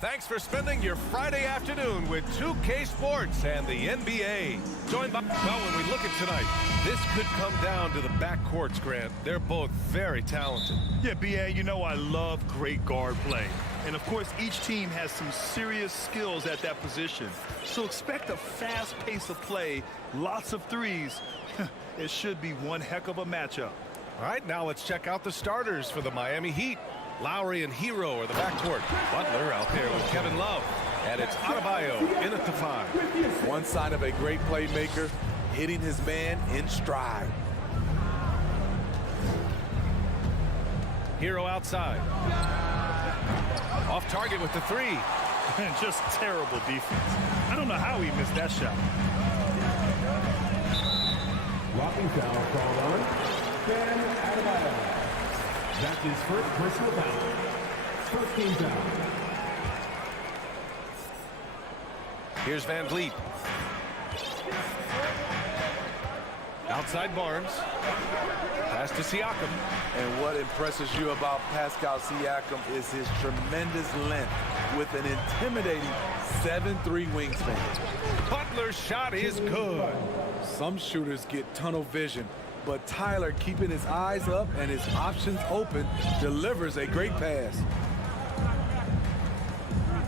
Thanks for spending your Friday afternoon with 2K Sports and the NBA. Joined by, well, when we look at tonight, this could come down to the backcourts, Grant. They're both very talented. Yeah, B.A., you know I love great guard play. And, of course, each team has some serious skills at that position. So expect a fast pace of play, lots of threes. It should be one heck of a matchup. All right, now let's check out the starters for the Miami Heat. Lowry and Hero are the backcourt. Butler out there with Kevin Love. And it's Adebayo in at the 5. One sign of a great playmaker, hitting his man in stride. Hero outside. Off target with the 3. And just terrible defense. I don't know how he missed that shot. Blocking foul called on Bam Adebayo. That's his first personal foul. First team foul. Here's Van Vliet. Outside Barnes. Pass to Siakam. And what impresses you about Pascal Siakam is his tremendous length with an intimidating 7'3" wingspan. Butler's shot is good. Some shooters get tunnel vision, but Tyler, keeping his eyes up and his options open, delivers a great pass.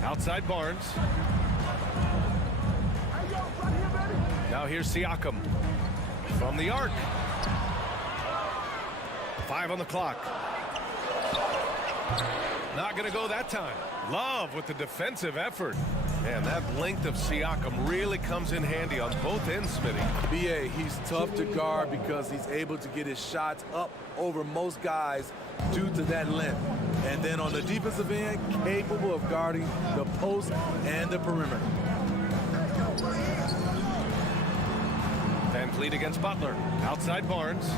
Outside Barnes. Now here's Siakam from the arc. 5 on the clock. Not going to go that time. Love with the defensive effort. And that length of Siakam really comes in handy on both ends, Smitty. B.A., he's tough to guard because he's able to get his shots up over most guys due to that length. And then on the defensive end, capable of guarding the post and the perimeter. Van Vliet against Butler. Outside Barnes.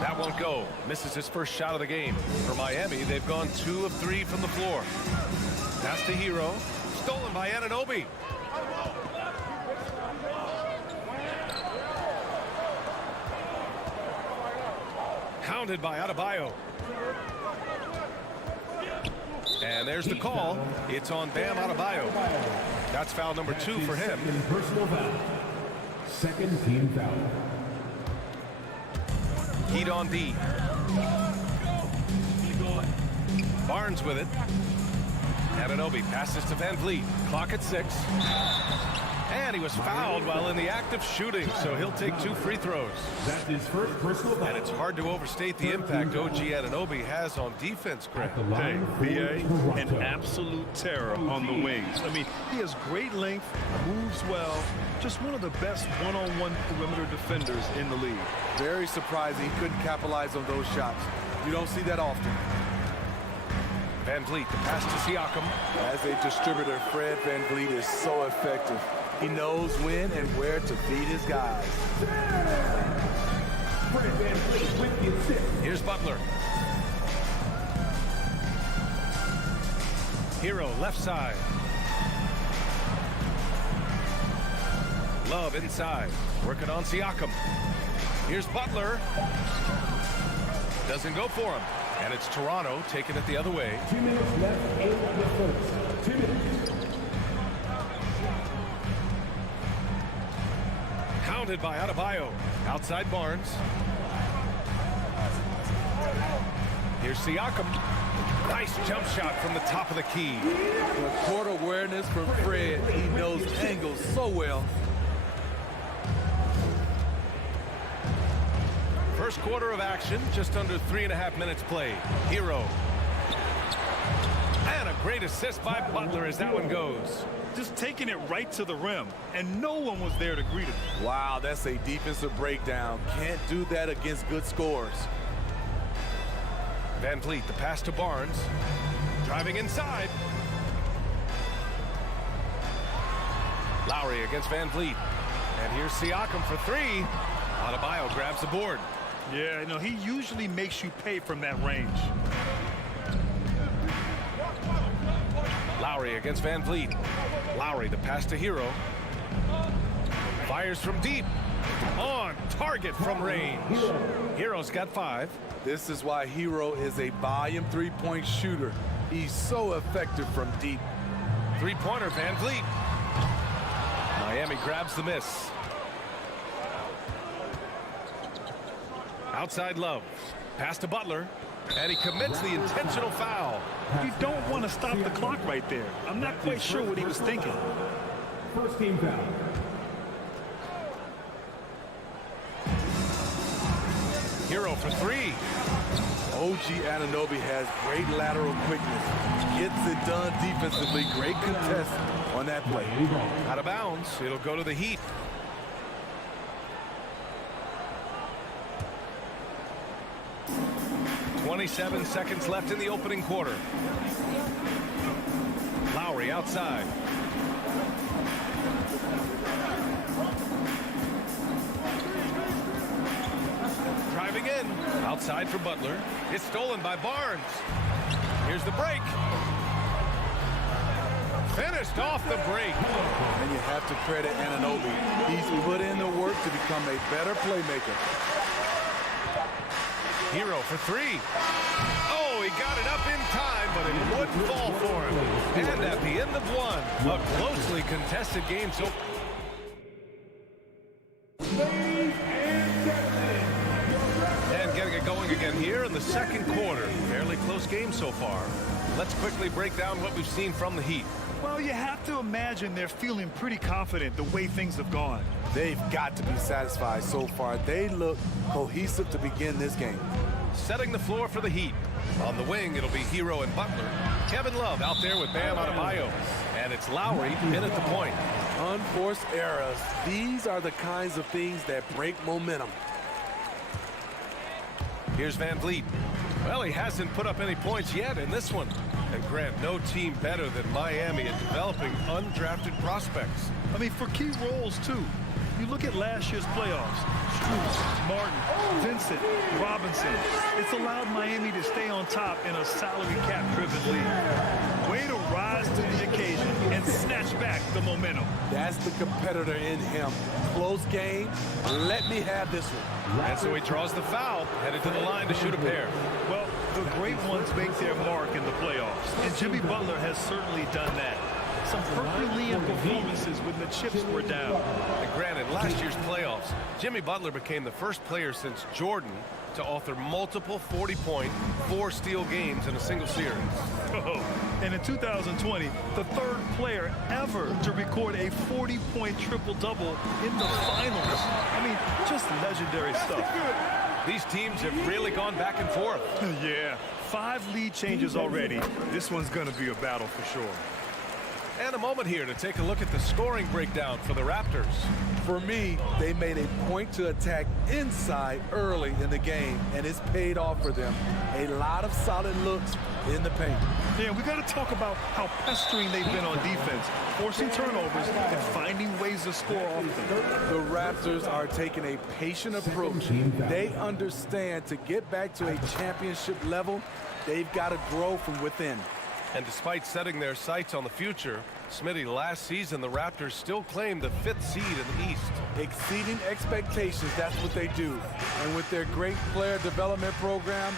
That won't go. Misses his first shot of the game. For Miami, they've gone 2 of 3 from the floor. Pass to Hero. Stolen by Anunoby. Hounded by Adebayo. And there's the call. It's on Bam Adebayo. That's foul number 2 for him. Personal foul. Second team foul. Heat on D. Barnes with it. Anunoby passes to Van Vliet. Clock at 6. And he was fouled while in the act of shooting, so he'll take 2 free throws. That's his first personal foul. And it's hard to overstate the impact OG Anunoby has on defense, Grant. Hey, B.A., an absolute terror on the wings. I mean, he has great length, moves well, just one of the best one-on-one perimeter defenders in the league. Very surprising he couldn't capitalize on those shots. You don't see that often. Van Vliet, the pass to Siakam. As a distributor, Fred Van Vliet is so effective. He knows when and where to feed his guys. Here's Butler. Hero left side. Love inside. Working on Siakam. Here's Butler. Doesn't go for him. And it's Toronto taking it the other way. 2 minutes left in the first. 2 minutes. Hounded by Adebayo. Outside Barnes. Here's Siakam. Nice jump shot from the top of the key. The court awareness from Fred. He knows angles so well. First quarter of action, just under 3.5 minutes played. Hero. And a great assist by Butler as that one goes. Just taking it right to the rim, and no one was there to greet him. Wow, that's a defensive breakdown. Can't do that against good scores. Van Vliet, the pass to Barnes. Driving inside. Lowry against Van Vliet. And here's Siakam for 3. Adebayo grabs the board. Yeah, you know, he usually makes you pay from that range. Lowry against Van Vliet. Lowry, the pass to Hero. Fires from deep. On target from range. Hero's got 5. This is why Hero is a volume three-point shooter. He's so effective from deep. Three-pointer, Van Vliet. Miami grabs the miss. Outside Love. Pass to Butler. And he commits the intentional foul. You don't want to stop the clock right there. I'm not quite sure what he was thinking. First team foul. Hero for 3. OG Anunoby has great lateral quickness. Gets it done defensively. Great contest on that play. Out of bounds. It'll go to the Heat. .27 seconds left in the opening quarter. Lowry outside. Driving in. Outside for Butler. It's stolen by Barnes. Here's the break. Finished off the break. And you have to credit Anunoby. He's put in the work to become a better playmaker. Hero for 3. Oh, he got it up in time, but it wouldn't fall for him. And at the end of 1, a closely contested game. So and getting it going again here in the second quarter. Fairly close game so far. Let's quickly break down what we've seen from the Heat. Well, you have to imagine they're feeling pretty confident the way things have gone. They've got to be satisfied so far. They look cohesive to begin this game. Setting the floor for the Heat. On the wing, it'll be Hero and Butler. Kevin Love out there with Bam Adebayo. And it's Lowry in at the point. Unforced errors. These are the kinds of things that break momentum. Here's Van Vliet. Well, he hasn't put up any points yet in this one. And Grant, no team better than Miami at developing undrafted prospects. I mean, for key roles, too. You look at last year's playoffs. Strus, Martin, Vincent, Robinson. It's allowed Miami to stay on top in a salary cap-driven league. Way to rise to the occasion and snatch back the momentum. That's the competitor in him. Close game. Let me have this one. And so he draws the foul, headed to the line to shoot a pair. Well, the great ones make their mark in the playoffs, and Jimmy Butler has certainly done that. Some Herculean performances when the chips were down. And granted, last year's playoffs, Jimmy Butler became the first player since Jordan to author multiple 40-point, 4-steal games in a single series. Oh, and in 2020, the third player ever to record a 40-point triple-double in the finals. I mean, just legendary stuff. These teams have really gone back and forth. Yeah, 5 lead changes already. This one's going to be a battle for sure. And a moment here to take a look at the scoring breakdown for the Raptors. For me, they made a point to attack inside early in the game, and it's paid off for them. A lot of solid looks in the paint. Yeah, we got to talk about how pestering they've been on defense, forcing turnovers and finding ways to score off them. The Raptors are taking a patient approach. They understand to get back to a championship level, they've got to grow from within. And despite setting their sights on the future, Smitty, last season the Raptors still claimed the 5th seed in the East. Exceeding expectations, that's what they do. And with their great player development program,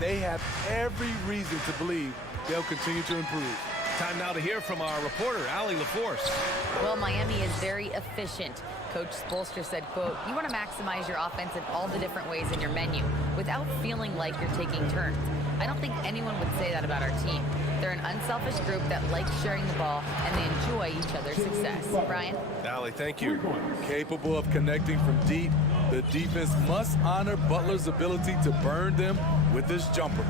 they have every reason to believe they'll continue to improve. Time now to hear from our reporter, Allie LaForce. Well, Miami is very efficient. Coach Spoelstra said, quote, "You want to maximize your offense in all the different ways in your menu without feeling like you're taking turns." I don't think anyone would say that about our team. They're an unselfish group that likes sharing the ball, and they enjoy each other's success. Brian? Allie, thank you. Capable of connecting from deep, the defense must honor Butler's ability to burn them with this jumper.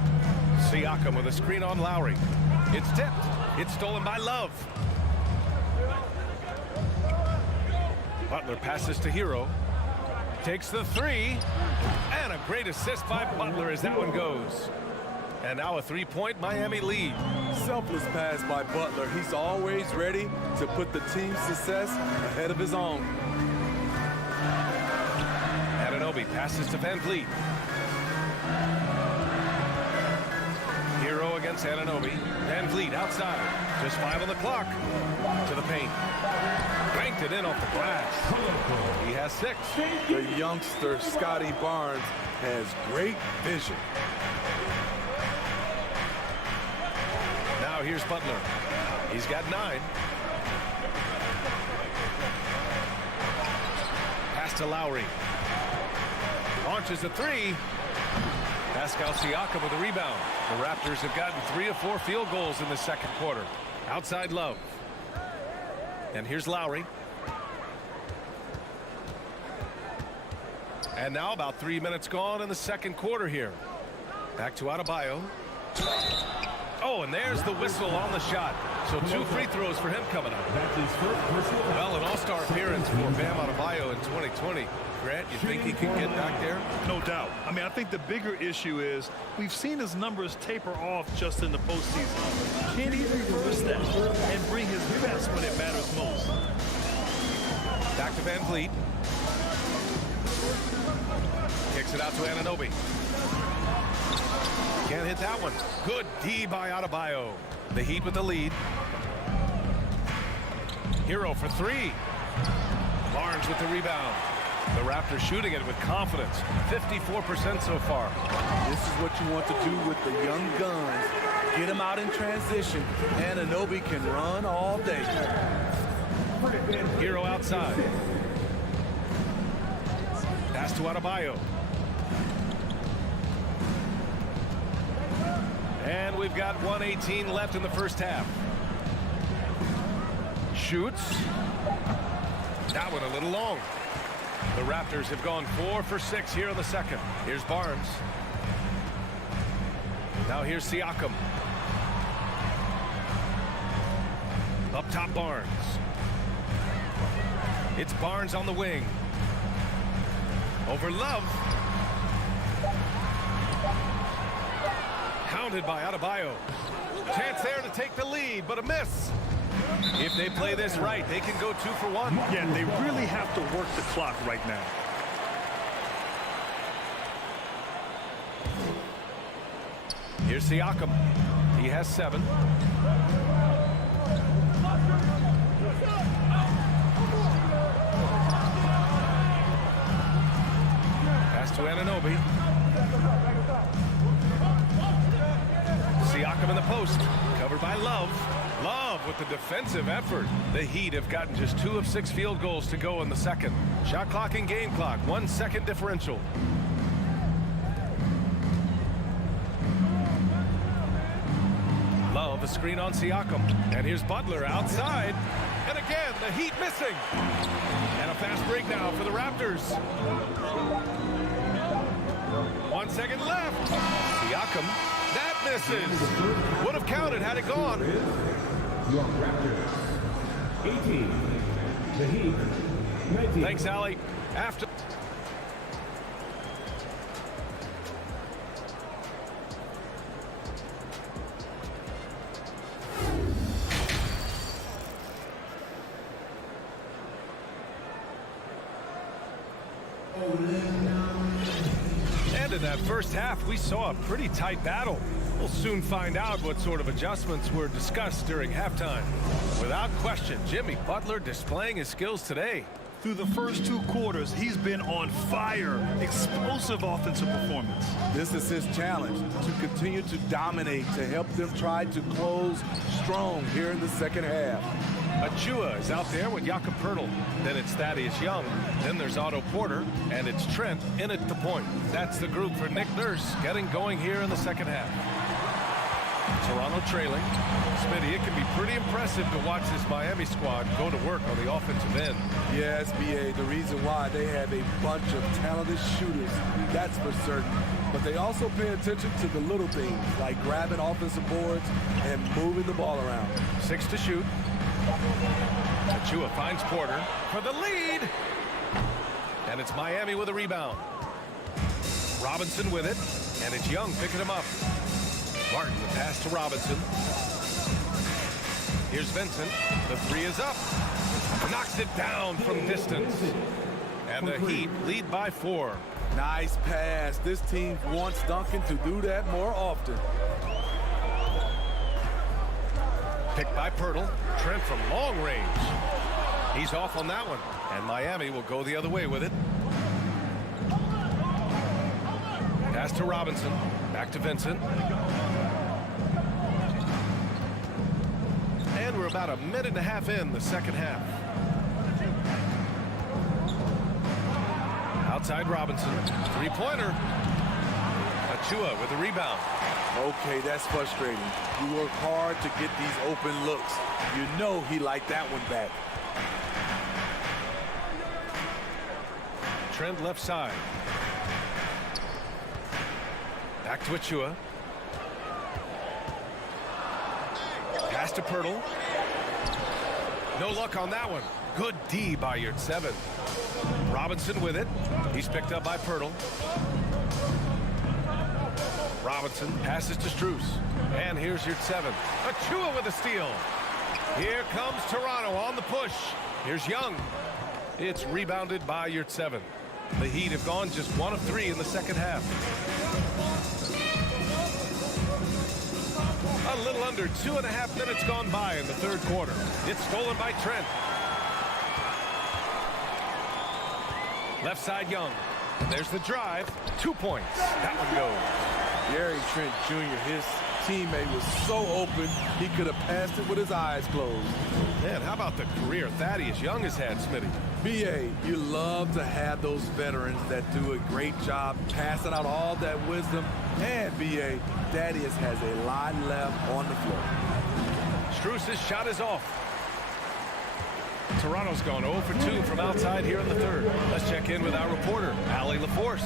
Siakam with a screen on Lowry. It's tipped. It's stolen by Love. Butler passes to Hero. Takes the 3. And a great assist by Butler as that one goes. And now a 3-point Miami lead. Selfless pass by Butler. He's always ready to put the team's success ahead of his own. Anunoby passes to Van Vliet. Hero against Anunoby. Van Vliet outside. Just 5 on the clock. To the paint. Banked it in off the glass. He has 6. The youngster, Scotty Barnes, has great vision. Now here's Butler. He's got 9. Pass to Lowry. Launches a 3. Pascal Siakam with a rebound. The Raptors have gotten 3 of 4 field goals in the second quarter. Outside Love. And here's Lowry. And now about 3 minutes gone in the second quarter here. Back to Adebayo. Oh, and there's the whistle on the shot. So 2 free throws for him coming up. That's his first personal foul. Well, an all-star appearance for Bam Adebayo in 2020. Grant, you think he can get back there? No doubt. I mean, I think the bigger issue is we've seen his numbers taper off just in the postseason. Can he reverse that and bring his best when it matters most? Back to Van Vliet. Kicks it out to Anunoby. Can't hit that one. Good D by Adebayo. The Heat with the lead. Hero for 3. Barnes with the rebound. The Raptors shooting it with confidence. 54% so far. This is what you want to do with the young guns. Get them out in transition. Anunoby can run all day. Hero outside. Pass to Adebayo. And we've got 1:18 left in the first half. Shoots. That one a little long. The Raptors have gone 4 for 6 here in the second. Here's Barnes. Now here's Siakam. Up top Barnes. It's Barnes on the wing. Over Love. Hounded by Adebayo. Chance there to take the lead, but a miss. If they play this right, they can go 2 for 1. Yeah, they really have to work the clock right now. Here's Siakam. He has 7. Pass to Anunoby. Siakam in the post. Covered by Love. Love with the defensive effort. The Heat have gotten just 2 of 6 field goals to go in the second. Shot clock and game clock. 1 second differential. Love, a screen on Siakam. And here's Butler outside. And again, the Heat missing. And a fast break now for the Raptors. 1 second left. Siakam. That misses. Would have counted had it gone. Your Raptors. 18. The Heat. 19. Thanks, Allie. After. And in that first half, we saw a pretty tight battle. We'll soon find out what sort of adjustments were discussed during halftime. Without question, Jimmy Butler displaying his skills today. Through the first 2 quarters, he's been on fire. Explosive offensive performance. This is his challenge, to continue to dominate, to help them try to close strong here in the second half. Achua is out there with Jakob Poeltl. Then it's Thaddeus Young. Then there's Otto Porter. And it's Trent in at the point. That's the group for Nick Nurse getting going here in the second half. Toronto trailing. Smitty, it can be pretty impressive to watch this Miami squad go to work on the offensive end. Yes, BA, the reason why they have a bunch of talented shooters, that's for certain. But they also pay attention to the little things, like grabbing offensive boards and moving the ball around. 6 to shoot. Achua finds Porter for the lead. And it's Miami with a rebound. Robinson with it. And it's Young picking him up. Martin, the pass to Robinson. Here's Vincent. The 3 is up. Knocks it down from distance. And the Heat lead by 4. Nice pass. This team wants Duncan to do that more often. Picked by Pirtle. Trent from long range. He's off on that one. And Miami will go the other way with it. Pass to Robinson. Back to Vincent. And we're about a minute and a half in the second half. Outside Robinson. Three-pointer. Achua with the rebound. Okay, that's frustrating. You work hard to get these open looks. You know he liked that one back. Trent left side. Back to Achua. Pass to Pirtle. No luck on that one. Good D by Yurt 7. Robinson with it. He's picked up by Pirtle. Robinson passes to Strus. And here's Yurt 7. Achua with a steal. Here comes Toronto on the push. Here's Young. It's rebounded by Yurt 7. The Heat have gone just 1 of 3 in the second half. A little under 2.5 minutes gone by in the third quarter. It's stolen by Trent. Left side Young. There's the drive. 2 points. That one goes. Gary Trent Jr., his teammate was so open, he could have passed it with his eyes closed. Man, how about the career Thaddeus Young has had, Smitty? B.A., you love to have those veterans that do a great job passing out all that wisdom. And B.A., Thaddeus has a lot left on the floor. Strus' shot is off. Toronto's gone 0 for 2 from outside here in the third. Let's check in with our reporter, Allie LaForce.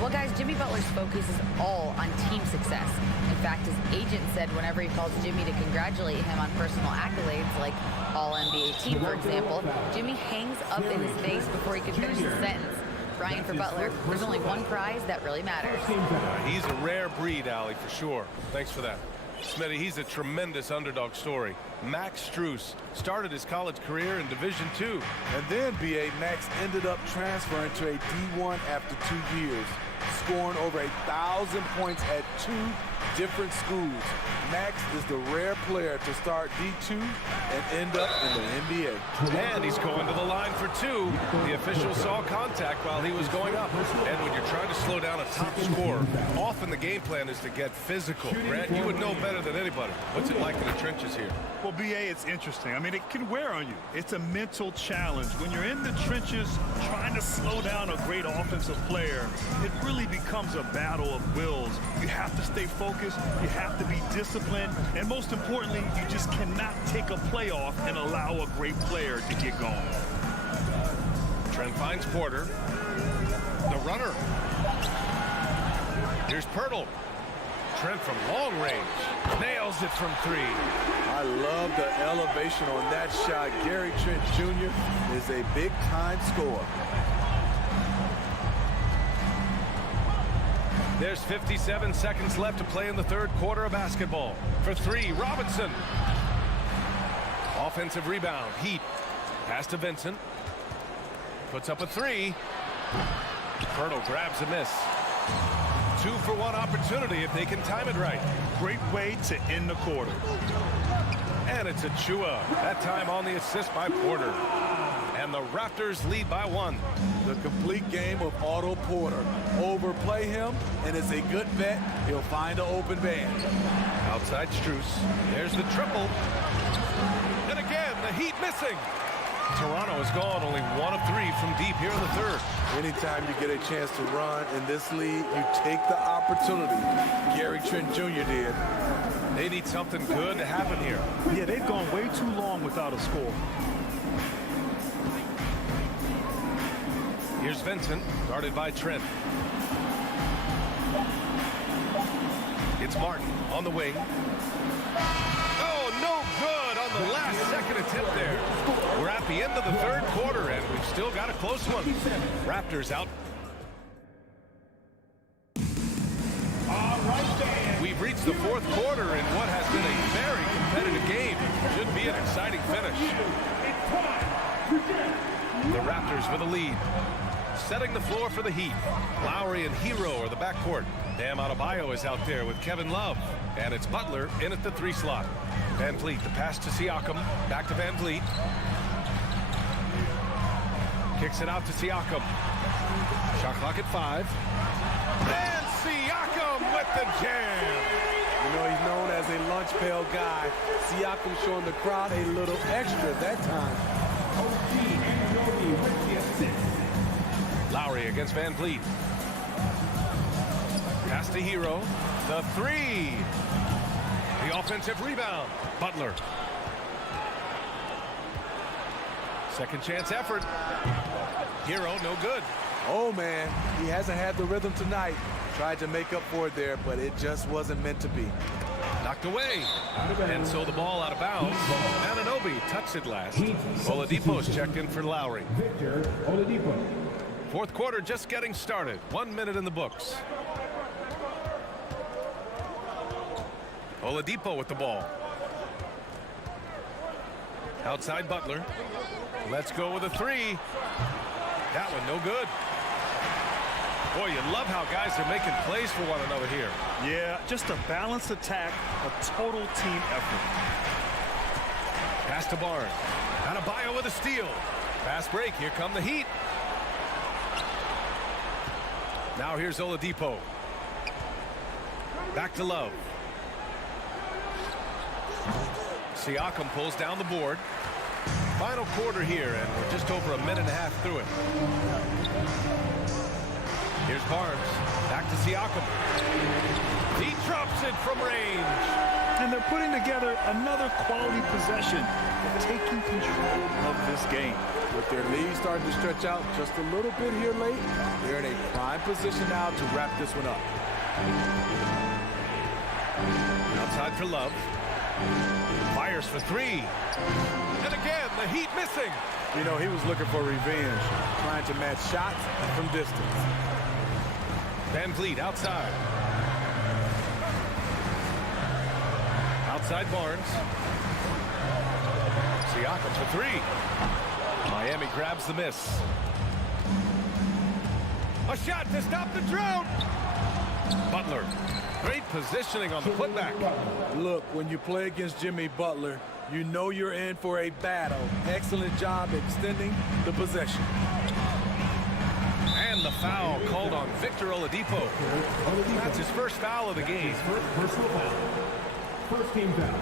Well, guys, Jimmy Butler's focus is all on team success. In fact, his agent said whenever he calls Jimmy to congratulate him on personal accolades, like All-NBA team, for example, Jimmy hangs up in his face before he can finish the sentence. Brian, for Butler, there's only one prize that really matters. He's a rare breed, Allie, for sure. Thanks for that. Smitty, he's a tremendous underdog story. Max Strus started his college career in Division II. And then, B.A., Max ended up transferring to a D1 after 2 years, scoring over 1,000 points at 2 different schools. Max is the rare player to start D2 and end up in the NBA. And he's going to the line for 2. The official saw contact while he was going up. And when you're trying to slow down a top scorer, often the game plan is to get physical. Grant, you would know better than anybody. What's it like in the trenches here? Well, B.A., it's interesting. I mean, it can wear on you. It's a mental challenge. When you're in the trenches trying to slow down a great offensive player, it really becomes a battle of wills. You have to stay focused. You have to be disciplined. And most importantly, you just cannot take a play off and allow a great player to get going. Trent finds Porter. The runner. Here's Pirtle. Trent from long range. Nails it from 3. I love the elevation on that shot. Gary Trent Jr. is a big-time scorer. There's 57 seconds left to play in the third quarter of basketball. For 3, Robinson. Offensive rebound. Heat. Pass to Vincent. Puts up a 3. Pirtle grabs a miss. 2-for-1 opportunity if they can time it right. Great way to end the quarter. And it's Achua. That time on the assist by Porter. And the Raptors lead by 1. The complete game of Otto Porter. Overplay him, and it's a good bet. He'll find an open man. Outside Strus. There's the triple. And again, the Heat missing. Toronto has gone only 1 of 3 from deep here in the third. Anytime you get a chance to run in this league, you take the opportunity. Gary Trent Jr. did. They need something good to happen here. Yeah, they've gone way too long without a score. Here's Vincent, guarded by Trent. It's Martin on the wing. Oh, no good on the last second attempt there. We're at the end of the third quarter, and we've still got a close one. Raptors out. We've reached the fourth quarter in what has been a very competitive game. Should be an exciting finish. The Raptors with a lead. setting the floor for the Heat. Lowry and Hero are the backcourt. Bam Adebayo is out there with Kevin Love. And it's Butler in at the 3 slot. Van Vliet, the pass to Siakam. Back to Van Vliet. Kicks it out to Siakam. Shot clock at 5. And Siakam with the jam. You know, he's known as a lunch pail guy. Siakam showing the crowd a little extra that time. Lowry against Van Vliet. Pass to Hero. The 3. The offensive rebound. Butler. Second chance effort. Hero, no good. Oh, man, he hasn't had the rhythm tonight. Tried to make up for it there, but it just wasn't meant to be. Knocked away. And so the ball out of bounds. Anunoby touched it last. Oladipo's checked in for Lowry. Victor Oladipo. Fourth quarter just getting started. 1 minute in the books. Oladipo with the ball. Outside Butler. Let's go with a 3. That one no good. Boy, you love how guys are making plays for one another here. Yeah, just a balanced attack, a total team effort. Pass to Barnes. Adebayo with a steal. Fast break. Here come the Heat. Now here's Oladipo. Back to Love. Siakam pulls down the board. Final quarter here, and we're just over a minute and a half through it. Here's Barnes. Back to Siakam. He drops it from range. And they're putting together another quality possession, taking control of this game. With their lead starting to stretch out just a little bit here late, they're in a prime position now to wrap this one up. Outside for Love. Fires for 3. And again, the Heat missing. You know, he was looking for revenge, trying to match shots from distance. Van Vliet outside. Outside Barnes. Siakam for 3. Miami grabs the miss. A shot to stop the drought. Butler. Great positioning on the putback. Look, when you play against Jimmy Butler, you know you're in for a battle. Excellent job extending the possession. And the foul called on Victor Oladipo. That's his first foul of the game. First personal foul. First team foul.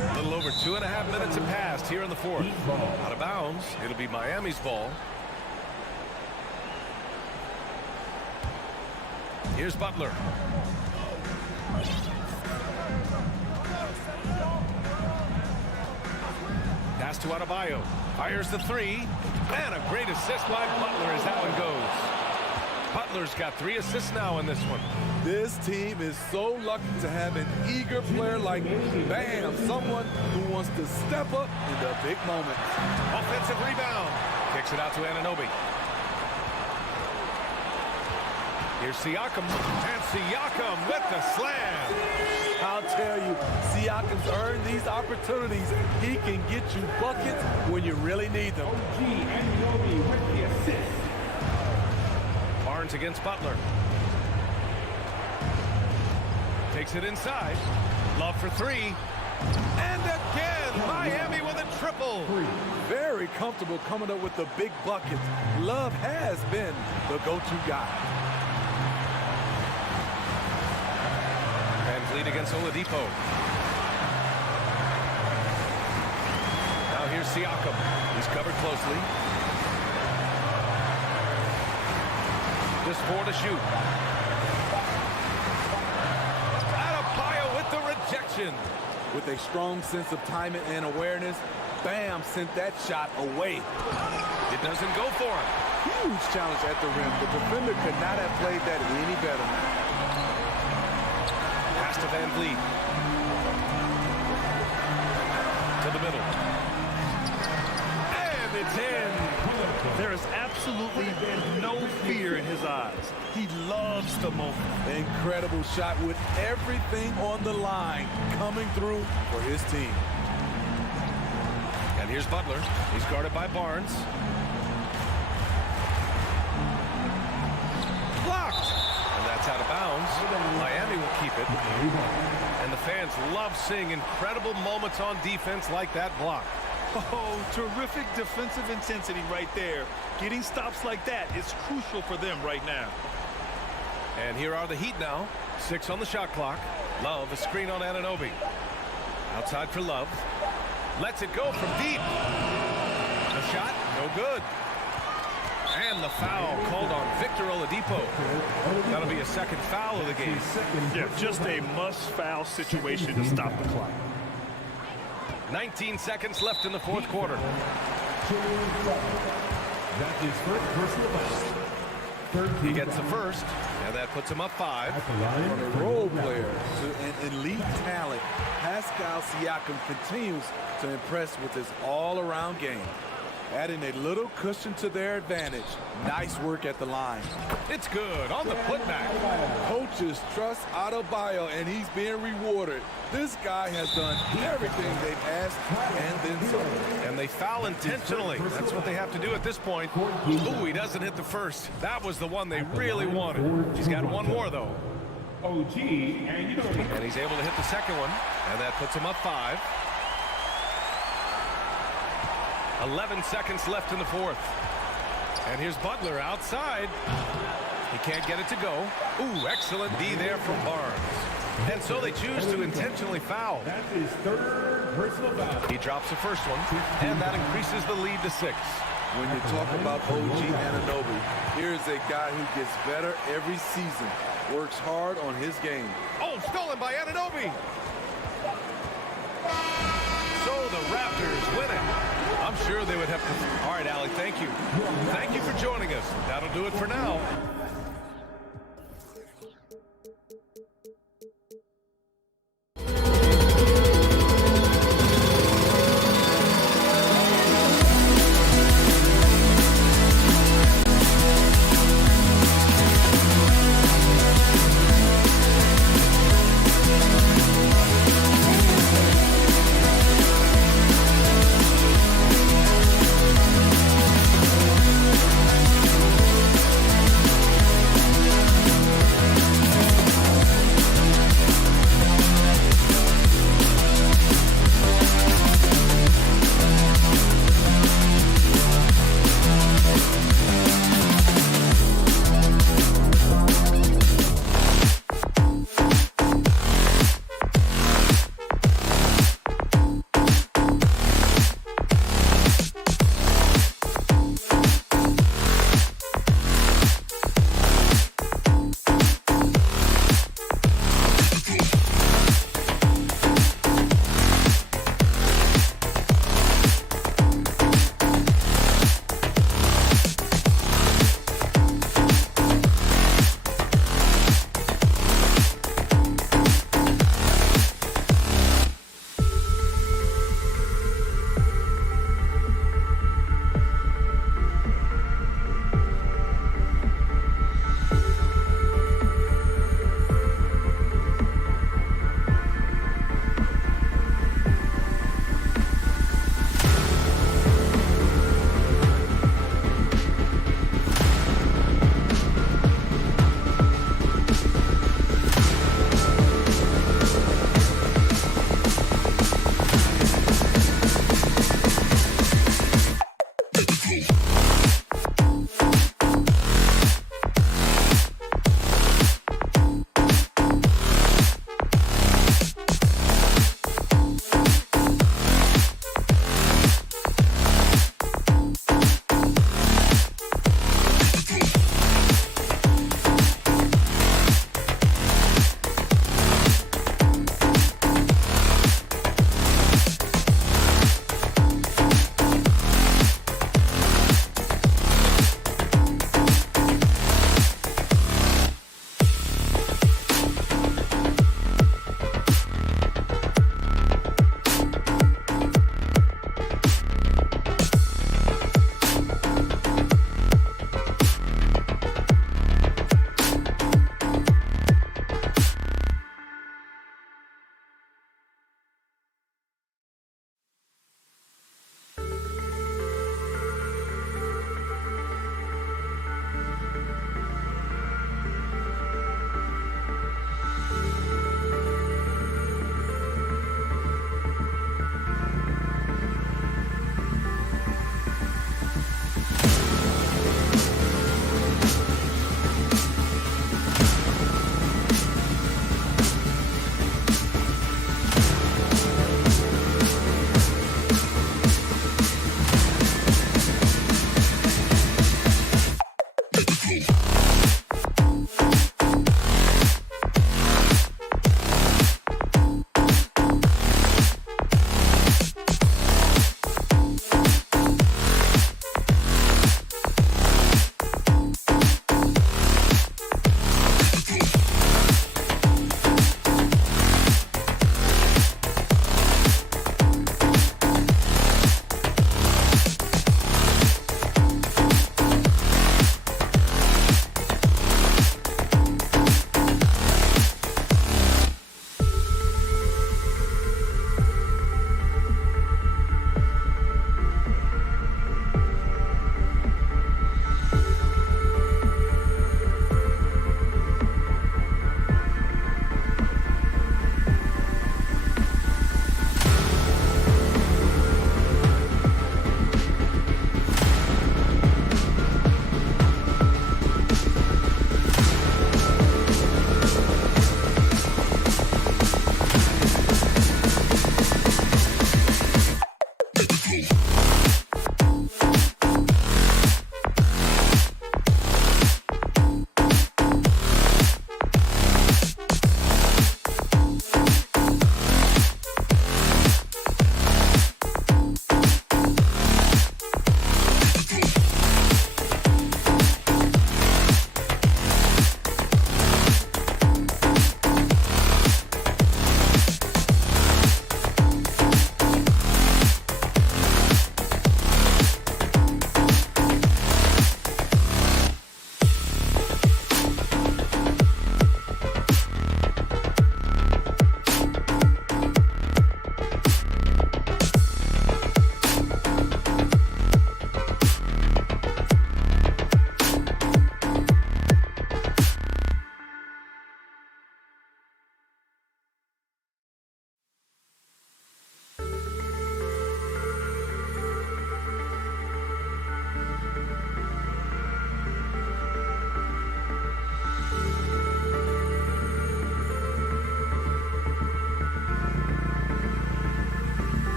A little over 2.5 minutes have passed here in the fourth. Out of bounds. It'll be Miami's ball. Here's Butler. Pass to Adebayo. Fires the 3. And a great assist by Butler as that one goes. Butler's got 3 assists now in this one. This team is so lucky to have an eager player like Bam, someone who wants to step up in the big moments. Offensive rebound. Kicks it out to Anunoby. Here's Siakam. And Siakam with the slam. I'll tell you, Siakam's earned these opportunities. He can get you buckets when you really need them. Anunoby with the assist. Barnes against Butler. Takes it inside. Love for 3. And again, Miami with a triple. Very comfortable coming up with the big buckets. Love has been the go-to guy. Van Vliet against Oladipo. Now here's Siakam. He's covered closely. Just 4 to shoot. Adebayo with the rejection. With a strong sense of timing and awareness, Bam sent that shot away. It doesn't go for him. Huge challenge at the rim. The defender could not have played that any better. Pass to Van Vliet. To the middle. And it's in. There is absolutely no fear in his eyes. He loves the moment. Incredible shot with everything on the line coming through for his team. And here's Butler. He's guarded by Barnes. blocked. And that's out of bounds. Miami will keep it. And the fans love seeing incredible moments on defense like that block. Oh, terrific defensive intensity right there. Getting stops like that is crucial for them right now. And here are the Heat now. 6 on the shot clock. Love, a screen on Anunoby. Outside for Love. Lets it go from deep. The shot, no good. And the foul called on Victor Oladipo. That'll be a second foul of the game. Yeah, just a must-foul situation to stop the clock. 19 seconds left in the fourth quarter. That is first personal foul. He gets the first, and that puts him up 5. From a role player to an elite talent, Pascal Siakam continues to impress with his all-around game, adding a little cushion to their advantage. Nice work at the line. It's good on the putback. Coaches trust Adebayo, and he's being rewarded. This guy has done everything they've asked and then some. And they foul intentionally. That's what they have to do at this point. Ooh, he doesn't hit the first. That was the one they really wanted. He's got one more, though. OG, And he's able to hit the second one, and that puts him up 5. 11 seconds left in the fourth. And here's Butler outside. He can't get it to go. Ooh, excellent D there from Barnes. And so they choose to intentionally foul. That is third personal foul. He drops the first one, and that increases the lead to 6. When you talk about OG Anunoby, here's a guy who gets better every season, works hard on his game. Oh, stolen by Anunoby. So the Raptors win it. I'm sure they would have to. All right, Allie, thank you. Thank you for joining us. That'll do it for now.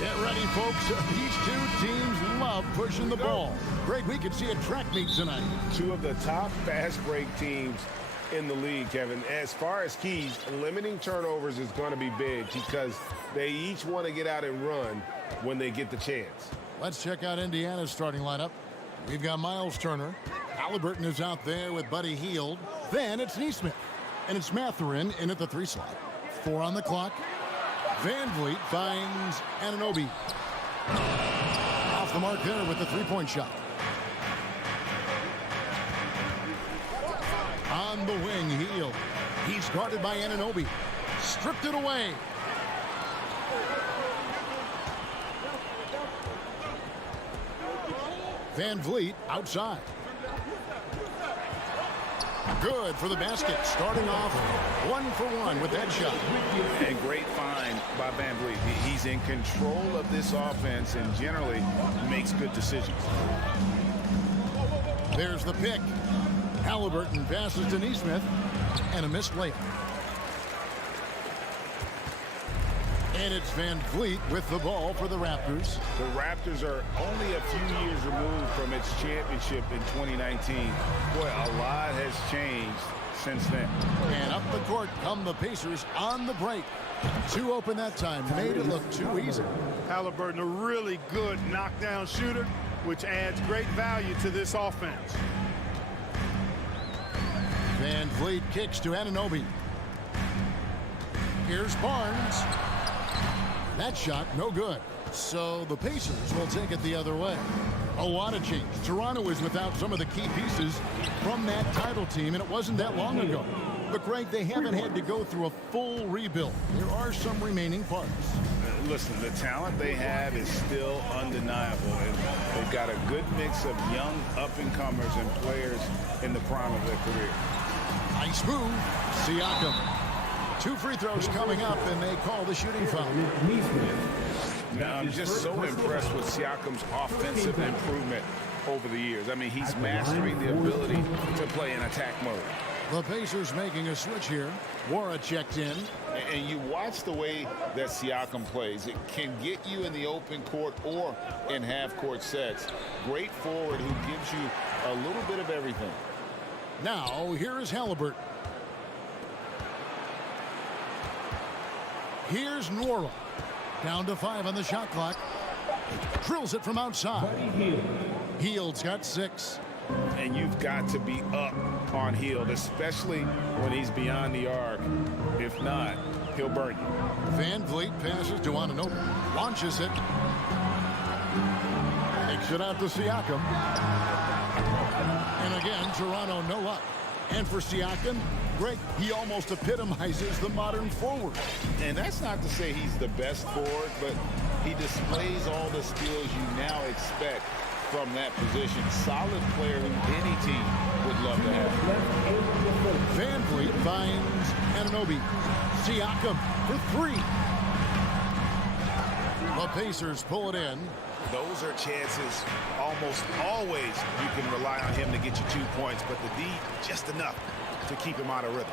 Get ready, folks. These two teams love pushing the ball. Greg, we could see a track meet tonight. Two of the top fast break teams in the league, Kevin. As far as keys, limiting turnovers is going to be big because they each want to get out and run when they get the chance. Let's check out Indiana's starting lineup. We've got Miles Turner. Halliburton is out there with Buddy Hield. Then it's Neesmith. And it's Mathurin in at the 3 slot. 4 on the clock. Van Vliet finds Anunoby. Off the mark there with the 3-point shot. On the wing, Hield. He's guarded by Anunoby. Stripped it away. Van Vliet outside. Good for the basket. Starting off 1 for 1 with that shot. And great find by Van Vliet. He's in control of this offense and generally makes good decisions. There's the pick. Halliburton passes to Neesmith and a missed layup. And it's Van Vliet with the ball for the Raptors. The Raptors are only a few years removed from its championship in 2019. Boy, a lot has changed since then. And up the court come the Pacers on the break. 2 open that time. Made it look too easy. Halliburton, a really good knockdown shooter, which adds great value to this offense. Van Vliet kicks to Anunoby. Here's Barnes. That shot, no good. So the Pacers will take it the other way. A lot of change. Toronto is without some of the key pieces from that title team, and it wasn't that long ago. But, Greg, they haven't had to go through a full rebuild. There are some remaining parts. Listen, the talent they have is still undeniable. And they've got a good mix of young up-and-comers and players in the prime of their career. Nice move. Siakam. 2 free throws coming up, and they call the shooting foul. Now, I'm just so impressed with Siakam's offensive improvement over the years. I mean, he's mastering the ability to play in attack mode. The Pacers making a switch here. Wara checked in. And you watch the way that Siakam plays. It can get you in the open court or in half-court sets. Great forward who gives you a little bit of everything. Now, here is Halliburton. Here's Nwora. Down to 5 on the shot clock. Drills it from outside. Hield's got 6. And you've got to be up on Hield, especially when he's beyond the arc. If not, he'll burn you. Van Vliet passes to Anunoby. Launches it. Takes it out to Siakam. And again, Toronto no luck. And for Siakam, Greg, he almost epitomizes the modern forward. And that's not to say he's the best forward, but he displays all the skills you now expect from that position. Solid player who any team would love to have. Van Vliet finds Anunoby. Siakam for three. The Pacers pull it in. Those are chances almost always you can rely on him to get you 2 points, but the D just enough to keep him out of rhythm.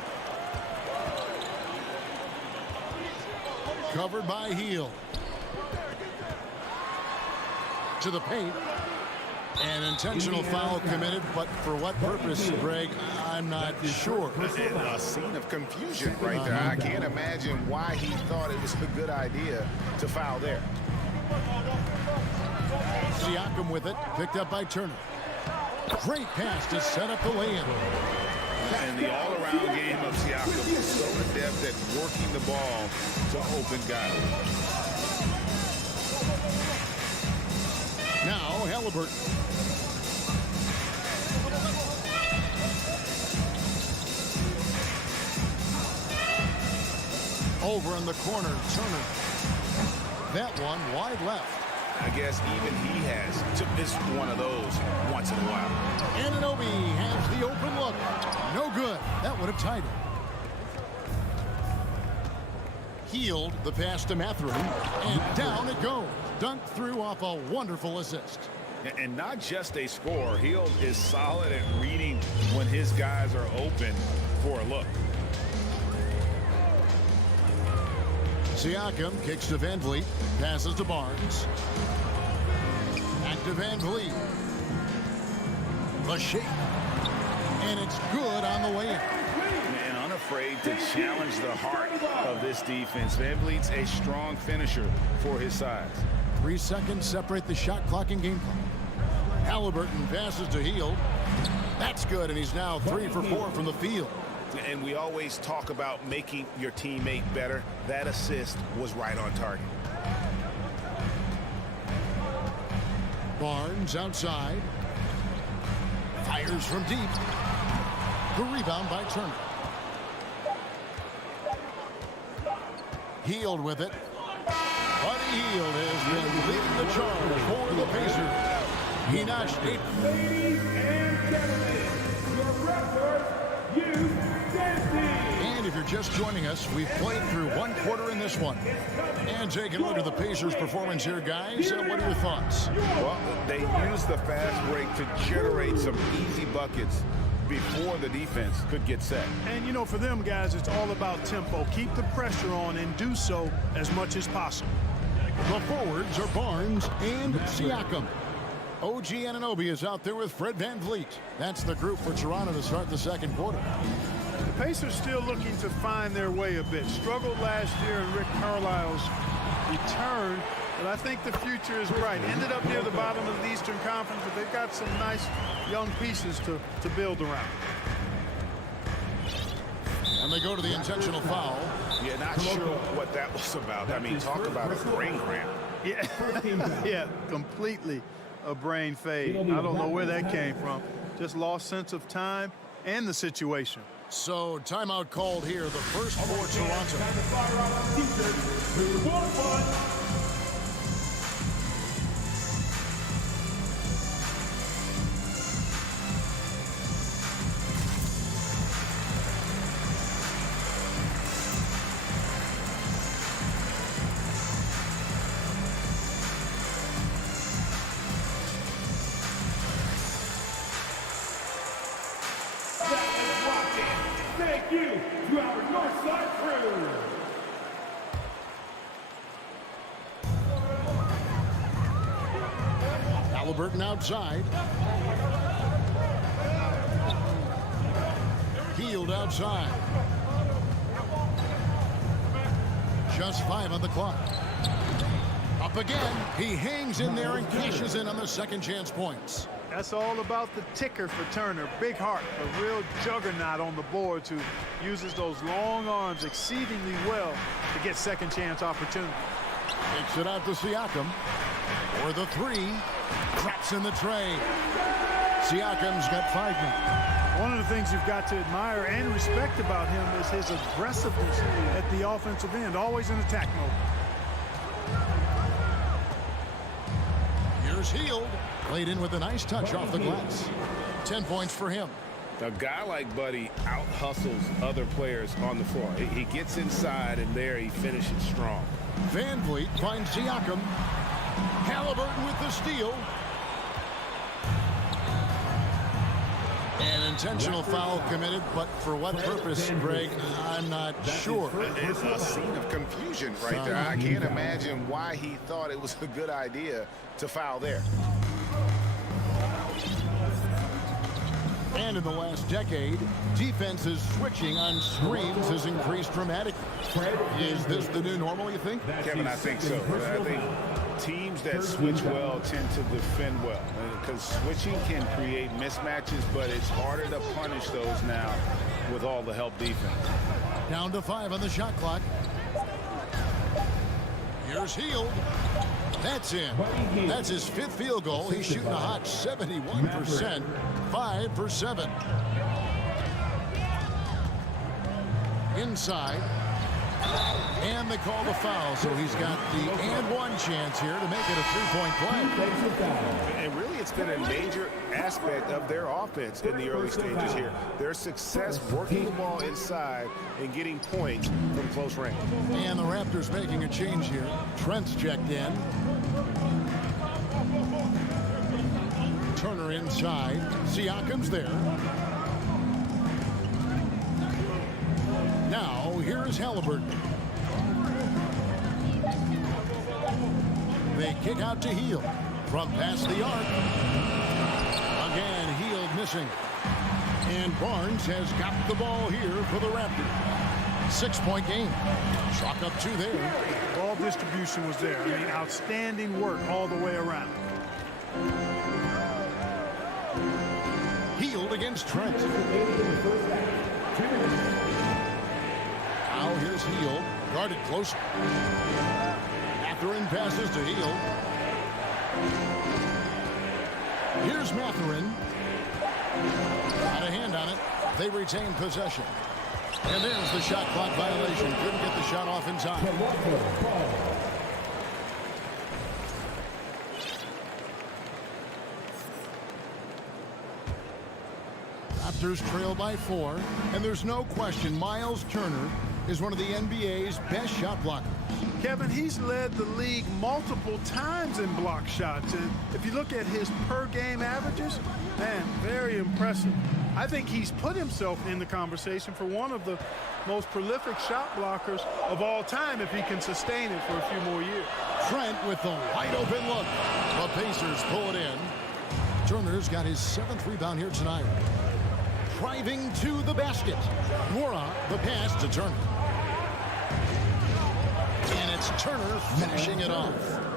Covered by Hield. To the paint. An intentional foul committed, but for what purpose, Greg, I'm not sure. A scene of confusion right there. I can't imagine why he thought it was a good idea to foul there. Siakam with it, picked up by Turner. Great pass to set up the lay-in. And the all-around game of Siakam is so adept at working the ball to open guys. Now Halliburton. Over in the corner, Turner. That one wide left. I guess even he has to miss one of those once in a while. Anunoby has the open look. No good. That would have tied it. Hield the pass to Mathurin, and down it goes. Dunked through off a wonderful assist. And not just a scorer. Hield is solid at reading when his guys are open for a look. Siakam kicks to Van Vliet, passes to Barnes. Back to Van Vliet. The shake. And it's good on the way in. And unafraid to challenge the heart of this defense. Van Vliet's a strong finisher for his size. 3 seconds separate the shot clock and game clock. Halliburton passes to Hield. That's good, and he's now 3 for 4 from the field. And we always talk about making your teammate better. That assist was right on target. Barnes outside. Fires from deep. The rebound by Turner. Hield with it. Buddy Hield has been leading the charge for the Pacers. He notched 8. Ladies and gentlemen, your Raptors, you And if you're just joining us, we've played through 1 quarter in this one. And taking a look at the Pacers' performance here, guys. What are your thoughts? Well, they used the fast break to generate some easy buckets before the defense could get set. And, you know, for them, guys, it's all about tempo. Keep the pressure on and do so as much as possible. The forwards are Barnes and Siakam. OG Anunoby is out there with Fred Van Vliet. That's the group for Toronto to start the second quarter. The Pacers still looking to find their way a bit. Struggled last year in Rick Carlisle's return, but I think the future is bright. Ended up near the bottom of the Eastern Conference, but they've got some nice young pieces to build around. And they go to the intentional foul. Yeah, not sure what that was about. I mean, talk about a brain cramp. Yeah, yeah, completely a brain fade. I don't know where that came from. Just lost sense of time and the situation. So timeout called here, the first for Toronto. Thank you to our Northside crew. Halliburton outside. Hield outside. Just 5 on the clock. Up again. He hangs in there and cashes in on the second chance points. That's all about the ticker for Turner. Big heart, a real juggernaut on the boards who uses those long arms exceedingly well to get second chance opportunity. Takes it out to Siakam. For the 3. Drops in the tray. Siakam's got 5 now. One of the things you've got to admire and respect about him is his aggressiveness at the offensive end, always in attack mode. Here's Hield. Played in with a nice touch off the glass. 10 points for him. A guy like Buddy out-hustles other players on the floor. He gets inside, and there he finishes strong. Van Vliet finds Siakam. Halliburton with the steal. An intentional foul committed, but for what purpose, Greg, I'm not sure. It's a scene of confusion right there. I can't imagine why he thought it was a good idea to foul there. And in the last decade, defenses switching on screens has increased dramatically. Is this the new normal, you think? Kevin, I think so. I think teams that switch well tend to defend well, because switching can create mismatches, but it's harder to punish those now with all the help defense. Down to 5 on the shot clock. Here's Hield. That's in. That's his 5th field goal. He's shooting a hot 71%. 5 for 7. Inside. And they call the foul, so he's got the and one chance here to make it a 3-point play. And really, it's been a major aspect of their offense in the early stages here. Their success working the ball inside and getting points from close range. And the Raptors making a change here. Trent's checked in. Turner inside. Siakam's there. Now, here is Halliburton. They kick out to Hield. From past the arc. Again, Hield missing. And Barnes has got the ball here for the Raptors. 6-point game. Chalk up 2 there. Ball distribution was there. I mean, outstanding work all the way around. Hield against Trent. Now here's Hield. Guarded close. Mathurin passes to Hield. Here's Mathurin. Got a hand on it. They retain possession. And there's the shot clock violation. Couldn't get the shot off in time. Raptors trail by 4. And there's no question Miles Turner is one of the NBA's best shot blockers. Kevin, he's led the league multiple times in block shots. And if you look at his per-game averages, man, very impressive. I think he's put himself in the conversation for one of the most prolific shot blockers of all time if he can sustain it for a few more years. Trent with the wide open look. The Pacers pull it in. Turner's got his 7th rebound here tonight. Driving to the basket. Mora, the pass to Turner. And it's Turner finishing it off.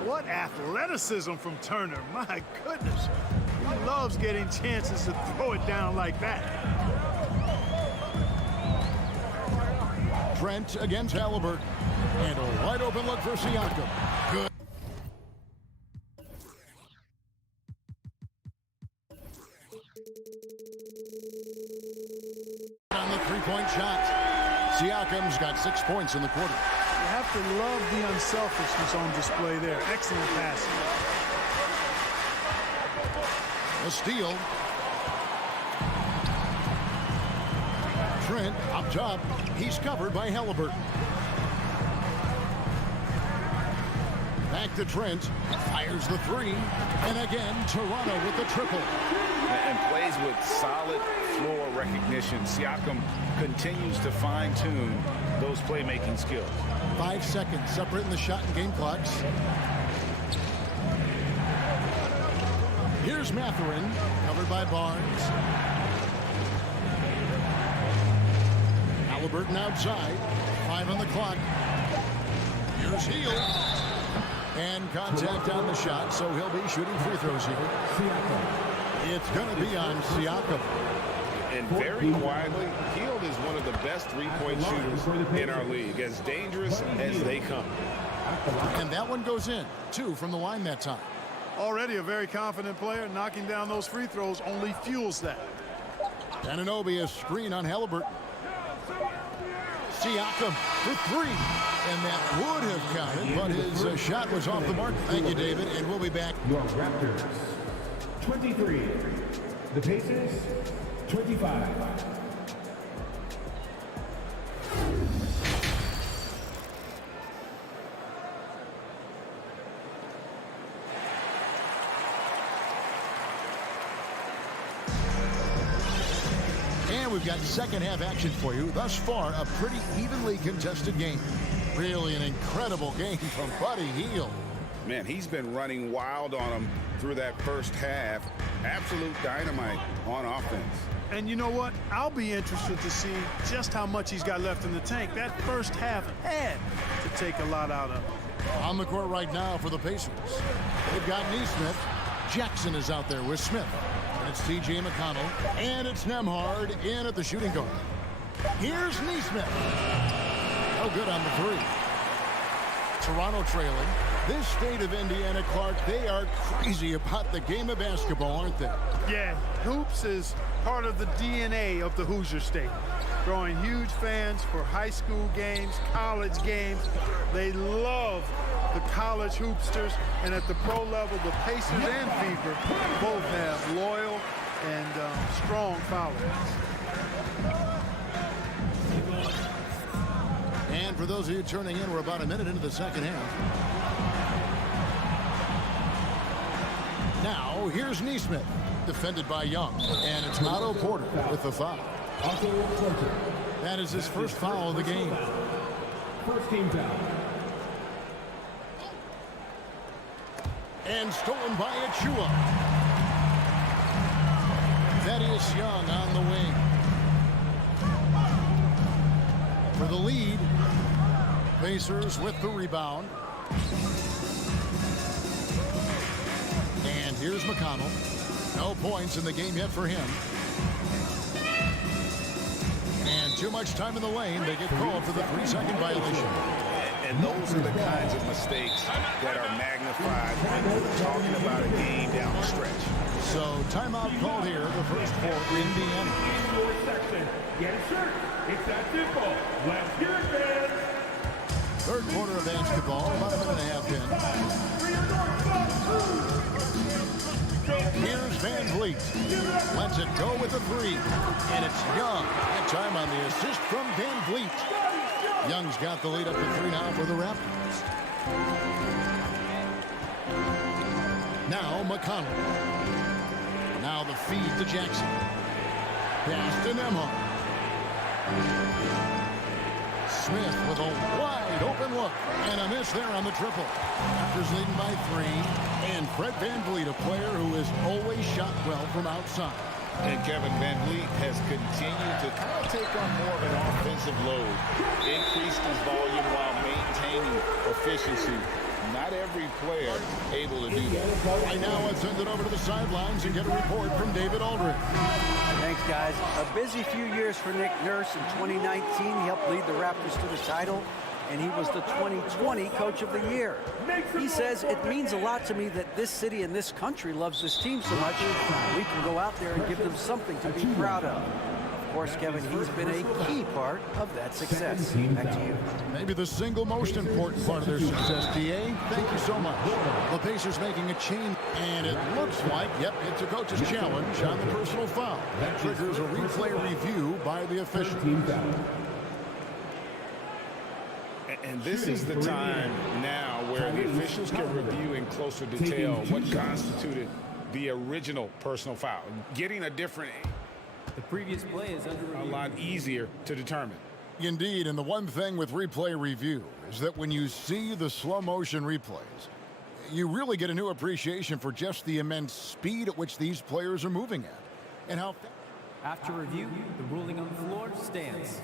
What athleticism from Turner. My goodness. He loves getting chances to throw it down like that. Trent against Halliburton. And a wide open look for Siakam. Good. On the 3-point shot. Siakam's got 6 points in the quarter. You have to love the unselfishness on display there. Excellent passing. A steal. Trent up top. He's covered by Halliburton. Back to Trent. Fires the 3. And again, Toronto with the triple. And plays with solid floor recognition. Siakam continues to fine-tune those playmaking skills. 5 seconds separating the shot and game clocks. Here's Mathurin, covered by Barnes. Halliburton outside. 5 on the clock. Here's Hield. And contact on the shot, so he'll be shooting free throws here. It's going to be on Siakam. And very quietly, Hield is one of the best 3-point shooters in our league, as dangerous as they come. And that one goes in. 2 from the line that time. Already a very confident player. Knocking down those free throws only fuels that. Anunoby a screen on Halliburton. Siakam for three. And that would have counted, but his shot was off the mark. Thank you, David, and we'll be back. Your Raptors, 23. The Pacers, 25. And we've got second half action for you. Thus far, a pretty evenly contested game. Really an incredible game from Buddy Hield. Man, he's been running wild on him through that first half. Absolute dynamite on offense. And you know what? I'll be interested to see just how much he's got left in the tank. That first half had to take a lot out of him. On the court right now for the Pacers. They've got Neesmith. Jackson is out there with Smith. And it's T.J. McConnell. And it's Nembhard in at the shooting guard. Here's Neesmith. No good on the three. Toronto trailing. This state of Indiana, Clark, they are crazy about the game of basketball, aren't they? Yeah, hoops is part of the DNA of the Hoosier State. Growing huge fans for high school games, college games. They love the college hoopsters. And at the pro level, the Pacers and Fever both have loyal and strong followers. And for those of you turning in, we're about a minute into the second half. Now, here's Neesmith, defended by Young. And it's Otto Porter with the foul. That is his first foul of the game. First team foul. And stolen by Achua. Thaddeus Young on the wing. For the lead, Pacers with the rebound. And here's McConnell. No points in the game yet for him. And too much time in the lane. They get called for the 3-second violation. And those are the kinds of mistakes that are magnified when we're talking about a game down the stretch. So timeout called here, the first for Indiana. Section. Get a shirt. It's that simple. Let's hear it, fans. Third quarter of basketball, about a minute and a half in. Here's Van Vliet. Lets it go with a three. And it's Young. That time on the assist from Van Vliet. Young's got the lead up to 3 now for the Raptors. Now McConnell. Now the feed to Jackson. Pass to Nembhard. Smith with a wide open look. And a miss there on the triple. Raptors leading by 3. And Fred Van Vliet, a player who has always shot well from outside. And Kevin Van Vliet has continued to kind of take on more of an offensive load. Increased his volume while maintaining efficiency. Not every player able to do that. Right now, let's send it over to the sidelines and get a report from David Aldridge. Thanks, guys. A busy few years for Nick Nurse. In 2019, he helped lead the Raptors to the title, and he was the 2020 Coach of the Year. He says, it means a lot to me that this city and this country loves this team so much. We can go out there and give them something to be proud of. Of course, Kevin, he's been a key part of that success. Back to you. Maybe the single most important part of their success, DA. Thank you so much. The Pacers making a change, and it looks like, yep, it's a coach's challenge on the personal foul. That triggers a replay review by the official. And this is the time now where the officials can review in closer detail what constituted the original personal foul. Getting a different... The previous play is under review. A lot easier to determine. Indeed, and the one thing with replay review is that when you see the slow motion replays, you really get a new appreciation for just the immense speed at which these players are moving at. And how... After review, the ruling on the floor stands.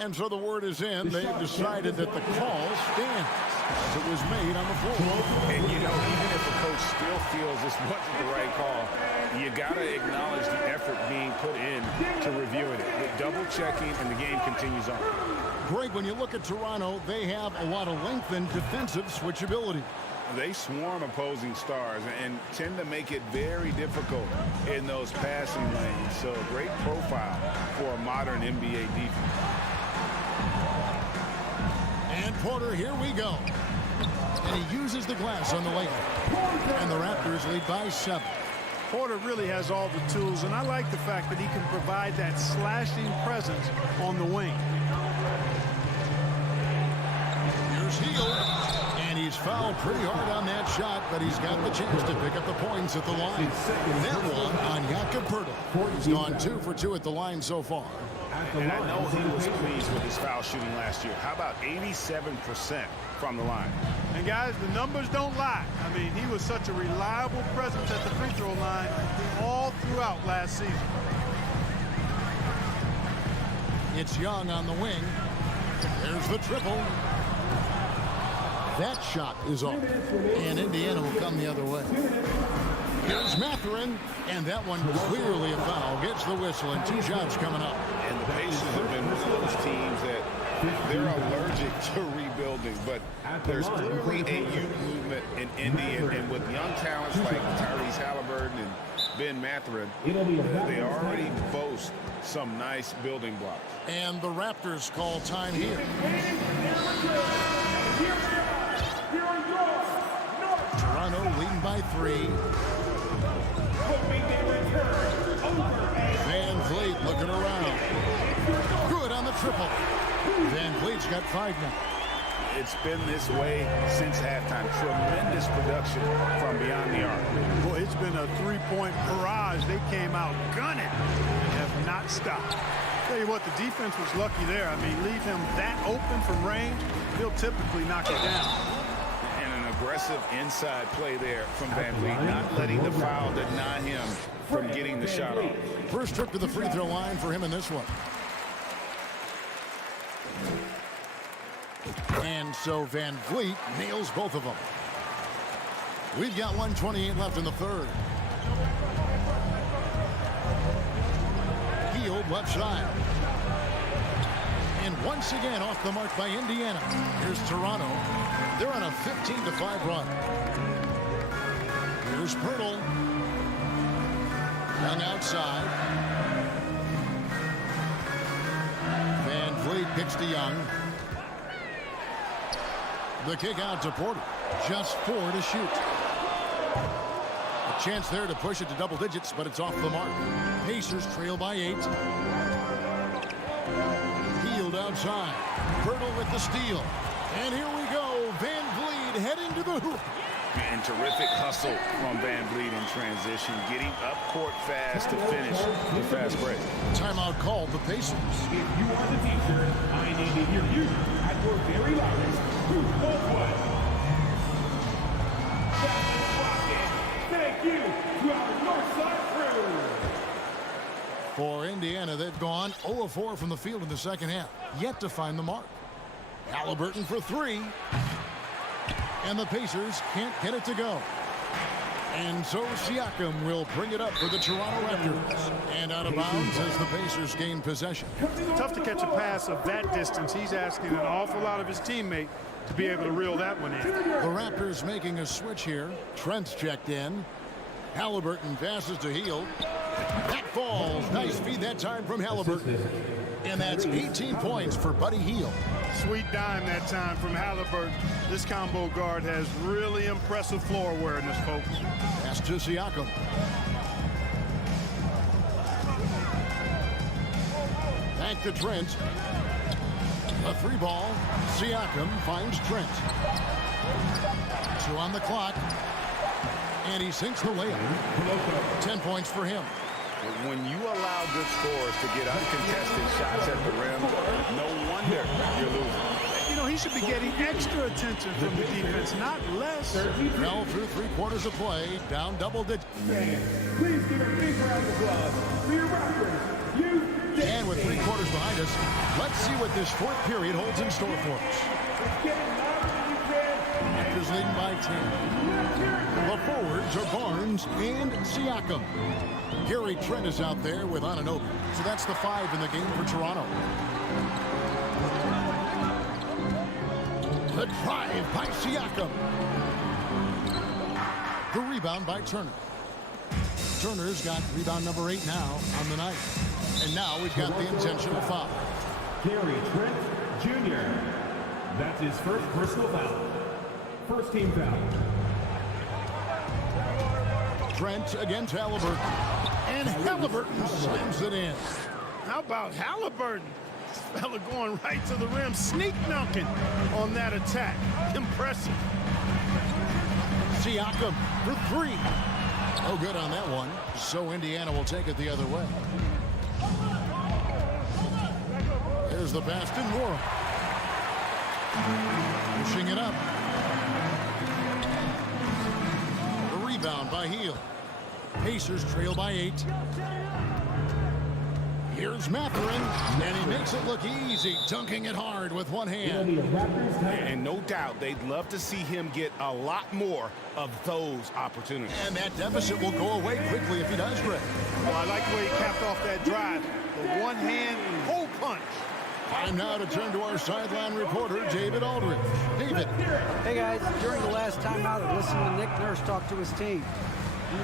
And so the word is in. They've decided that the call stands. as it was made on the floor. And, you know, even if a coach still feels this wasn't the right call, you got to acknowledge the effort being put in to reviewing it. With double-checking, and the game continues on. Greg, when you look at Toronto, they have a lot of length and defensive switchability. They swarm opposing stars and tend to make it very difficult in those passing lanes. So a great profile for a modern NBA defense. And Porter, here we go. And he uses the glass on the layup. And the Raptors lead by 7. Porter really has all the tools, and I like the fact that he can provide that slashing presence on the wing. Here's Hield. And he's fouled pretty hard on that shot, but he's got the chance to pick up the points at the line. That one on Jakob Poeltl. He's gone 2 for 2 at the line so far. And I know he was pleased with his foul shooting last year. How about 87% from the line? And guys, the numbers don't lie. I mean, he was such a reliable presence at the free throw line all throughout last season. It's Young on the wing. There's the triple. That shot is off. And Indiana will come the other way. Here's Mathurin, and that one clearly a foul. Gets the whistle, and 2 shots coming up. And the Pacers have been one of those teams that they're allergic to rebuilding, but there's clearly a youth movement in Indy, and with young talents like Tyrese Halliburton and Ben Mathurin, they already boast some nice building blocks. And the Raptors call time here. Toronto leading by 3. Van Vliet looking around. Good on the triple. Van Vliet's got 5 now. It's been this way since halftime. Tremendous production from beyond the arc. Boy, it's been a 3-point barrage. They came out gunning and have not stopped. Tell you what, the defense was lucky there. I mean, leave him that open from range, he'll typically knock it down. Aggressive inside play there from Van Vliet, not letting the foul deny him from getting the shot off. First trip to the free throw line for him in this one. And so Van Vliet nails both of them. We've got 1:28 left in the third. Hield left side. And once again off the mark by Indiana. Here's Toronto. They're on a 15-5 run. Here's Poeltl. Young outside. Van Vliet picks to Young. The kick out to Porter. Just 4 to shoot. A chance there to push it to double digits, but it's off the mark. Pacers trail by 8. Hield outside. Poeltl with the steal. And here we go. Van Vliet heading to the hoop. And terrific hustle from Van Vliet in transition, getting up court fast to finish the fast break. Timeout called the Pacers. If you are the teacher, I need to hear you at your very loudest. Who's both way? Thank you to our Northside crew. For Indiana, they've gone 0-4 from the field in the second half. Yet to find the mark. Halliburton for 3. And the Pacers can't get it to go. And so Siakam will bring it up for the Toronto Raptors. And out of bounds as the Pacers gain possession. Tough to catch a pass of that distance. He's asking an awful lot of his teammate to be able to reel that one in. The Raptors making a switch here. Trent's checked in. Halliburton passes to Hield. That falls. Nice feed that time from Halliburton. And that's 18 points for Buddy Hield. Sweet dime that time from Halliburton. This combo guard has really impressive floor awareness, folks. Pass to Siakam. Back to Trent. A 3 ball. Siakam finds Trent. 2 on the clock. And he sinks the layup. 10 points for him. When you allow good scorers to get uncontested shots at the rim, no wonder you're losing. You know, he should be getting extra attention from the defense, not less. Well, through 3 quarters of play, down double digits. Please give a big round of applause for your Raptors. And with 3 quarters behind us, let's see what this 4th period holds in store for us. It's getting louder than you can Raptors leading by 10. The forwards are Barnes and Siakam. Gary Trent is out there with Anunoby. So that's the 5 in the game for Toronto. The drive by Siakam. The rebound by Turner. Turner's got rebound number 8 now on the night. And now we've got the intentional foul. Gary Trent Jr. That's his first personal foul. First team foul. Trent against Halliburton. And Halliburton slams it in. How about Halliburton? This fella going right to the rim, sneak dunking on that attack. Impressive. Siakam for 3. Oh, good on that one. So Indiana will take it the other way. There's the pass to Norm. Pushing it up. The rebound by Hield. Pacers trail by 8. Here's Mathurin, and he makes it look easy, dunking it hard with one hand. And no doubt they'd love to see him get a lot more of those opportunities. And that deficit will go away quickly if he does, Greg. Well, I like the way he capped off that drive. The one-hand hole punch. Time now to turn to our sideline reporter, David Aldridge. David. Hey, guys. During the last timeout, I listened to Nick Nurse talk to his team.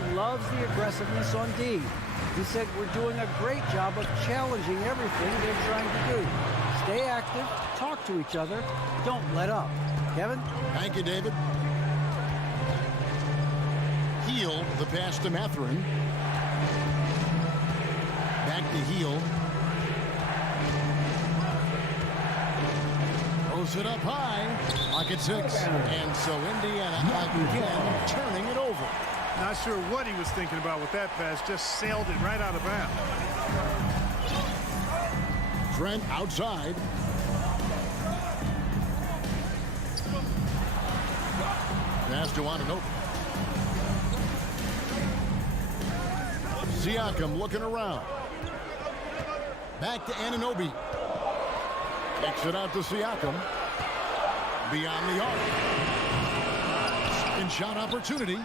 He loves the aggressiveness on D. He said we're doing a great job of challenging everything they're trying to do. Stay active, talk to each other, don't let up. Kevin? Thank you, David. Hield, the pass to Mathurin. Back to Hield. Throws it up high, like it's 6. And so Indiana again turning it over. Not sure what he was thinking about with that pass. Just sailed it right out of bounds. Trent outside. Pass to Anunoby. Siakam looking around. Back to Anunoby. Kicks it out to Siakam. Beyond the arc. Second shot opportunity.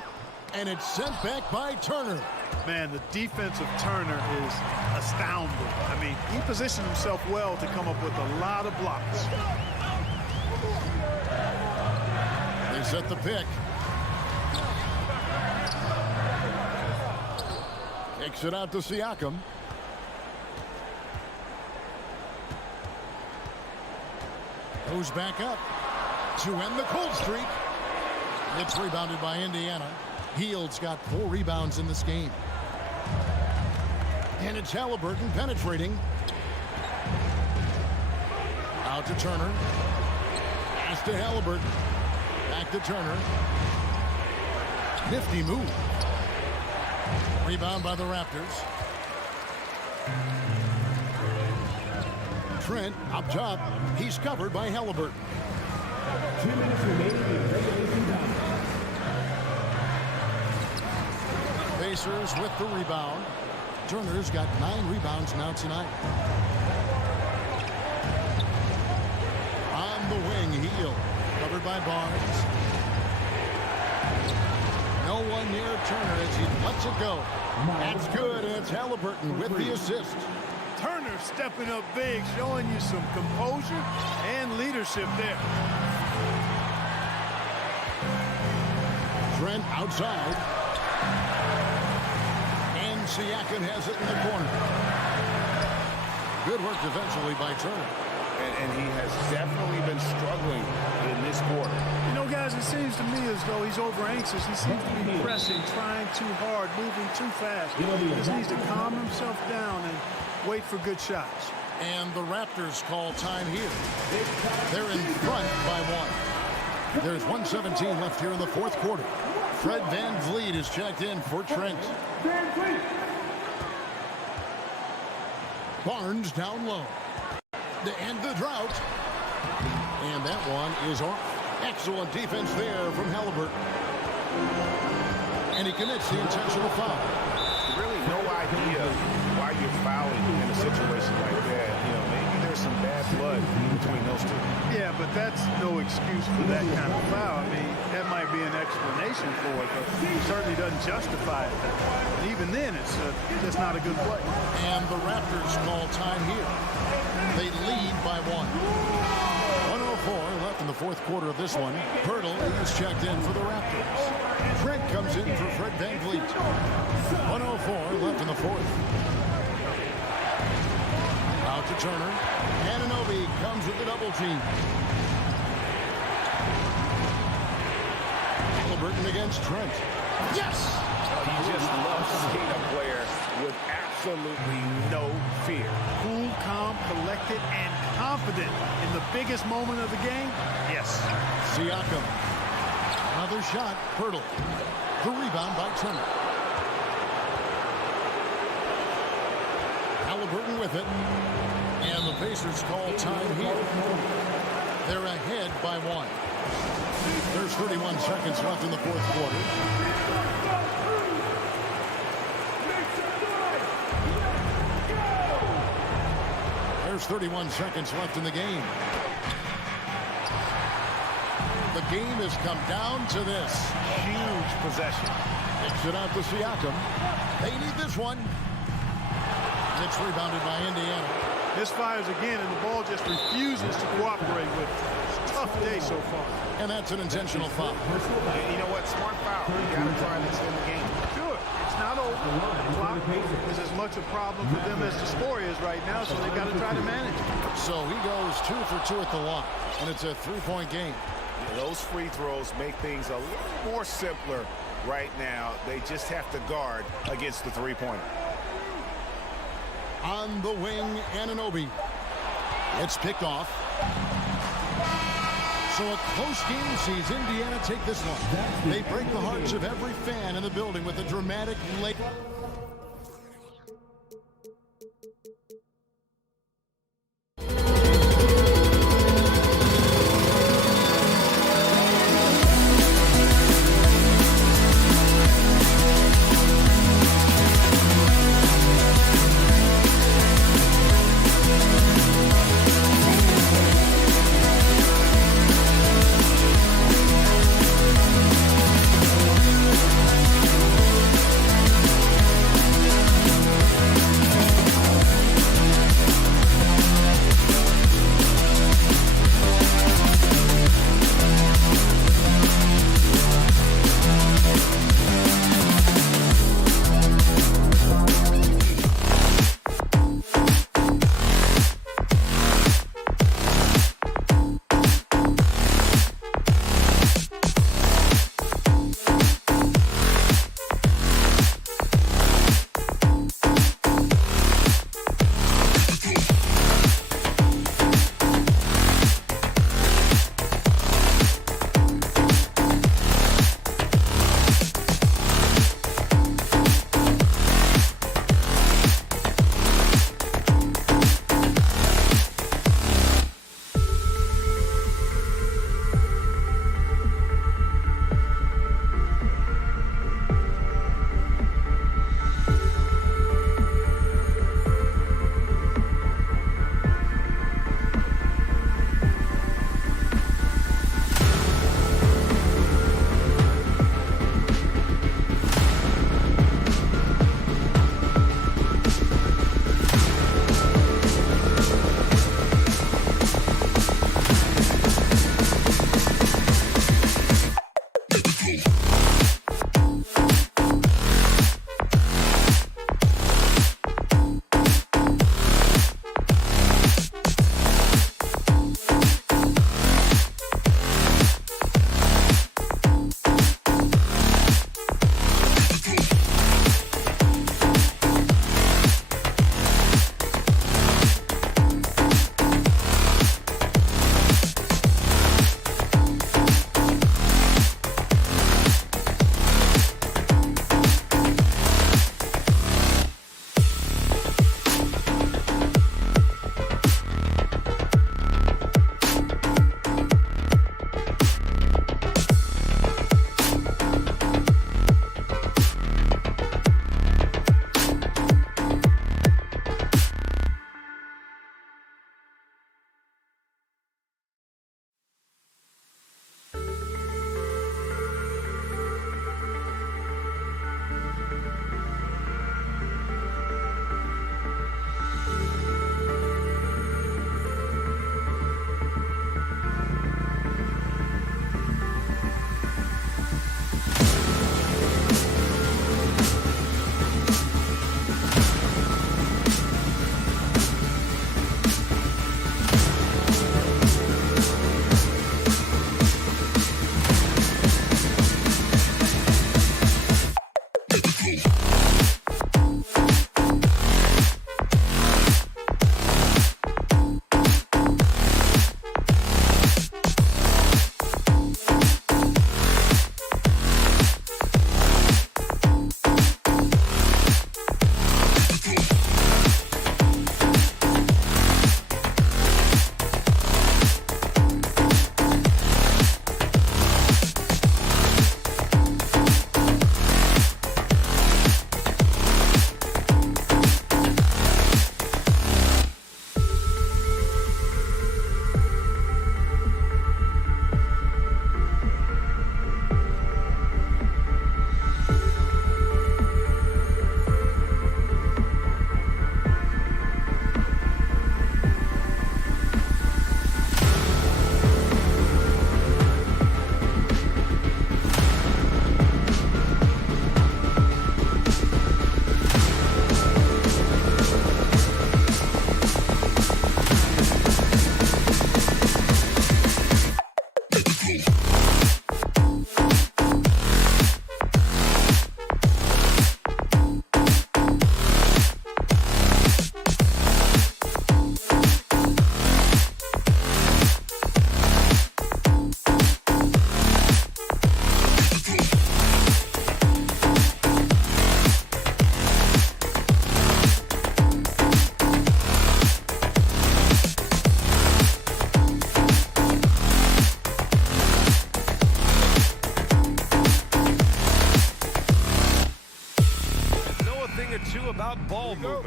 And it's sent back by Turner. Man, the defense of Turner is astounding. I mean, he positioned himself well to come up with a lot of blocks. They set the pick. Kicks it out to Siakam. Goes back up to end the cold streak. It's rebounded by Indiana. Hield's got 4 rebounds in this game. And it's Halliburton penetrating. Out to Turner. Pass to Halliburton. Back to Turner. Nifty move. Rebound by the Raptors. Trent up top. He's covered by Halliburton. 2 minutes remaining in regulation time. Pacers with the rebound. Turner's got 9 rebounds now tonight. On the wing, Hield. Covered by Barnes. No one near Turner as he lets it go. That's good, and it's Halliburton with the assist. Turner stepping up big, showing you some composure and leadership there. Trent outside. And Siakam has it in the corner. Good work defensively by Turner. And he has definitely been struggling in this quarter. You know, guys, it seems to me as though he's over anxious. He seems to be pressing, trying too hard, moving too fast. He just needs to calm himself down and wait for good shots. And the Raptors call time here. They're in front by 1. There's 1:17 left here in the fourth quarter. Fred VanVleet is checked in for Trent. Barnes down low. To end the drought. And that one is off. Excellent defense there from Halliburton. And he commits the intentional foul. Really no idea why you're fouling in a situation like that. You know, maybe there's some bad blood between those two. Yeah, but that's no excuse for that kind of foul. I mean, that might be an explanation for it, but it certainly doesn't justify it. And even then, it's just not a good play. And the Raptors call time here. They lead by 1. 1:04 left in the fourth quarter of this one. Pirtle is checked in for the Raptors. Trent comes in for Fred VanVleet. 1:04 left in the fourth. Out to Turner. Anunoby comes with the double team. Halliburton against Trent. Yes! You just love seeing a player with absolutely no fear. Cool, calm, collected, and confident in the biggest moment of the game. Yes. Siakam. Another shot. Pirtle. The rebound by Turner. Halliburton with it. And the Pacers call time here. They're ahead by 1. There's 31 seconds left in the fourth quarter. There's 31 seconds left in the game. The game has come down to this. Huge possession. Kicks it out to Siakam. They need this one. It's rebounded by Indiana. Misfires again, and the ball just refuses to cooperate with it. It's a tough day so far. And that's an intentional foul. And you know what? Smart foul. You got to try and extend the game. Sure, it's not over. The clock is as much a problem for them as the score is right now, so they've got to try to manage it. So he goes 2 for 2 at the line, and it's a 3-point game. Those free throws make things a little more simpler right now. They just have to guard against the three-pointer. On the wing, Anunoby. It's picked off. So a close game sees Indiana take this one. They break the hearts of every fan in the building with a dramatic late.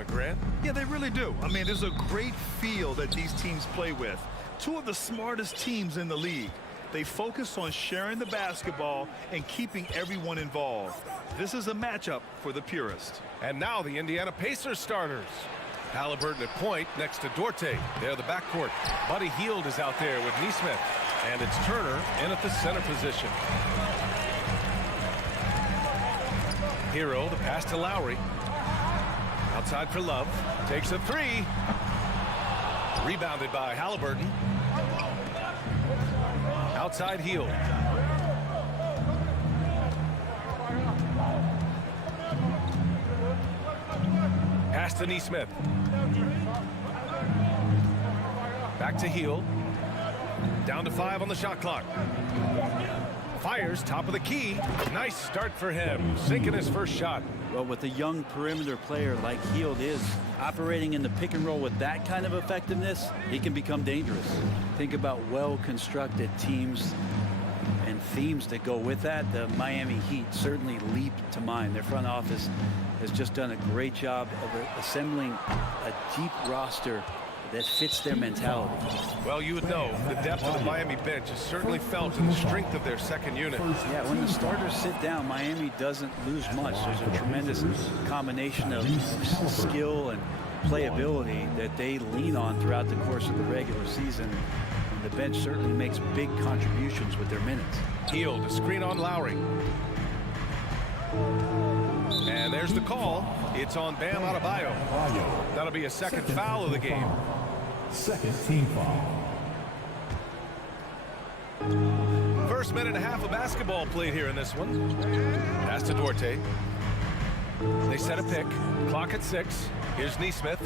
together, Grant. Yeah, they really do. I mean, there's a great feel that these teams play with. Two of the smartest teams in the league. They focus on sharing the basketball and keeping everyone involved. This is a matchup for the purist. And now the Indiana Pacers starters. Halliburton at point next to Duarte. They're the backcourt. Buddy Hield is out there with Neesmith. And it's Turner in at the center position. Hero, the pass to Lowry. Outside for Love. Takes a three. Rebounded by Halliburton. Outside Hield. Pass to Neesmith. Back to Hield. Down to 5 on the shot clock. Fires top of the key. Nice start for him. Sinking his first shot. Well, with a young perimeter player like Hield is operating in the pick and roll with that kind of effectiveness, he can become dangerous. Think about well-constructed teams and themes that go with that. The Miami Heat certainly leap to mind. Their front office has just done a great job of assembling a deep roster that fits their mentality. Well, you would know the depth of the Miami bench is certainly felt in the strength of their second unit. Yeah, when the starters sit down, Miami doesn't lose much. There's a tremendous combination of skill and playability that they lean on throughout the course of the regular season. And the bench certainly makes big contributions with their minutes. Hield, a screen on Lowry. And there's the call. It's on Bam Adebayo. That'll be a second foul of the game. Second team foul. First minute and a half of basketball played here in this one. Pass to Duarte. They set a pick. Clock at 6. Here's Neesmith.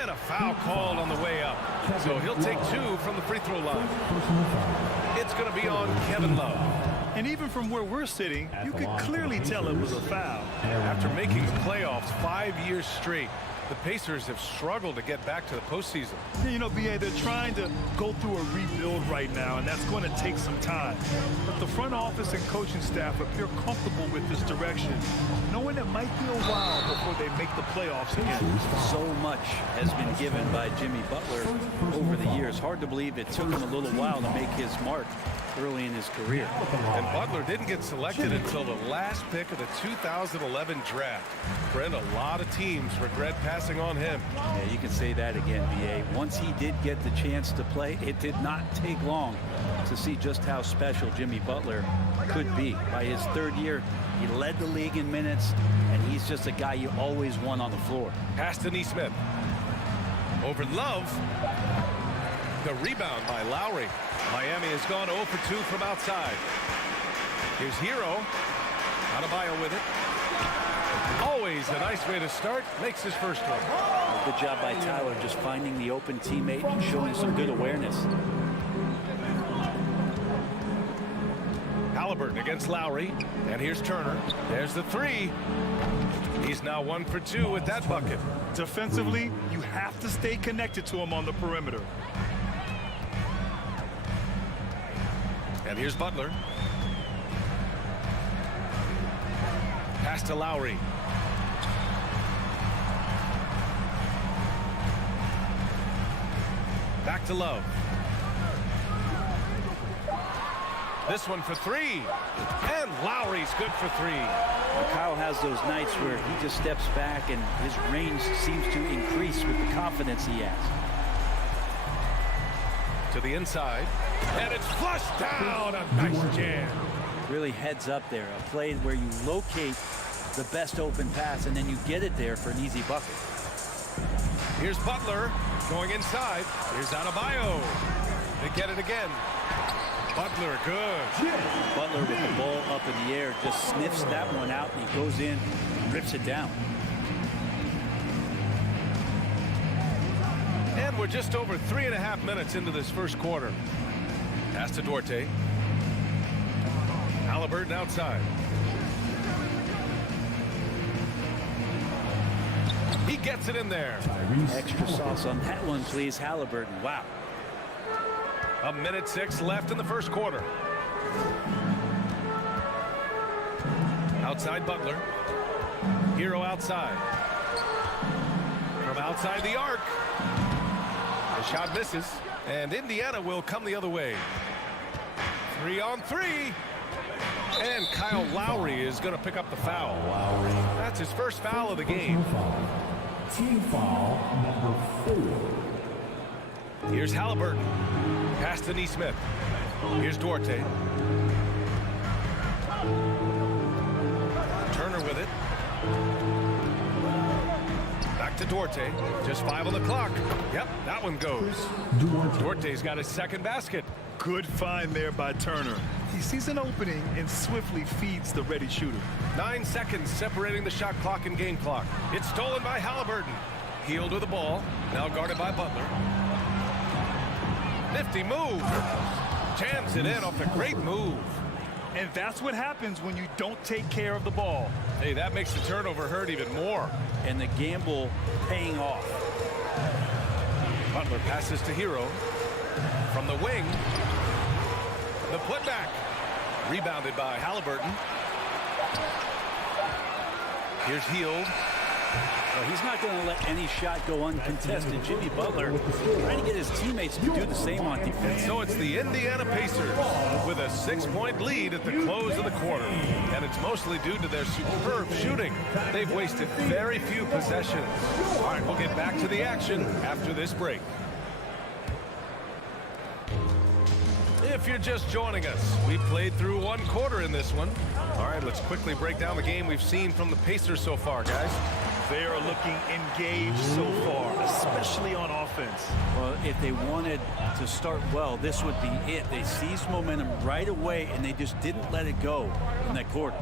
And a foul called on the way up. So he'll take 2 from the free throw line. It's going to be on Kevin Love. And even from where we're sitting, you could clearly tell it was a foul. After making the playoffs 5 years straight, the Pacers have struggled to get back to the postseason. You know, B.A., they're trying to go through a rebuild right now, and that's going to take some time. But the front office and coaching staff appear comfortable with this direction, knowing it might be a while before they make the playoffs again. So much has been given by Jimmy Butler over the years. Hard to believe it took him a little while to make his mark early in his career. And Butler didn't get selected until the last pick of the 2011 draft. Brent, a lot of teams regret passing on him. Yeah, you can say that again, B.A. Once he did get the chance to play, it did not take long to see just how special Jimmy Butler could be. By his third year, he led the league in minutes, and he's just a guy you always want on the floor. Pass to Neesmith. Over Love. The rebound by Lowry. Miami has gone 0 for 2 from outside. Here's Hero. Adebayo with it. Always a nice way to start. Makes his first one. Good job by Tyler just finding the open teammate and showing some good awareness. Halliburton against Lowry. And here's Turner. There's the 3. He's now 1 for 2 with that bucket. Defensively, you have to stay connected to him on the perimeter. And here's Butler. Pass to Lowry. Back to Love. This one for 3. And Lowry's good for 3. Well, Kyle has those nights where he just steps back and his range seems to increase with the confidence he has. To the inside. And it's flushed down. A nice jam. Really heads up there. A play where you locate the best open pass and then you get it there for an easy bucket. Here's Butler going inside. Here's Adebayo. They get it again. Butler good. Butler with the ball up in the air just sniffs that one out and he goes in and rips it down. And we're just over 3.5 minutes into this first quarter. Pass to Duarte. Halliburton outside. He gets it in there. Extra sauce on that one, please, Halliburton. Wow. 1:06 left in the first quarter. Outside Butler. Hero outside. From outside the arc. The shot misses. And Indiana will come the other way. 3-on-3. And Kyle Lowry is going to pick up the foul. That's his first foul of the game. Team foul number 4. Here's Halliburton. Pass to Neesmith. Here's Duarte. Turner with it. Back to Duarte. Just 5 on the clock. Yep, that one goes. Duarte's got his second basket. Good find there by Turner. He sees an opening and swiftly feeds the ready shooter. 9 seconds separating the shot clock and game clock. It's stolen by Halliburton. Healed with the ball. Now guarded by Butler. Nifty move. Jams it in off a great move. And that's what happens when you don't take care of the ball. Hey, that makes the turnover hurt even more. And the gamble paying off. Butler passes to Hero. From the wing. The putback. Rebounded by Halliburton. Here's Hield. Well, he's not going to let any shot go uncontested. Jimmy Butler trying to get his teammates to do the same on defense. So it's the Indiana Pacers with a 6-point lead at the close of the quarter. And it's mostly due to their superb shooting. They've wasted very few possessions. All right, we'll get back to the action after this break. If you're just joining us, we played through 1 quarter in this one. All right, let's quickly break down the game we've seen from the Pacers so far, guys. They are looking engaged so far, especially on offense. Well, if they wanted to start well, this would be it. They seized momentum right away, and they just didn't let it go in that quarter.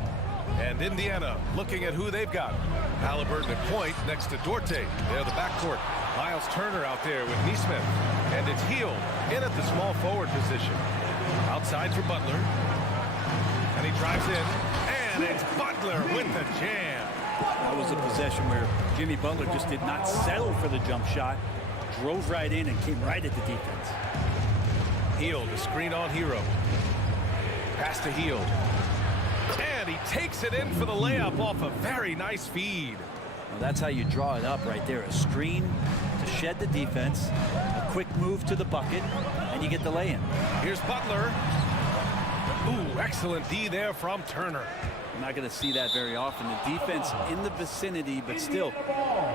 And Indiana looking at who they've got. Halliburton at point next to Duarte. They're the backcourt. Miles Turner out there with Neesmith. And it's Hield in at the small forward position. Outside for Butler. And he drives in. And it's Butler with the jam. That was a possession where Jimmy Butler just did not settle for the jump shot. Drove right in and came right at the defense. Hield, a screen on Hero. Pass to Hield. And he takes it in for the layup off a very nice feed. Well, that's how you draw it up right there. A screen to shed the defense, a quick move to the bucket, and you get the lay-in. Here's Butler. Ooh, excellent D there from Turner. I'm not going to see that very often. The defense in the vicinity, but still,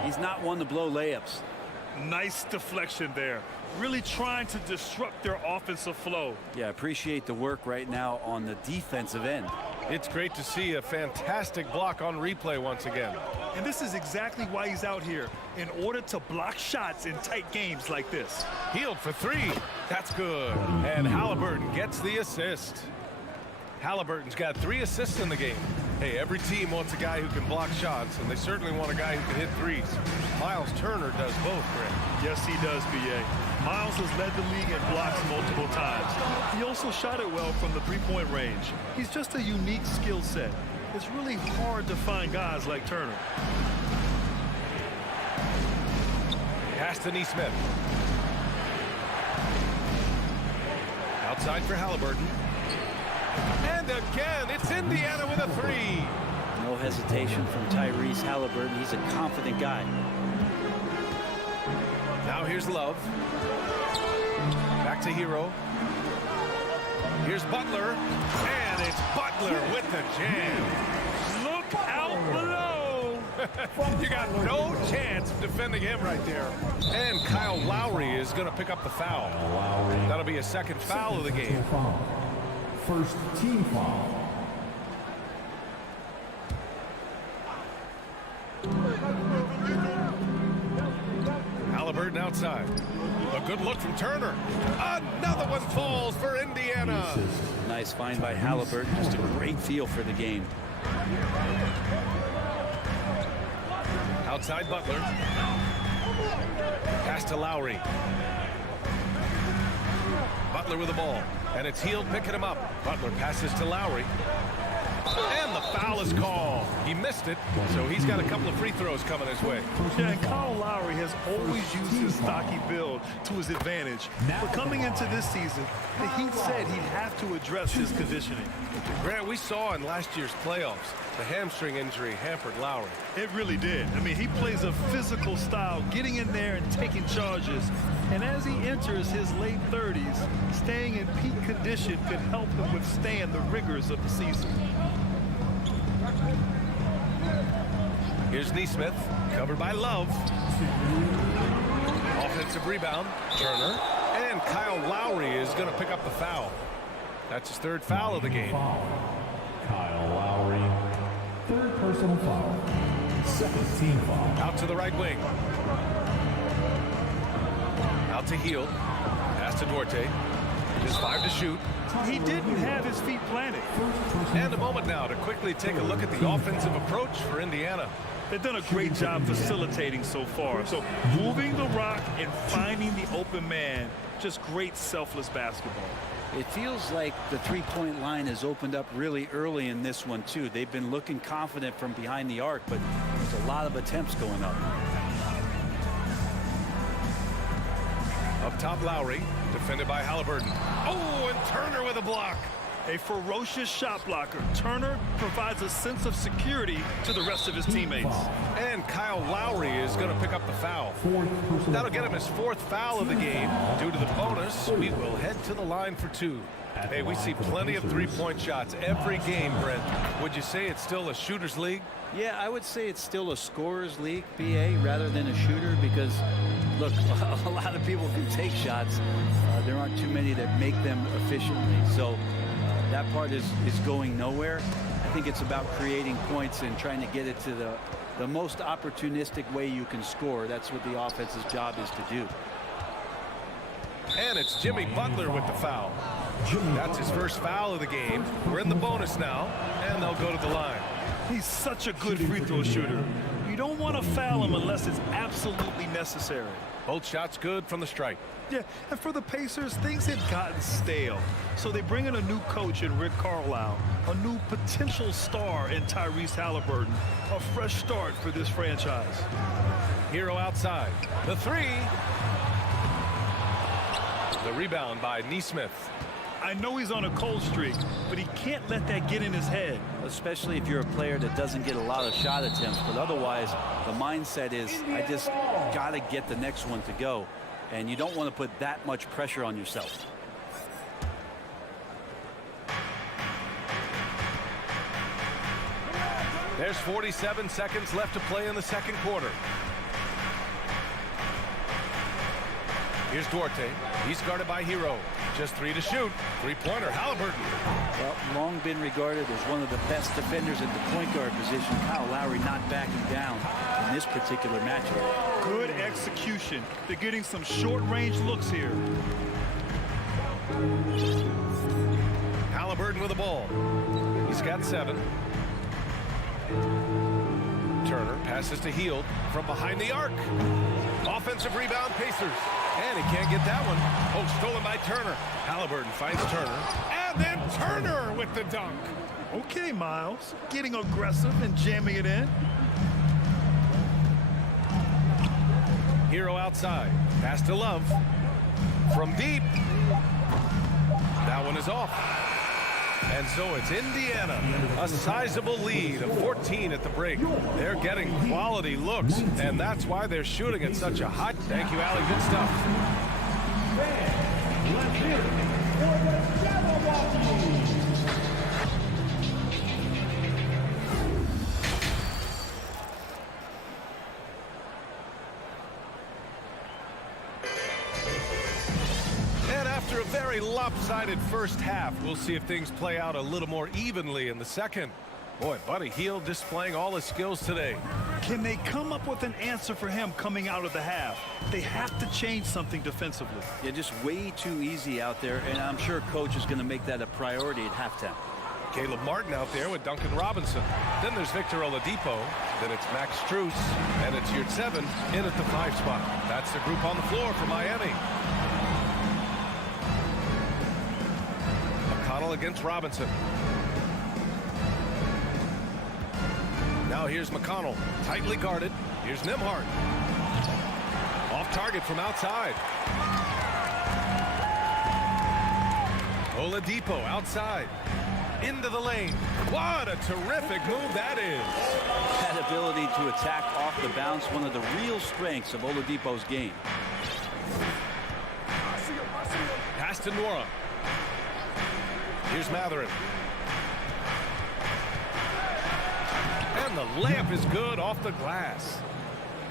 he's not one to blow layups. Nice deflection there. Really trying to disrupt their offensive flow. Yeah, appreciate the work right now on the defensive end. It's great to see a fantastic block on replay once again. And this is exactly why he's out here, in order to block shots in tight games like this. Hield for 3. That's good. And Halliburton gets the assist. Halliburton's got 3 assists in the game. Hey, every team wants a guy who can block shots, and they certainly want a guy who can hit threes. Miles Turner does both, Greg. Yes, he does, B.A. Miles has led the league in blocks multiple times. He also shot it well from the three-point range. He's just a unique skill set. It's really hard to find guys like Turner. Pass to Neesmith. Outside for Halliburton. And again, it's Indiana with a 3. No hesitation from Tyrese Halliburton. He's a confident guy. Now here's Love. Back to Hero. Here's Butler. And it's Butler with the jam. Look out below. You got no chance of defending him right there. And Kyle Lowry is going to pick up the foul. That'll be a second foul of the game. First team foul. Halliburton outside. A good look from Turner. Another one falls for Indiana. Nice find by Halliburton. Just a great feel for the game. Outside Butler. Pass to Lowry. Butler with the ball. And it's Hield picking him up. Butler passes to Lowry. And the foul is called. He missed it, so he's got a couple of free throws coming his way. Yeah, and Kyle Lowry has always used his stocky build to his advantage. But coming into this season, the Heat said he'd have to address his conditioning. Grant, we saw in last year's playoffs, the hamstring injury hampered Lowry. It really did. I mean, he plays a physical style, getting in there and taking charges. And as he enters his late 30s, staying in peak condition could help him withstand the rigors of the season. Here's Neesmith, covered by Love. Offensive rebound, Turner. And Kyle Lowry is going to pick up the foul. That's his third foul of the game. Kyle Lowry, third personal foul. Second team foul. Out to the right wing. Out to Hield. Pass to Duarte. Just 5 to shoot. He didn't have his feet planted. And a moment now to quickly take a look at the offensive approach for Indiana. They've done a great job facilitating so far. So moving the rock and finding the open man, just great selfless basketball. It feels like the three-point line has opened up really early in this one, too. They've been looking confident from behind the arc, but there's a lot of attempts going up. Up top, Lowry, defended by Halliburton. Oh, and Turner with a block. A ferocious shot blocker. Turner provides a sense of security to the rest of his teammates. And Kyle Lowry is going to pick up the foul. That'll get him his 4th foul of the game. Due to the bonus, we will head to the line for 2. Hey, we see plenty of three-point shots every game, Brent. Would you say it's still a shooter's league? Yeah, I would say it's still a scorer's league, BA, rather than a shooter, because, look, a lot of people can take shots. There aren't too many that make them efficiently. So that part is going nowhere. I think it's about creating points and trying to get it to the most opportunistic way you can score. That's what the offense's job is to do. And it's Jimmy Butler with the foul. That's his first foul of the game. We're in the bonus now, and they'll go to the line. He's such a good free throw shooter. You don't want to foul him unless it's absolutely necessary. Both shots good from the stripe. Yeah, and for the Pacers, things had gotten stale. So they bring in a new coach in Rick Carlisle, a new potential star in Tyrese Halliburton, a fresh start for this franchise. Hero outside. The 3. The rebound by Neesmith. I know he's on a cold streak, but he can't let that get in his head. Especially if you're a player that doesn't get a lot of shot attempts, but otherwise the mindset is, I just got to get the next one to go. And you don't want to put that much pressure on yourself. There's 47 seconds left to play in the second quarter. Here's Duarte. He's guarded by Hero. Just 3 to shoot. Three-pointer, Halliburton. Well, long been regarded as one of the best defenders at the point guard position. Kyle Lowry not backing down in this particular matchup. Good execution. They're getting some short-range looks here. Halliburton with the ball. He's got 7. Turner passes to Hield from behind the arc. Offensive rebound, Pacers. And he can't get that one. Oh, stolen by Turner. Halliburton finds Turner. And then Turner with the dunk. Okay, Miles. Getting aggressive and jamming it in. Hero outside. Pass to Love. From deep. That one is off. And so it's Indiana, a sizable lead of 14 at the break. They're getting quality looks, and that's why they're shooting at such a hot. Thank you, Allie. Good stuff. Let's hear it for the Jabberwockies. After a very lopsided first half, we'll see if things play out a little more evenly in the second. Boy, Buddy Hield displaying all his skills today. Can they come up with an answer for him coming out of the half? They have to change something defensively. Yeah, just way too easy out there, and I'm sure coach is going to make that a priority at halftime. Caleb Martin out there with Duncan Robinson. Then there's Victor Oladipo. Then it's Max Strus. And it's Yurt 7 in at the 5 spot. That's the group on the floor for Miami. McConnell against Robinson. Now here's McConnell, tightly guarded. Here's Nembhard. Off target from outside. Oladipo outside. Into the lane. What a terrific move that is. That ability to attack off the bounce, one of the real strengths of Oladipo's game. Pass to Nora. Here's Matherin. And the layup is good off the glass.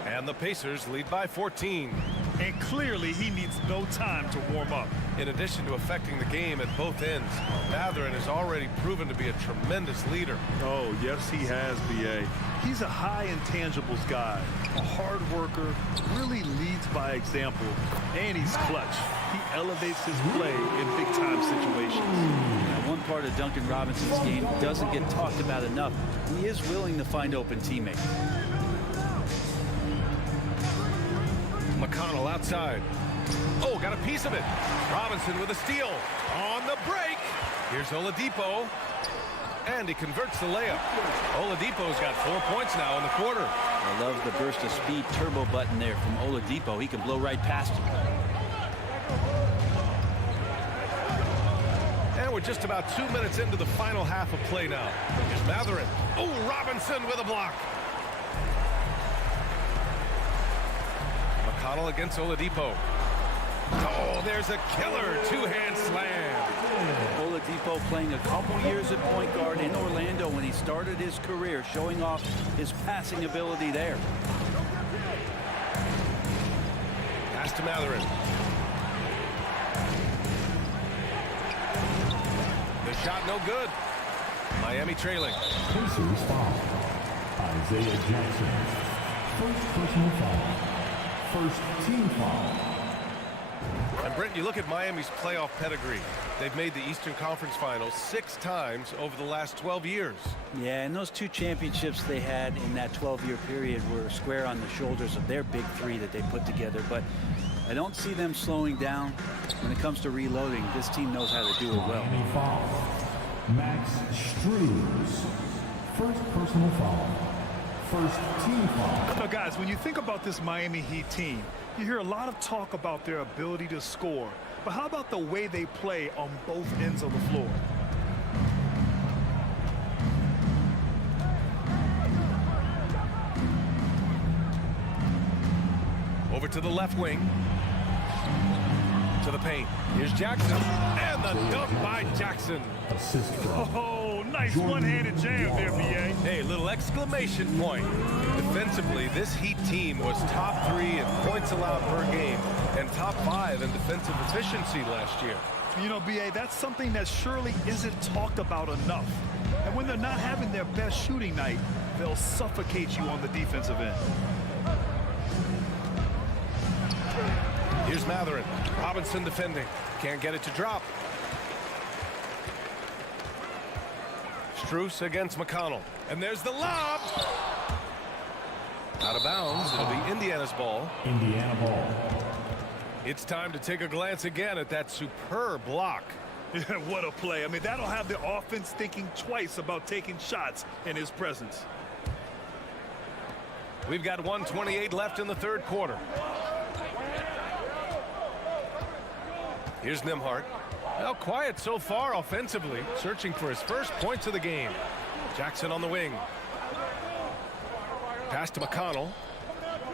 And the Pacers lead by 14. And clearly he needs no time to warm up. In addition to affecting the game at both ends, Matherin has already proven to be a tremendous leader. Oh, yes, he has, B.A. He's a high intangibles guy, a hard worker, really leads by example, and he's clutch. He elevates his play in big-time situations. Now, one part of Duncan Robinson's game doesn't get talked about enough. He is willing to find open teammates. McConnell outside. Oh, got a piece of it. Robinson with a steal. On the break. Here's Oladipo. And he converts the layup. Oladipo's got 4 points now in the quarter. I love the burst of speed turbo button there from Oladipo. He can blow right past him. And we're just about 2 minutes into the final half of play now. Here's Matherin. Oh, Robinson with a block. McConnell against Oladipo. Oh, there's a killer two-hand slam. Oladipo playing a couple years at point guard in Orlando when he started his career, showing off his passing ability there. Pass to Matherin. The shot no good. Miami trailing. Pacers foul. Isaiah Jackson. First personal foul. First team foul. And Brent, you look at Miami's playoff pedigree. They've made the Eastern Conference Finals 6 times over the last 12 years. Yeah, and those 2 championships they had in that 12-year period were square on the shoulders of their big 3 that they put together. But I don't see them slowing down when it comes to reloading. This team knows how to do it well. Miami foul. Max Struz. First personal foul. First team foul. Now, guys, when you think about this Miami Heat team, you hear a lot of talk about their ability to score. But how about the way they play on both ends of the floor? Over to the left wing. To the paint. Here's Jackson. And the dunk by Jackson. Assist from. Oh, nice one-handed jam there, B.A. Hey, little exclamation point. Defensively, this Heat team was top 3 in points allowed per game and top 5 in defensive efficiency last year. You know, B.A., that's something that surely isn't talked about enough. And when they're not having their best shooting night, they'll suffocate you on the defensive end. Here's Matherin. Robinson defending. Can't get it to drop. Strus against McConnell. And there's the lob. Out of bounds. It'll be Indiana's ball. Indiana ball. It's time to take a glance again at that superb block. Yeah, what a play. I mean, that'll have the offense thinking twice about taking shots in his presence. We've got 1:28 left in the third quarter. Here's Nembhard. Well, quiet so far offensively, searching for his first points of the game. Jackson on the wing. Pass to McConnell.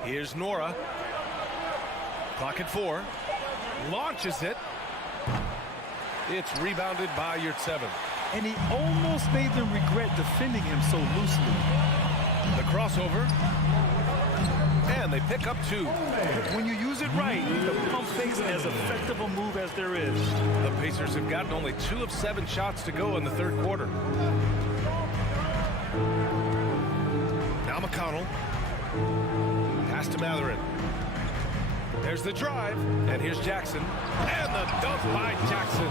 Here's Nora. Clock at 4. Launches it. It's rebounded by Yurtseven. And he almost made them regret defending him so loosely. The crossover. And they pick up 2. When you use it right, the pump fake's as effective a move as there is. The Pacers have gotten only 2 of 7 shots to go in the third quarter. Now McConnell. Pass to Matherin. There's the drive. And here's Jackson. And the dunk by Jackson.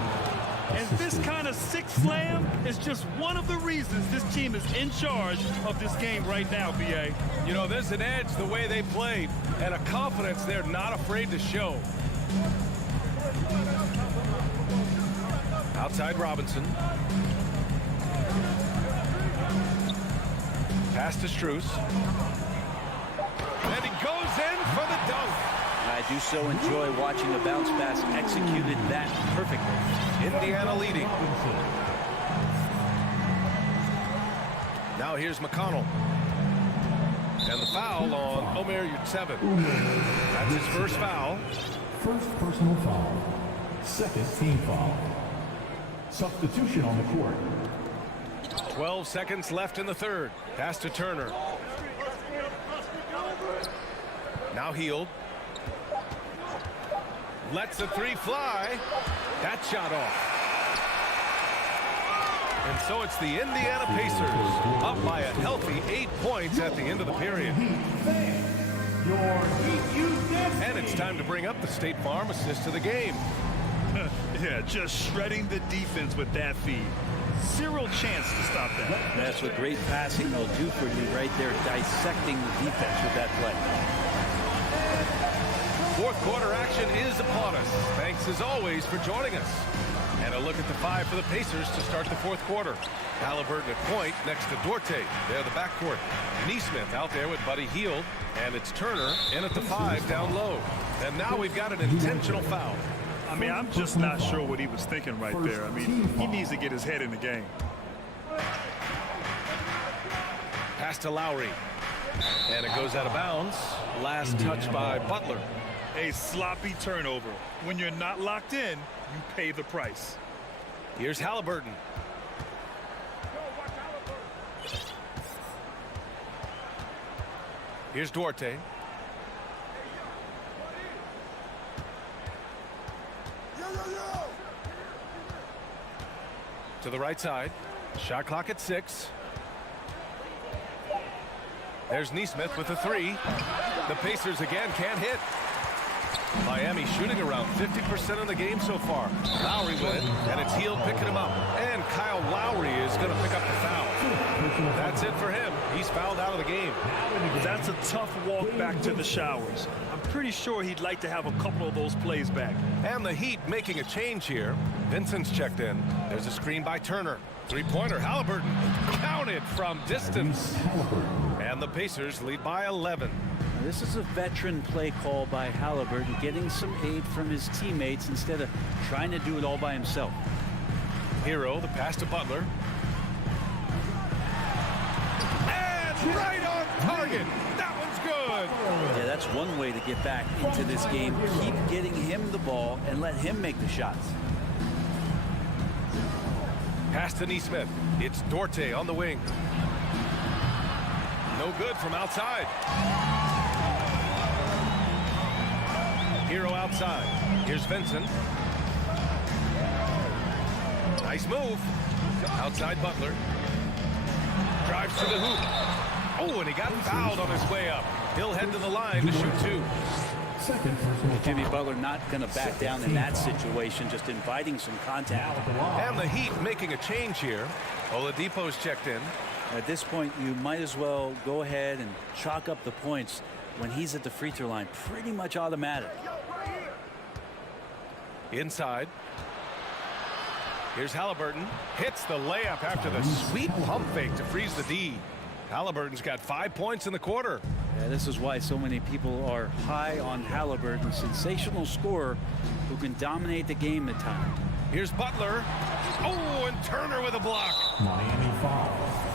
And this kind of sick slam is just one of the reasons this team is in charge of this game right now, B.A. You know, there's an edge the way they played and a confidence they're not afraid to show. Outside Robinson. Pass to Strus. And he goes in for the dunk. I do so enjoy watching a bounce pass executed that perfectly. Indiana leading. Now here's McConnell. And the foul on Omer Yurtseven. That's his first foul. First personal foul. Second team foul. Substitution on the court. 12 seconds left in the third. Pass to Turner. Now Hield. Lets the three fly. That shot off. And so it's the Indiana Pacers up by a healthy 8 points at the end of the period. And it's time to bring up the State Farm assist of the game. Yeah, just shredding the defense with that feed. Zero chance to stop that. That's what great passing will do for you right there, dissecting the defense with that play. Fourth quarter action is upon us. Thanks as always for joining us. And a look at the five for the Pacers to start the fourth quarter. Halliburton at point next to Duarte. They're the backcourt. Neesmith out there with Buddy Hield. And it's Turner in at the five down low. And now we've got an intentional foul. I mean, I'm just not sure what he was thinking right there. I mean, he needs to get his head in the game. Pass to Lowry. And it goes out of bounds. Last touch by Butler. A sloppy turnover. When you're not locked in, you pay the price. Here's Halliburton. Here's Duarte. To the right side. Shot clock at 6. There's Neesmith with a three. The Pacers again can't hit. Miami shooting around 50% of the game so far. Lowry with it, and it's Hield picking him up. And Kyle Lowry is going to pick up the foul. That's it for him. He's fouled out of the game. That's a tough walk back to the showers. I'm pretty sure he'd like to have a couple of those plays back. And the Heat making a change here. Vincent's checked in. There's a screen by Turner. Three-pointer, Halliburton. Counted from distance. And the Pacers lead by 11. Now, this is a veteran play call by Halliburton, getting some aid from his teammates instead of trying to do it all by himself. Hero, the pass to Butler. And right on target. That one's good. Yeah, that's one way to get back into this game. Keep getting him the ball and let him make the shots. Pass to Neesmith. It's Duarte on the wing. No good from outside. Hero outside. Here's Vincent. Nice move. Outside Butler. Drives to the hoop. Oh, and he got fouled on his way up. He'll head to the line to shoot two. Jimmy Butler not going to back down in that situation, just inviting some contact. And the Heat making a change here. Oladipo's checked in. At this point, you might as well go ahead and chalk up the points when he's at the free throw line. Pretty much automatic. Inside. Here's Halliburton. Hits the layup after the sweet pump fake to freeze the D. Halliburton's got 5 points in the quarter. Yeah, this is why so many people are high on Halliburton. Sensational scorer who can dominate the game at times. Here's Butler. Oh, and Turner with a block. Miami foul.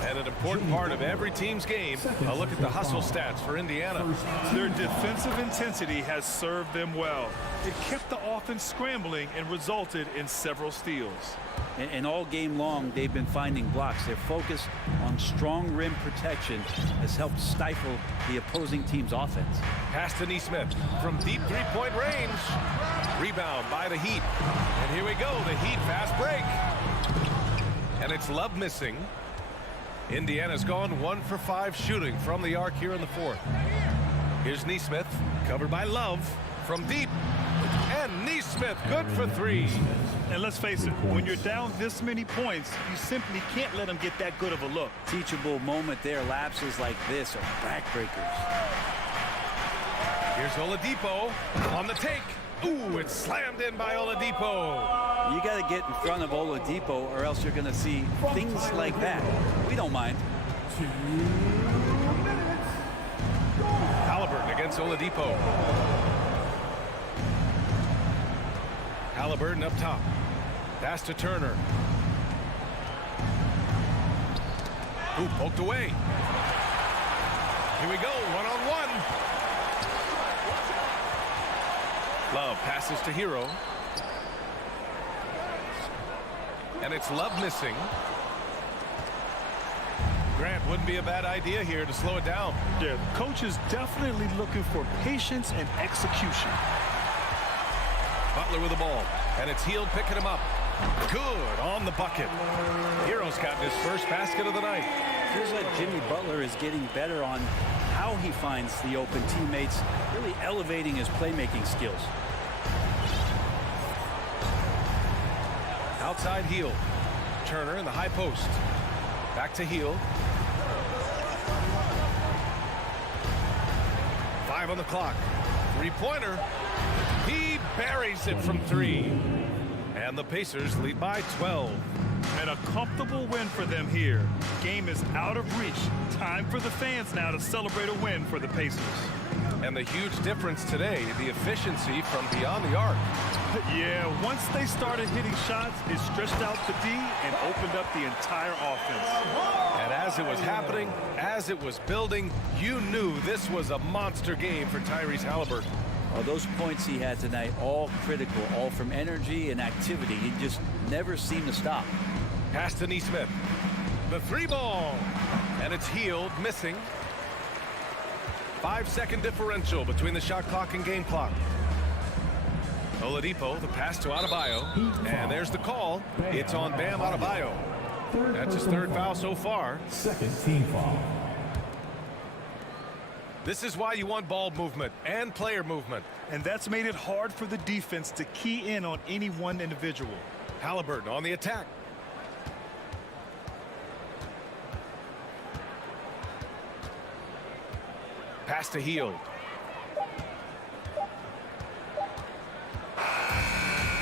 And an important part of every team's game. A look at the hustle stats for Indiana. Their defensive intensity has served them well. It kept the offense scrambling and resulted in several steals. And all game long, they've been finding blocks. Their focus on strong rim protection has helped stifle the opposing team's offense. Pass to Neesmith from deep three-point range. Rebound by the Heat. And here we go, the Heat fast break. And it's Love missing. Indiana's gone 1 for 5 shooting from the arc here in the fourth. Here's Neesmith, covered by Love from deep. And Neesmith good for 3. And let's face it, when you're down this many points, you simply can't let them get that good of a look. Teachable moment there. Lapses like this are backbreakers. Here's Oladipo on the take. Ooh, it's slammed in by Oladipo. You got to get in front of Oladipo or else you're going to see things like that. We don't mind. 2 minutes. Halliburton against Oladipo. Halliburton up top. Pass to Turner. Ooh, poked away. Here we go, one-on-one. Love passes to Hero. And it's Love missing. Grant, wouldn't be a bad idea here to slow it down. Yeah, the coach is definitely looking for patience and execution. Butler with the ball, and it's Hield picking him up. Good on the bucket. Hero's got his first basket of the night. Feels like Jimmy Butler is getting better on how he finds the open teammates, really elevating his playmaking skills. Outside Hield. Turner in the high post. Back to Hield. 5 on the clock. Three-pointer. He buries it from 3. And the Pacers lead by 12. And a comfortable win for them here. Game is out of reach. Time for the fans now to celebrate a win for the Pacers. And the huge difference today, the efficiency from beyond the arc. Yeah, once they started hitting shots, it stretched out the D and opened up the entire offense. And as it was happening, as it was building, you knew this was a monster game for Tyrese Halliburton. Oh, those points he had tonight, all critical, all from energy and activity. He just never seemed to stop. Pass to Nesmith. The 3-ball. And it's Hield missing. 5-second differential between the shot clock and game clock. Oladipo, the pass to Adebayo. And there's the call. It's on Bam Adebayo. That's his 3rd foul so far. 2nd team foul. This is why you want ball movement and player movement. And that's made it hard for the defense to key in on any one individual. Halliburton on the attack. Pass to Hield.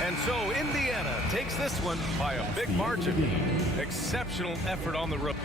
And so Indiana takes this one by a big margin. Exceptional effort on the rookie.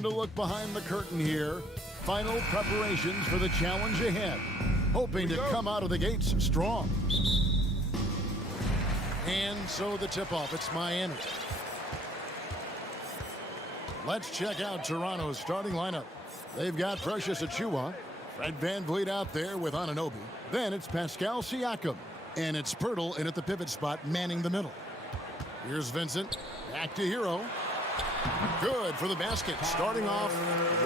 And a look behind the curtain here. Final preparations for the challenge ahead. Hoping to come out of the gates strong. And so the tip-off, it's Miami. Let's check out Toronto's starting lineup. They've got Precious Achiuwa, Fred VanVleet out there with Anunoby. Then it's Pascal Siakam. And it's Pirtle in at the pivot spot, manning the middle. Here's Vincent. Back to Hero. Good for the basket. Starting off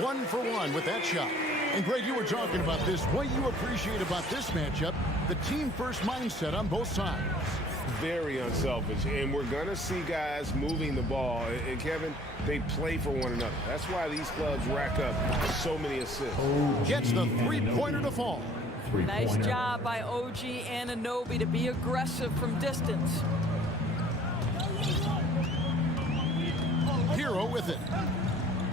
1 for 1 with that shot. And Greg, you were talking about this. What you appreciate about this matchup, the team-first mindset on both sides. Very unselfish, and we're going to see guys moving the ball. And Kevin, they play for one another. That's why these clubs rack up so many assists. Gets the three-pointer to fall. Nice job by OG Anunoby to be aggressive from distance. Hero with it.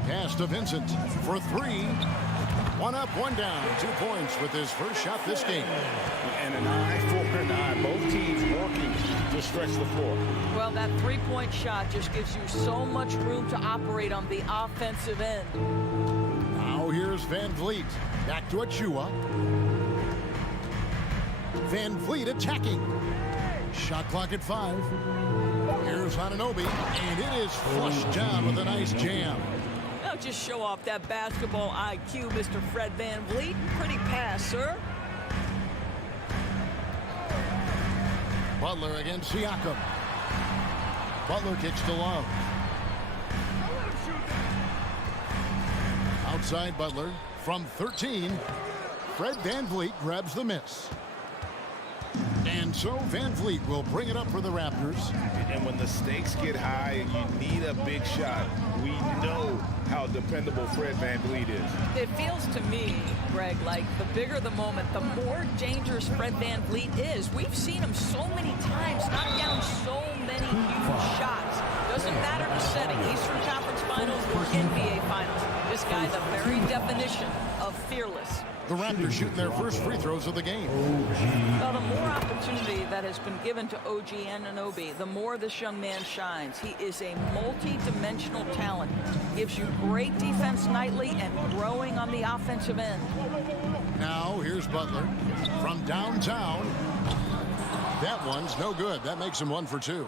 Pass to Vincent for 3. 1 up, 1 down. 2 points with his first shot this game. And an eye for an eye. Both teams working to stretch the floor. Well, that three-point shot just gives you so much room to operate on the offensive end. Now here's VanVleet. Back to Achiuwa. VanVleet attacking. Shot clock at 5. Here's Anunoby, and it is flushed down with a nice jam. Now just show off that basketball IQ, Mr. Fred VanVleet. Pretty pass, sir. Butler against Siakam. Butler kicks to Love. Outside Butler from 13. Fred VanVleet grabs the miss. And so VanVleet will bring it up for the Raptors. And when the stakes get high and you need a big shot, we know how dependable Fred VanVleet is. It feels to me, Greg, like the bigger the moment, the more dangerous Fred VanVleet is. We've seen him so many times knock down so many huge shots. Doesn't matter the setting, Eastern Conference Finals or NBA Finals. This guy's a very definition of fearless. The Raptors shooting their first free throws of the game. Well, the more opportunity that has been given to OG Anunoby, the more this young man shines. He is a multi-dimensional talent. Gives you great defense nightly and growing on the offensive end. Now here's Butler from downtown. That one's no good. That makes him 1 for 2.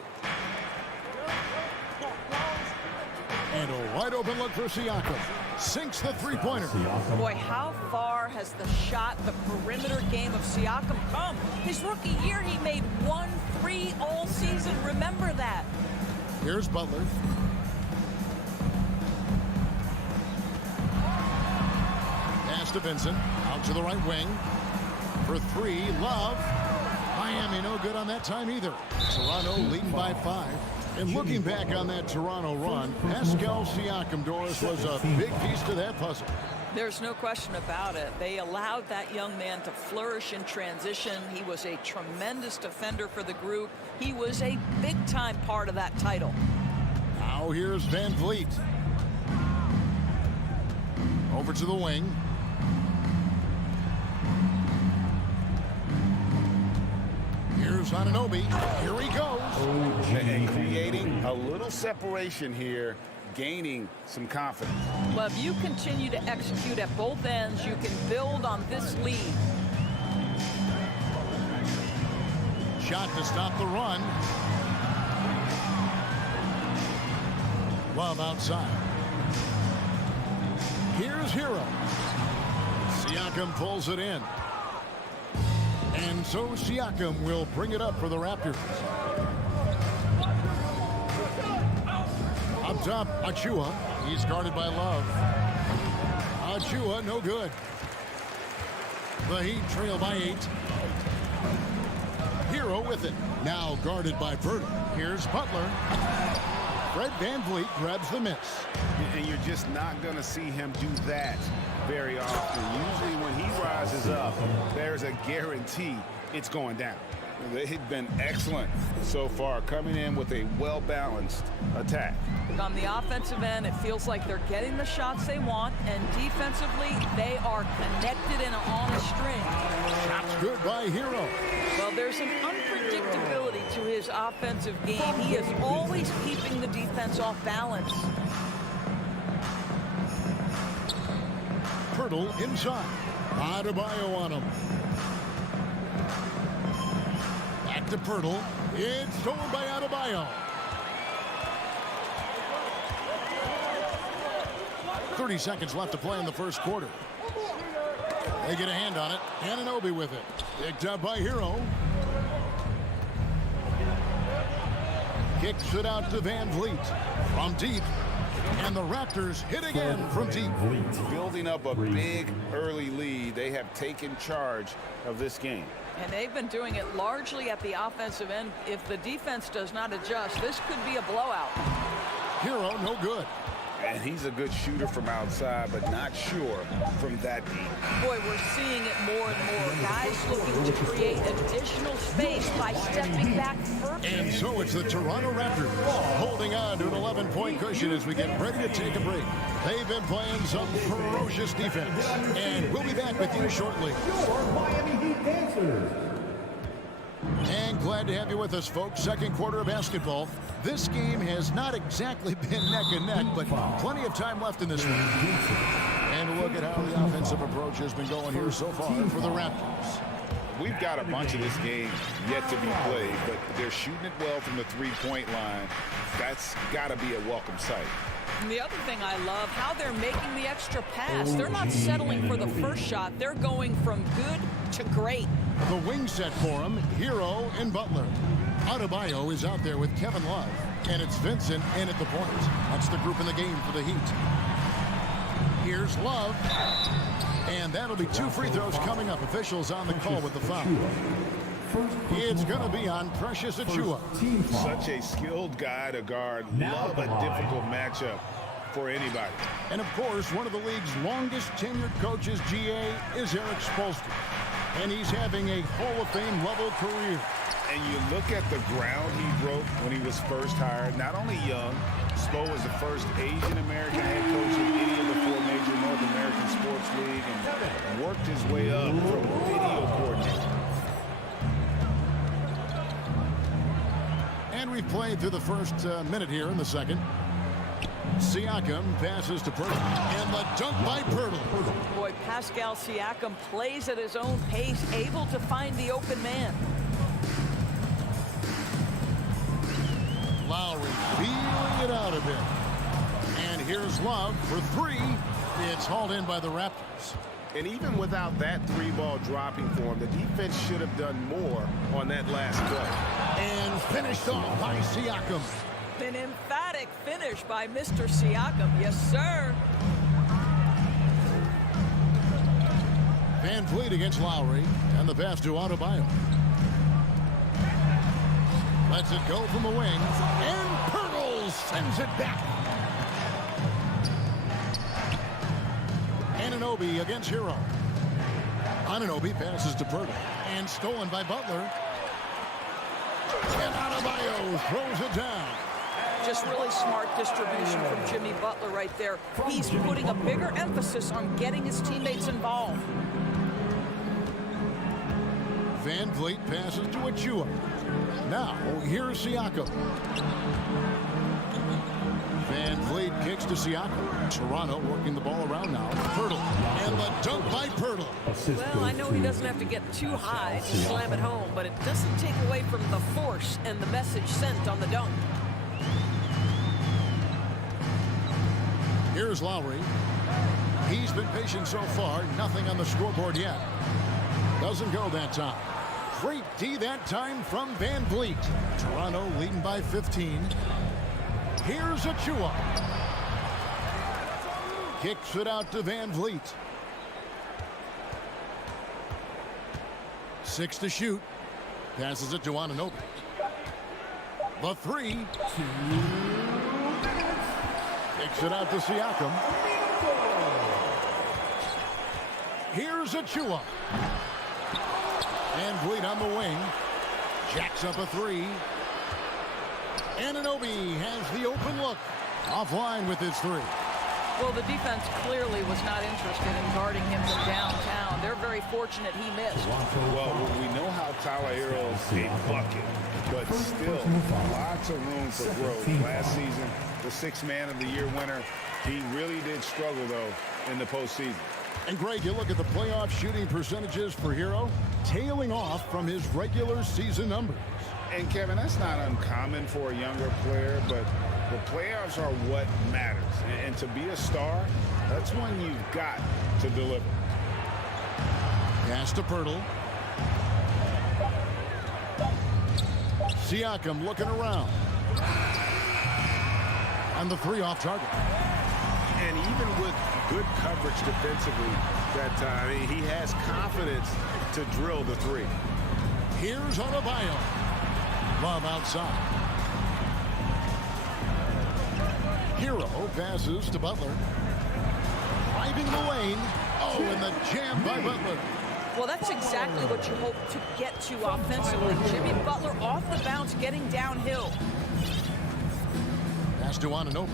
And a wide open look for Siakam. Sinks the three-pointer. Boy, how far has the shot, the perimeter game of Siakam come? His rookie year, he made 1 3 all season. Remember that. Here's Butler. Pass to Vincent. Out to the right wing. For 3, Love. Miami no good on that time either. Toronto leading by 5. And looking back on that Toronto run, Pascal Siakam, Doris, was a big piece to that puzzle. There's no question about it. They allowed that young man to flourish in transition. He was a tremendous defender for the group. He was a big-time part of that title. Now here's VanVleet. Over to the wing. Here's Anunoby. Here he goes. And creating a little separation here, gaining some confidence. Well, if you continue to execute at both ends, you can build on this lead. Shot to stop the run. Love outside. Here's Hero. Siakam pulls it in. And so Siakam will bring it up for the Raptors. Up top, Achiuwa. He's guarded by Love. Achiuwa, no good. The Heat trail by 8. Hero with it. Now guarded by Bird. Here's Butler. Fred VanVleet grabs the miss. And you're just not going to see him do that very often. Usually when he rises up, there's a guarantee it's going down. They've been excellent so far, coming in with a well-balanced attack. On the offensive end, it feels like they're getting the shots they want, and defensively, they are connected and on a string. Shots good by Hero. Well, there's an unpredictability to his offensive game. He is always keeping the defense off balance. Pirtle inside. Adebayo on him. Back to Pirtle. It's stolen by Adebayo. 30 seconds left to play in the first quarter. They get a hand on it. Anunoby with it. Picked up by Hero. Kicks it out to Van Vliet from deep. And the Raptors hit again from deep. Building up a big early lead. They have taken charge of this game. And they've been doing it largely at the offensive end. If the defense does not adjust, this could be a blowout. Hero, no good. And he's a good shooter from outside, but not sure from that deep. Boy, we're seeing it more and more. Guys looking to create additional space by stepping back further. And so it's the Toronto Raptors holding on to an 11-point cushion as we get ready to take a break. They've been playing some ferocious defense. And we'll be back with you shortly. Miami Heat dancers. And glad to have you with us, folks. Second quarter of basketball. This game has not exactly been neck and neck, but plenty of time left in this one. And look at how the offensive approach has been going here so far for the Raptors. We've got a bunch of this game yet to be played, but they're shooting it well from the three-point line. That's got to be a welcome sight. And the other thing I love, how they're making the extra pass. They're not settling for the first shot. They're going from good to great. The wing set for him, Hero and Butler. Adebayo is out there with Kevin Love, and it's Vincent in at the point. That's the group in the game for the Heat. Here's Love, and that'll be 2 free throws coming up. Officials on the call with the foul. It's going to be on Precious Achiuwa. Such a skilled guy to guard. Love a difficult matchup for anybody. And of course, one of the league's longest tenured coaches, GA, is Eric Spoelstra. And he's having a Hall of Fame level career. And you look at the ground he broke when he was first hired. Not only young, Spo was the first Asian American head coach in any of the 4 major North American sports league and worked his way up from video coordinator. And we've played through the first minute here in the second. Siakam passes to Pirtle, and the dunk by Pirtle. Boy, Pascal Siakam plays at his own pace, able to find the open man. Lowry feeling it out a bit. And here's Love for 3. It's hauled in by the Raptors. And even without that 3-ball dropping for him, the defense should have done more on that last play. And finished off by Siakam. An emphatic finish by Mr. Siakam. Yes, sir. Van Vliet against Lowry, and the pass to Adebayo. Lets it go from the wing, and Pirtle sends it back. Anunoby against Hero. Anunoby passes to Pirtle, and stolen by Butler. And Adebayo throws it down. Just really smart distribution from Jimmy Butler right there. He's putting a bigger emphasis on getting his teammates involved. Van Vliet passes to Achiuwa. Now, here's Siakam. Van Vliet kicks to Siakam. Toronto working the ball around now. Pirtle. And the dunk by Pirtle. Well, I know he doesn't have to get too high to slam it home, but it doesn't take away from the force and the message sent on the dunk. Here's Lowry. He's been patient so far. Nothing on the scoreboard yet. Doesn't go that time. Great D that time from Van Vliet. Toronto leading by 15. Here's Achiuwa. Kicks it out to Van Vliet. 6 to shoot. Passes it to Anunoby. The 3. Kicks it out to Siakam. Here's Achiuwa. Van Vliet on the wing. Jacks up a 3. Anunoby has the open look. Offline with his 3. Well, the defense clearly was not interested in guarding him from downtown. They're very fortunate he missed. Well, we know how Tyler Herro's a bucket, but still lots of room for growth. Last season, the 6th Man of the Year winner, he really did struggle, though, in the postseason. And Greg, you look at the playoff shooting percentages for Hero, tailing off from his regular season numbers. And Kevin, that's not uncommon for a younger player, but the playoffs are what matters. And to be a star, that's when you've got to deliver. Pass to Pirtle. Siakam looking around. And the three off target. And even with good coverage defensively that time, he has confidence to drill the three. Here's Adebayo. Love outside. Hero passes to Butler. Driving the lane. Oh, and the jam by Butler. Well, that's exactly what you hope to get to offensively. Jimmy Butler off the bounce, getting downhill. Pass to Anunoby.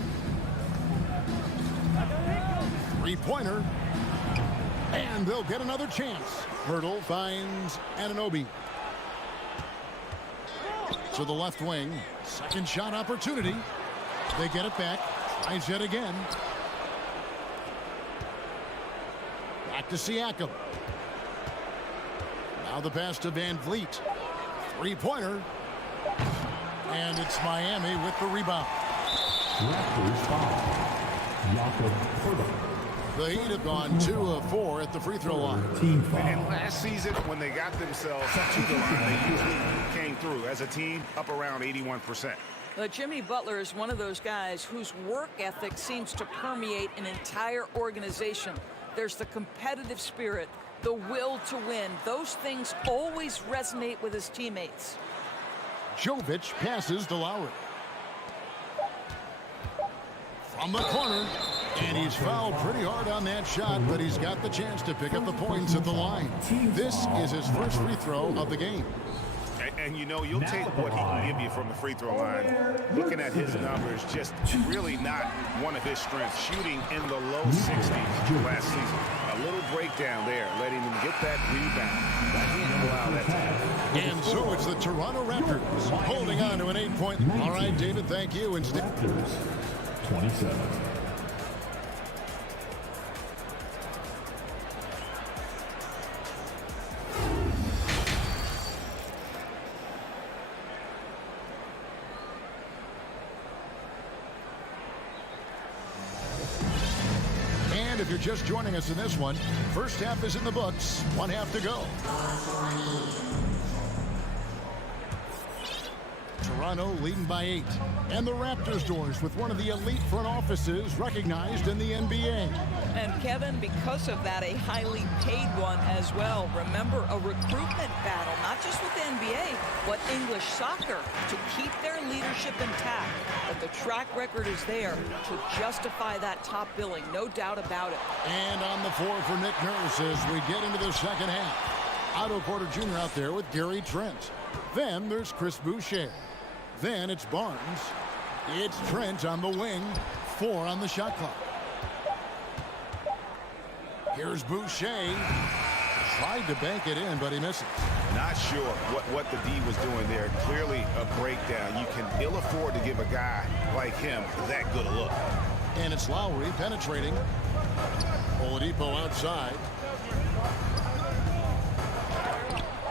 Three-pointer. And they'll get another chance. Pirtle finds Anunoby. To the left wing. Second shot opportunity. They get it back. Tries it again. Back to Siakam. Now the pass to Van Vliet. Three-pointer. And it's Miami with the rebound. Raptors foul. Jakob Poeltl. The Heat have gone 2 of 4 at the free throw line. Team foul. And last season, when they got themselves to the line, they usually came through as a team up around 81%. Jimmy Butler is one of those guys whose work ethic seems to permeate an entire organization. There's the competitive spirit, the will to win. Those things always resonate with his teammates. Jovic passes to Lowry. From the corner. And he's fouled pretty hard on that shot, but he's got the chance to pick up the points at the line. This is his first free throw of the game. And you know, you'll take what he can give you from the free throw line. Looking at his numbers, just really not one of his strengths. Shooting in the low 60s last season. A little breakdown there, letting him get that rebound. I can't allow that to happen. And so it's the Toronto Raptors holding on to an 8-point. All right, David, thank you. And Raptors 27. If you're just joining us in this one, first half is in the books, 1 half to go. Toronto leading by 8. And the Raptors doors with one of the elite front offices recognized in the NBA. And Kevin, because of that, a highly paid one as well. Remember, a recruitment battle, not just with the NBA, but English soccer, to keep their leadership intact. But the track record is there to justify that top billing, no doubt about it. And on the floor for Nick Nurse as we get into the second half. Otto Porter Jr. out there with Gary Trent. Then there's Chris Boucher. Then it's Barnes. It's Trent on the wing. 4 on the shot clock. Here's Boucher. Tried to bank it in, but he misses. Not sure what the D was doing there. Clearly a breakdown. You can ill afford to give a guy like him that good a look. And it's Lowry penetrating. Oladipo outside.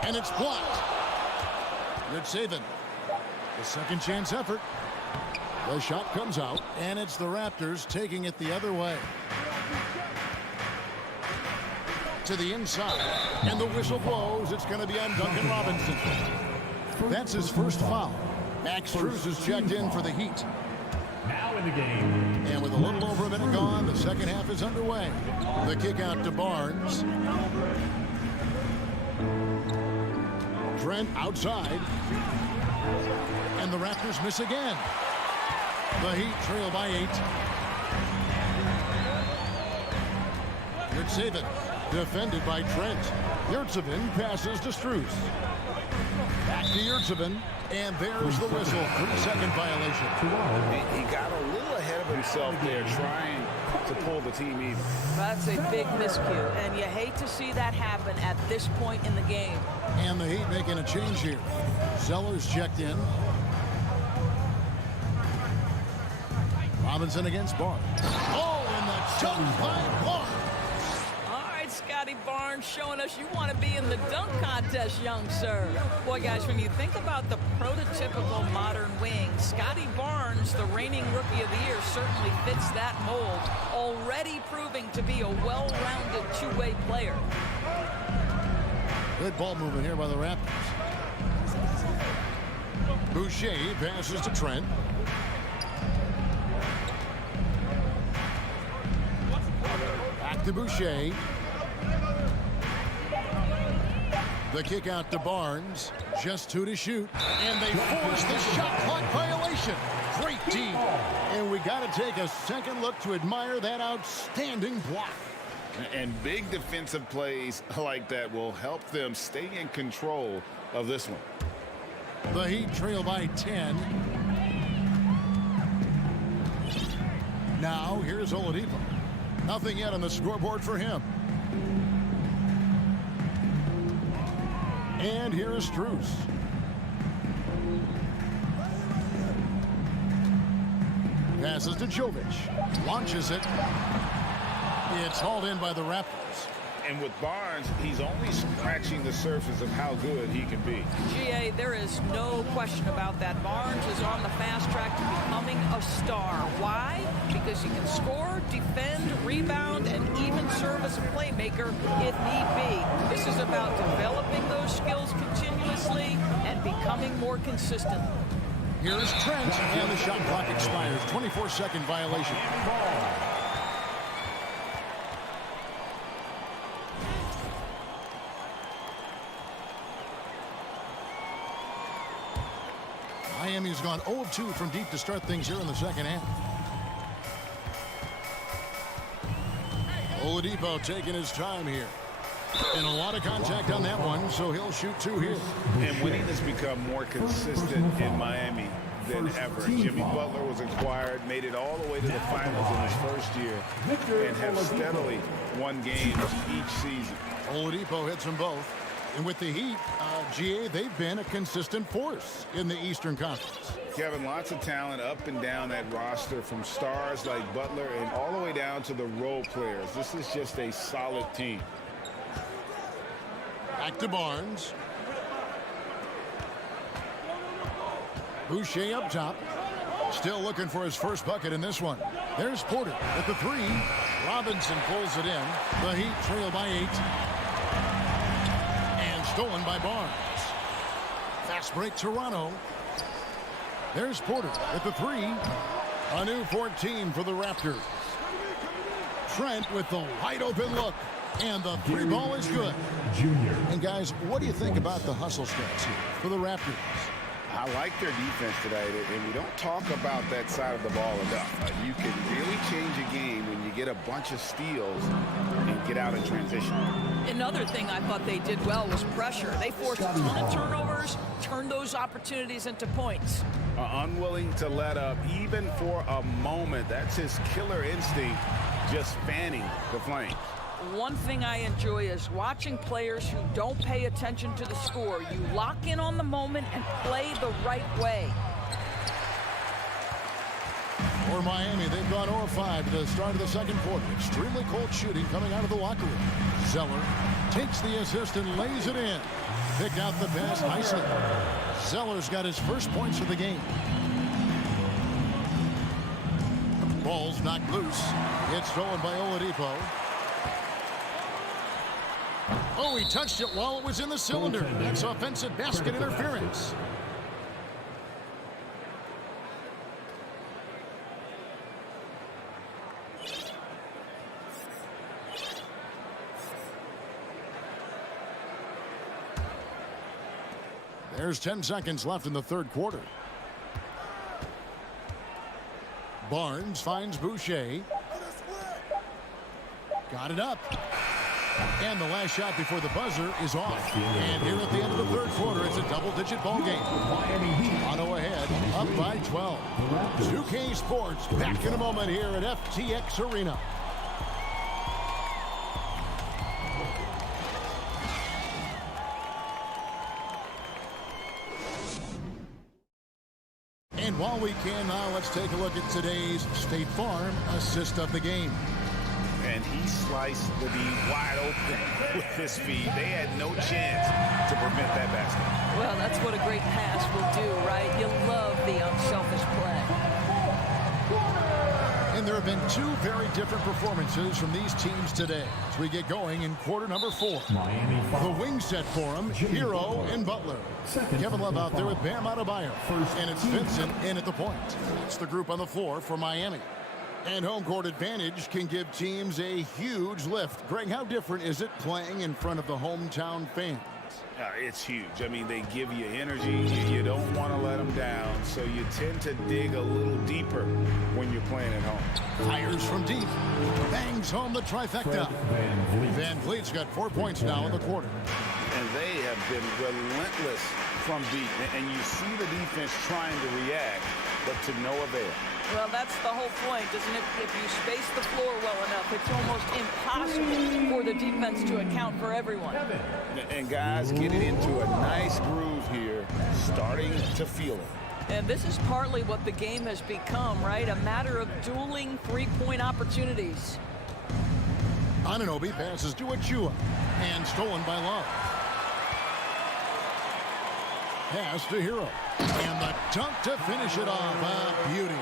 And it's blocked. Good saving. The second chance effort. The shot comes out, and it's the Raptors taking it the other way. To the inside, and the whistle blows. It's going to be on Duncan Robinson. That's his first foul. Max Strus is checked in for the Heat. Now in the game. And with a little over a minute gone, the second half is underway. The kick out to Barnes. Trent outside. And the Raptors miss again. The Heat trail by 8. Good save it. Defended by Trent. Yurtseven passes to Strus. Back to Yurtseven. And there's the whistle. 3-second violation. He got a little ahead of himself there, trying to pull the team even. That's a big miscue, and you hate to see that happen at this point in the game. And the Heat making a change here. Sellers checked in. Robinson against Barnes. Oh, and the jump by Barnes. Barnes showing us you want to be in the dunk contest, young sir. Boy, guys, when you think about the prototypical modern wing, Scotty Barnes, the reigning Rookie of the Year, certainly fits that mold, already proving to be a well-rounded two-way player. Good ball movement here by the Raptors. Boucher passes to Trent. Back to Boucher. The kick out to Barnes. Just 2 to shoot. And they force the shot clock violation. Great team. And we got to take a second look to admire that outstanding block. And big defensive plays like that will help them stay in control of this one. The Heat trail by 10. Now here's Oladipo. Nothing yet on the scoreboard for him. And here is Strus. Passes to Jovic. Launches it. It's hauled in by the Raptors. And with Barnes, he's only scratching the surface of how good he can be. GA, there is no question about that. Barnes is on the fast track to becoming a star. Why? Because he can score, defend, rebound, and even serve as a playmaker if need be. This is about developing those skills continuously and becoming more consistent. Here's Trent, and the shot clock expires. 24-second violation. Miami's gone 0 of 2 from deep to start things here in the second half. Oladipo taking his time here. And a lot of contact on that one, so he'll shoot 2 here. And winning has become more consistent in Miami than ever. Jimmy Butler was acquired, made it all the way to the finals in his first year, and have steadily won games each season. Oladipo hits them both. And with the Heat, GA, they've been a consistent force in the Eastern Conference. Kevin, lots of talent up and down that roster, from stars like Butler and all the way down to the role players. This is just a solid team. Back to Barnes. Boucher up top. Still looking for his first bucket in this one. There's Porter at the 3. Robinson pulls it in. The Heat trail by 8. And stolen by Barnes. Fast break Toronto. There's Porter at the 3. A new 14 for the Raptors. Trent with the wide open look. And the 3 ball is good. And guys, what do you think about the hustle stats here for the Raptors? I like their defense today, and we don't talk about that side of the ball enough. You can really change a game when you get a bunch of steals and get out in transition. Another thing I thought they did well was pressure. They forced a ton of turnovers, turned those opportunities into points. Unwilling to let up even for a moment. That's his killer instinct, just fanning the flame. One thing I enjoy is watching players who don't pay attention to the score. You lock in on the moment and play the right way. For Miami, they've gone 0 of 5 at the start of the second quarter. Extremely cold shooting coming out of the locker room. Zeller takes the assist and lays it in. Picked out the pass nicely. Zeller's got his first points of the game. Ball's knocked loose. It's stolen by Oladipo. Oh, he touched it while it was in the cylinder. That's offensive basket interference. There's 10 seconds left in the third quarter. Barnes finds Boucher. Got it up. And the last shot before the buzzer is off. And here at the end of the third quarter, it's a double-digit ball game. Toronto ahead, up by 12. 2K Sports back in a moment here at FTX Arena. And while we can now, let's take a look at today's State Farm assist of the game. and he sliced the D wide open with his feed. They had no chance to prevent that basket. Well, that's what a great pass will do, right? You love the unselfish play. And there have been two very different performances from these teams today as we get going in quarter number 4. The wing set for them, Hero and Butler. Kevin Love out there with Bam Adebayo. And it's Vincent in at the point. It's the group on the floor for Miami. And home court advantage can give teams a huge lift. Greg, how different is it playing in front of the hometown fans? It's huge. I mean, they give you energy. You don't want to let them down, so you tend to dig a little deeper when you're playing at home. Fires from deep. Bangs home the trifecta. Van Vliet's got 4 points now in the quarter. And they have been relentless from deep. And you see the defense trying to react, but to no avail. Well, that's the whole point, isn't it? If you space the floor well enough, it's almost impossible for the defense to account for everyone. And guys getting into a nice groove here, starting to feel it. And this is partly what the game has become, right? A matter of dueling three-point opportunities. Anunoby passes to Achua, and stolen by Love. Pass to Hero, and the dunk to finish it off. Beauty.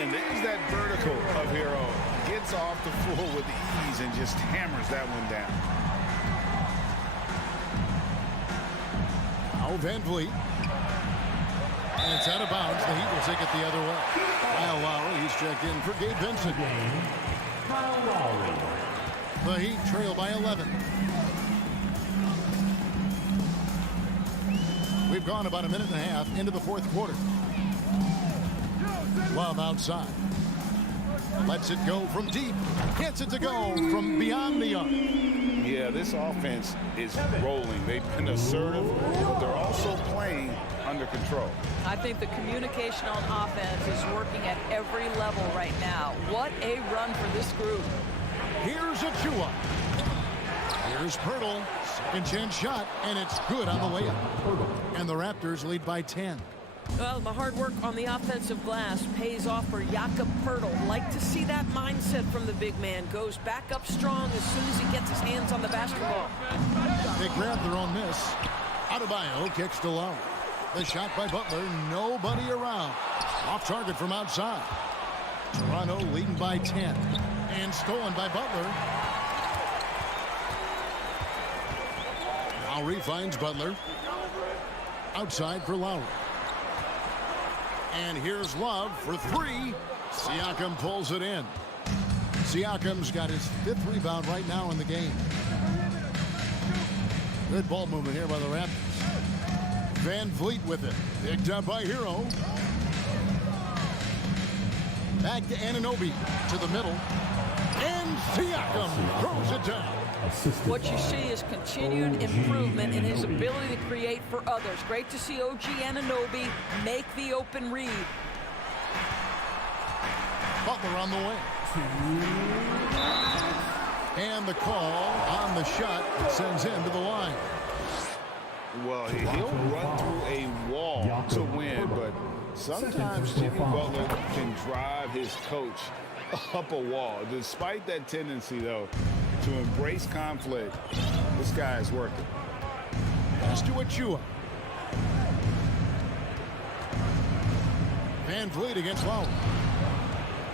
And there's that vertical of Hero. Gets off the floor with ease and just hammers that one down. Now Van Vliet. And it's out of bounds. The Heat will take it the other way. Kyle Lowry, he's checked in for Gabe Vincent. Kyle Lowry. The Heat trail by 11. We've gone about a minute and a half into the fourth quarter. Love outside. Lets it go from deep. Gets it to go from beyond the arc. Yeah, this offense is rolling. They've been assertive, but they're also playing under control. I think the communication on offense is working at every level right now. What a run for this group. Here's Achua. Here's Pirtle. Second chance shot, and it's good on the layup. And the Raptors lead by 10. Well, the hard work on the offensive glass pays off for Jakob Pirtle. Like to see that mindset from the big man. Goes back up strong as soon as he gets his hands on the basketball. They grab their own miss. Adebayo kicks to Lowry. The shot by Butler, nobody around. Off target from outside. Toronto leading by 10. And stolen by Butler. Lowry finds Butler. Outside for Lowry. And here's Love for three. Siakam pulls it in. Siakam's got his 5th rebound right now in the game. Good ball movement here by the Raptors. Van Vliet with it. Picked up by Hero. Back to Anunoby. To the middle. And Siakam throws it down. What you see is continued improvement in his ability to create for others. Great to see OG Anunoby make the open read. Butler on the way. And the call on the shot sends him to the line. Well, he'll run through a wall to win, but sometimes Jimmy Butler can drive his coach up a wall. Despite that tendency, though, to embrace conflict, this guy is working. Pass to Achua. Van Vliet against Lowry.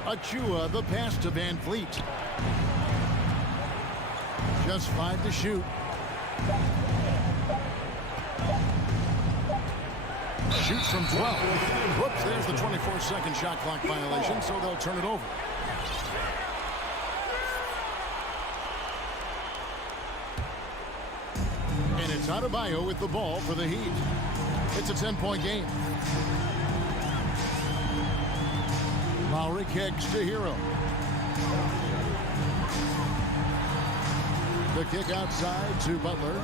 Achua, the pass to Van Vliet. Just 5 to shoot. Shoots from 12. Whoops, there's the 24-second shot clock violation, so they'll turn it over. And it's Adebayo with the ball for the Heat. It's a 10-point game. Lowry kicks to Hero. The kick outside to Butler.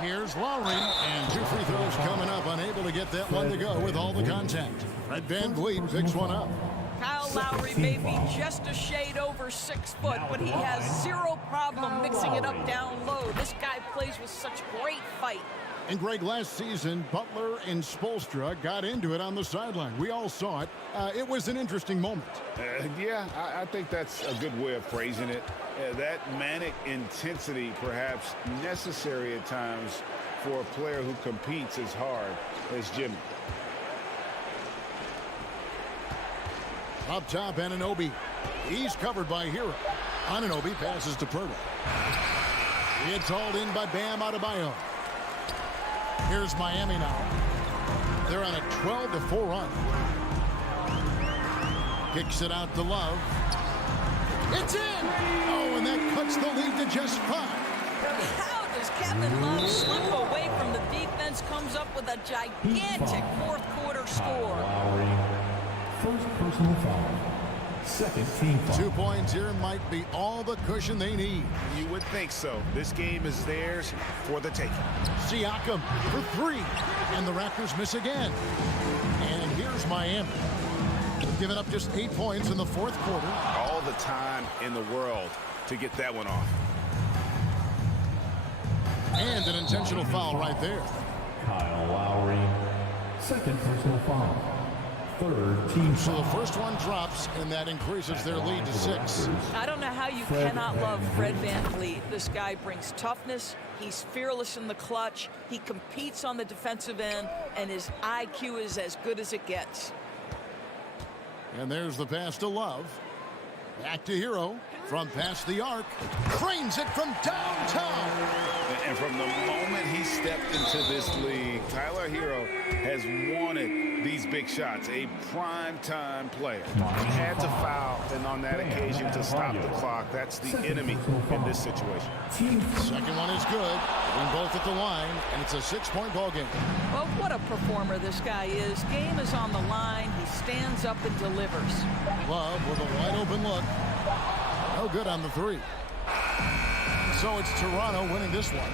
Here's Lowry, and 2 free throws coming up, unable to get that one to go with all the contact. Fred Van Vliet picks one up. Kyle Lowry may be just a shade over 6 foot, but he has zero problem mixing it up down low. This guy plays with such great fight. And Greg, last season, Butler and Spoelstra got into it on the sideline. We all saw it. It was an interesting moment. Yeah, I think that's a good way of phrasing it. That manic intensity, perhaps necessary at times for a player who competes as hard as Jimmy. Up top, Anunoby. He's covered by Hero. Anunoby passes to Pirtle. It's hauled in by Bam Adebayo. Here's Miami now. They're on a 12-4 run. Kicks it out to Love. It's in! Oh, and that cuts the lead to just 5. How does Kevin Love slip away from the defense, comes up with a gigantic fourth-quarter score? First personal foul. Second team foul. 2 points here might be all the cushion they need. You would think so. This game is theirs for the taking. Siakam for 3. And the Raptors miss again. And here's Miami. They've given up just 8 points in the fourth quarter. All the time in the world to get that one off. And an intentional foul right there. Kyle Lowry. Second personal foul. Third team So foul. the first one drops, and that increases their lead to 6. I don't know how you cannot love Fred VanVleet. This guy brings toughness. He's fearless in the clutch. He competes on the defensive end, and his IQ is as good as it gets. And there's the pass to Love. Back to Hero. From past the arc. Cranes it from downtown. And from the moment he stepped into this league, Tyler Hero has wanted these big shots, a prime-time player. He had to foul, and on that occasion to stop the clock. That's the enemy in this situation. Second one is good. And both at the line, and it's a 6-point ball game. Well, what a performer this guy is. Game is on the line. He stands up and delivers. Love with a wide open look. No good on the 3. So it's Toronto winning this one.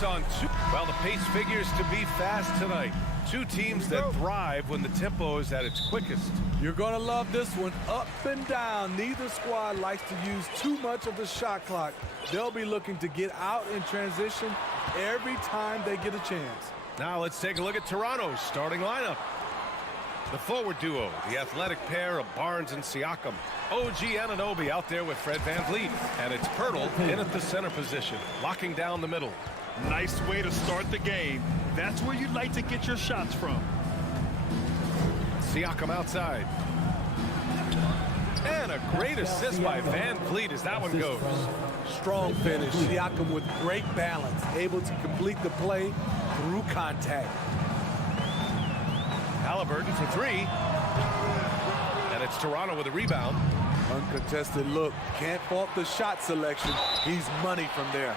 this on two. Well, the pace figures to be fast tonight. Two teams that thrive when the tempo is at its quickest. You're going to love this one. Up and down. Neither squad likes to use too much of the shot clock. They'll be looking to get out in transition every time they get a chance. Now let's take a look at Toronto's starting lineup. The forward duo, the athletic pair of Barnes and Siakam. OG Anunoby out there with Fred VanVleet. And it's Pirtle in at the center position, locking down the middle. Nice way to start the game. That's where you'd like to get your shots from. Siakam outside. And a great assist by VanVleet as that one goes. Strong finish. Siakam with great balance, able to complete the play through contact. Halliburton for three. And it's Toronto with a rebound. Uncontested look. Can't fault the shot selection. He's money from there.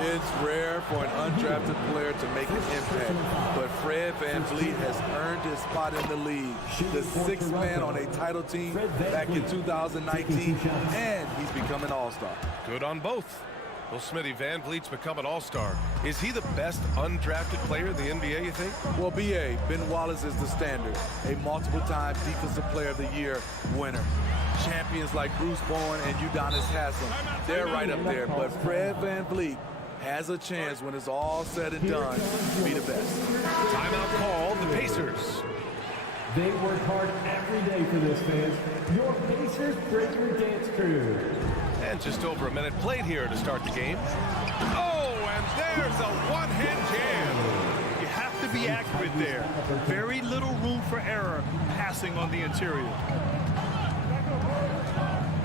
It's rare for an undrafted player to make an impact, but Fred VanVleet has earned his spot in the league. The sixth man on a title team back in 2019, and he's become an all-star. Good on both. Well, Smitty, VanVleet's become an all-star. Is he the best undrafted player in the NBA, you think? Well, B.A., Ben Wallace is the standard. A multiple-time Defensive Player of the Year winner. Champions like Bruce Bowen and Udonis Haslem, they're right up there. But Fred VanVleet has a chance when it's all said and done to be the best. Timeout called, the Pacers. They work hard every day for this, fans. Your Pacers Breaker Dance Crew. And just over a minute played here to start the game. Oh, and there's a one-hand jam. You have to be accurate there. Very little room for error passing on the interior.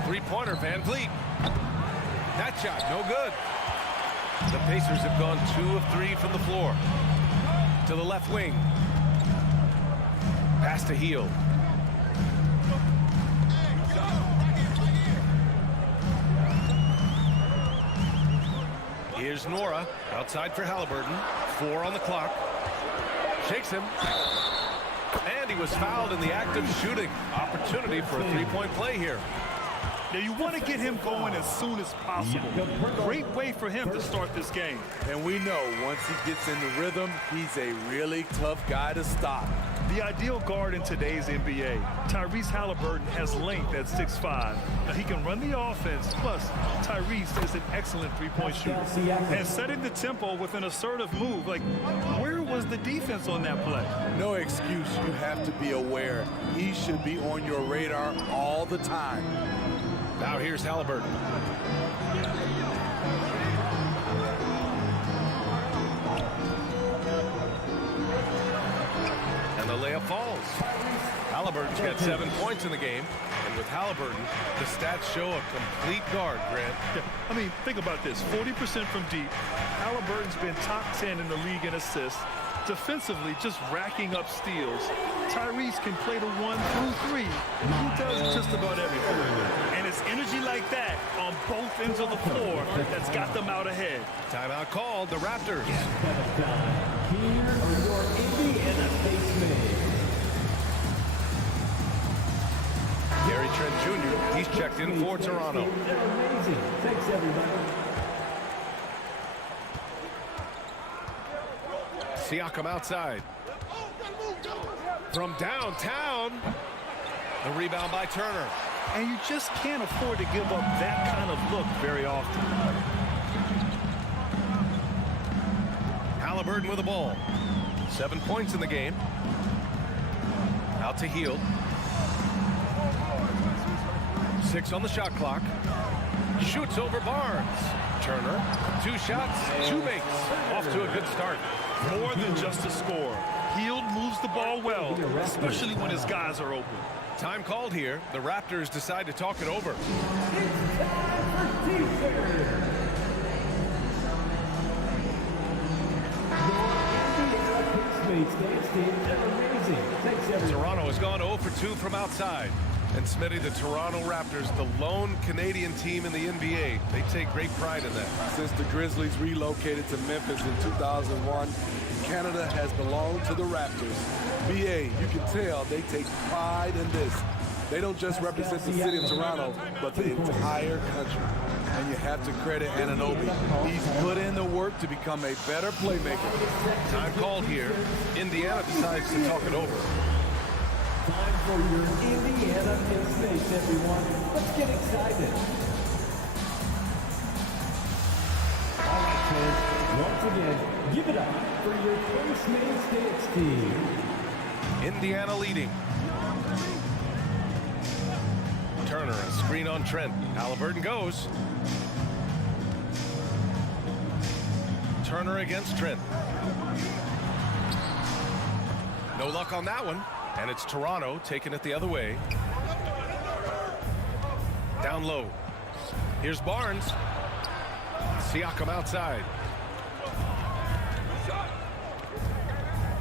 Three-pointer, VanVleet. That shot, no good. The Pacers have gone 2 of 3 from the floor. To the left wing. Pass to Hield. Here's Nora, outside for Halliburton. 4 on the clock. Shakes him. And he was fouled in the act of shooting. Opportunity for a three-point play here. Now you want to get him going as soon as possible. Great way for him to start this game. And we know once he gets in the rhythm, he's a really tough guy to stop. The ideal guard in today's NBA, Tyrese Halliburton, has length at 6'5". Now he can run the offense, plus Tyrese is an excellent three-point shooter. And setting the tempo with an assertive move, like where was the defense on that play? No excuse, you have to be aware. He should be on your radar all the time. Now here's Halliburton. And the layup falls. Halliburton's got 7 points in the game. And with Halliburton, the stats show a complete guard, Grant. Yeah, I mean, think about this. 40% from deep. Halliburton's been top 10 in the league in assists. Defensively, just racking up steals. Tyrese can play the 1 through 3. He does just about everything. And it's energy like that on both ends of the floor that's got them out ahead. Timeout called, the Raptors. Here are your Indiana basemen. Gary Trent Jr., he's checked in for Toronto. They're amazing. Thanks, everybody. Siakam outside. From downtown. The rebound by Turner. And you just can't afford to give up that kind of look very often. Halliburton with the ball. 7 points in the game. Out to Hield. 6 on the shot clock. Shoots over Barnes. Turner, 2 shots, 2 makes. Off to a good start. More than just a score. Hield moves the ball well, especially when his guys are open. Time called here. The Raptors decide to talk it over. Toronto has gone 0 for 2 from outside. And Smitty, the Toronto Raptors, the lone Canadian team in the NBA, they take great pride in that. Since the Grizzlies relocated to Memphis in 2001, Canada has belonged to the Raptors. BA, you can tell they take pride in this. They don't just represent the city of Toronto, but the entire country. And you have to credit Anunoby. He's put in the work to become a better playmaker. Time called here. Indiana decides to talk it over. Time for your Indiana Instincts, everyone. Let's get excited. All right, fans. Once again, give it up for your first main stage team. Indiana leading. Turner, a screen on Trent. Halliburton goes. Turner against Trent. No luck on that one. And it's Toronto taking it the other way. Down low. Here's Barnes. Siakam outside.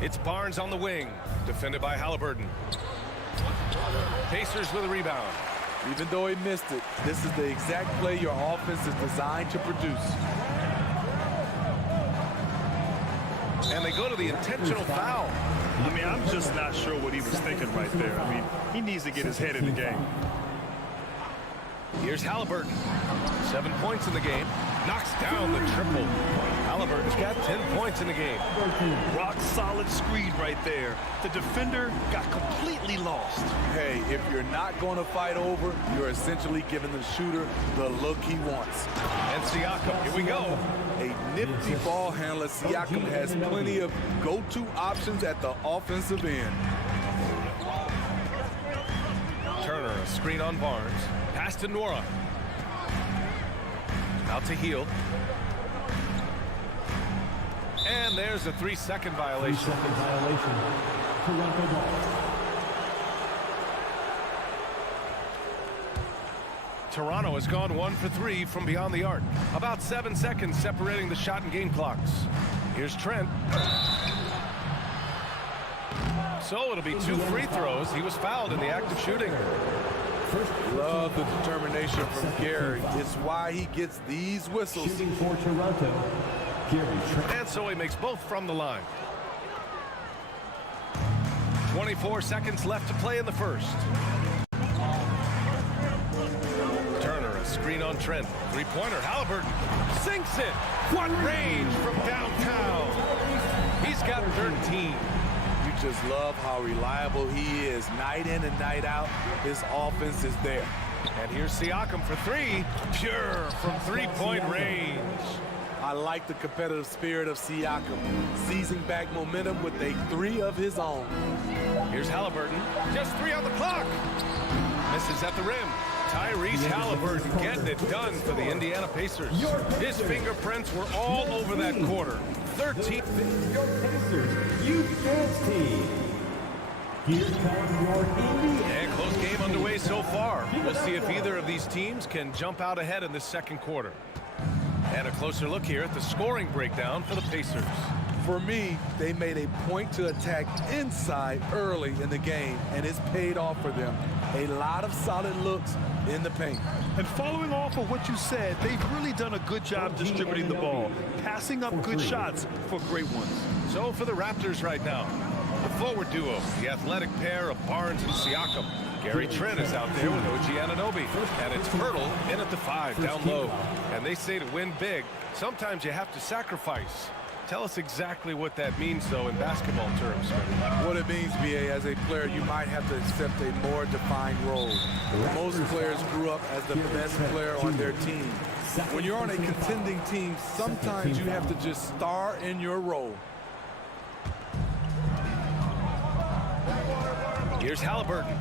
It's Barnes on the wing. Defended by Halliburton. Pacers with a rebound. Even though he missed it, this is the exact play your offense is designed to produce. And they go to the intentional foul. I mean, I'm just not sure what he was thinking right there. I mean, he needs to get his head in the game. Here's Halliburton. 7 points in the game. Knocks down the triple. Halliburton's got 10 points in the game. Rock solid screen right there. The defender got completely lost. Hey, if you're not going to fight over, you're essentially giving the shooter the look he wants. And Siakam, here we go. A nifty ball handler. Siakam has plenty of go-to options at the offensive end. Turner, a screen on Barnes. Pass to Nora. Out to Hield. And there's a 3-second violation. 3-second violation. Toronto ball. Toronto has gone 1 for 3 from beyond the arc. About 7 seconds separating the shot and game clocks. Here's Trent. So it'll be 2 free throws. He was fouled in the act of shooting. Love the determination from Gary. It's why he gets these whistles. Shooting for Toronto. And so he makes both from the line. 24 seconds left to play in the first. Turner, a screen on Trent. Three-pointer, Halliburton sinks it. What range from downtown. He's got 13. You just love how reliable he is. Night in and night out, his offense is there. And here's Siakam for 3. Pure from three-point range. I like the competitive spirit of Siakam, seizing back momentum with a 3 of his own. Here's Halliburton, just 3 on the clock. Misses at the rim. Tyrese Halliburton getting it done for the Indiana Pacers. His fingerprints were all over that quarter. 13. Your Pacers, you dance team. Here comes your Indiana. And close game underway so far. We'll see if either of these teams can jump out ahead in this second quarter. And a closer look here at the scoring breakdown for the Pacers. For me, they made a point to attack inside early in the game, and it's paid off for them. A lot of solid looks in the paint. And following off of what you said, they've really done a good job distributing the ball, passing up good shots for great ones. So for the Raptors right now, the forward duo, the athletic pair of Barnes and Siakam. Gary Trent is out there with OG Anunoby. And it's Hurdle in at the 5, down low. And they say to win big, sometimes you have to sacrifice. Tell us exactly what that means, though, in basketball terms. What it means, BA, as a player, you might have to accept a more defined role. Most players grew up as the best player on their team. When you're on a contending team, sometimes you have to just star in your role. Here's Halliburton.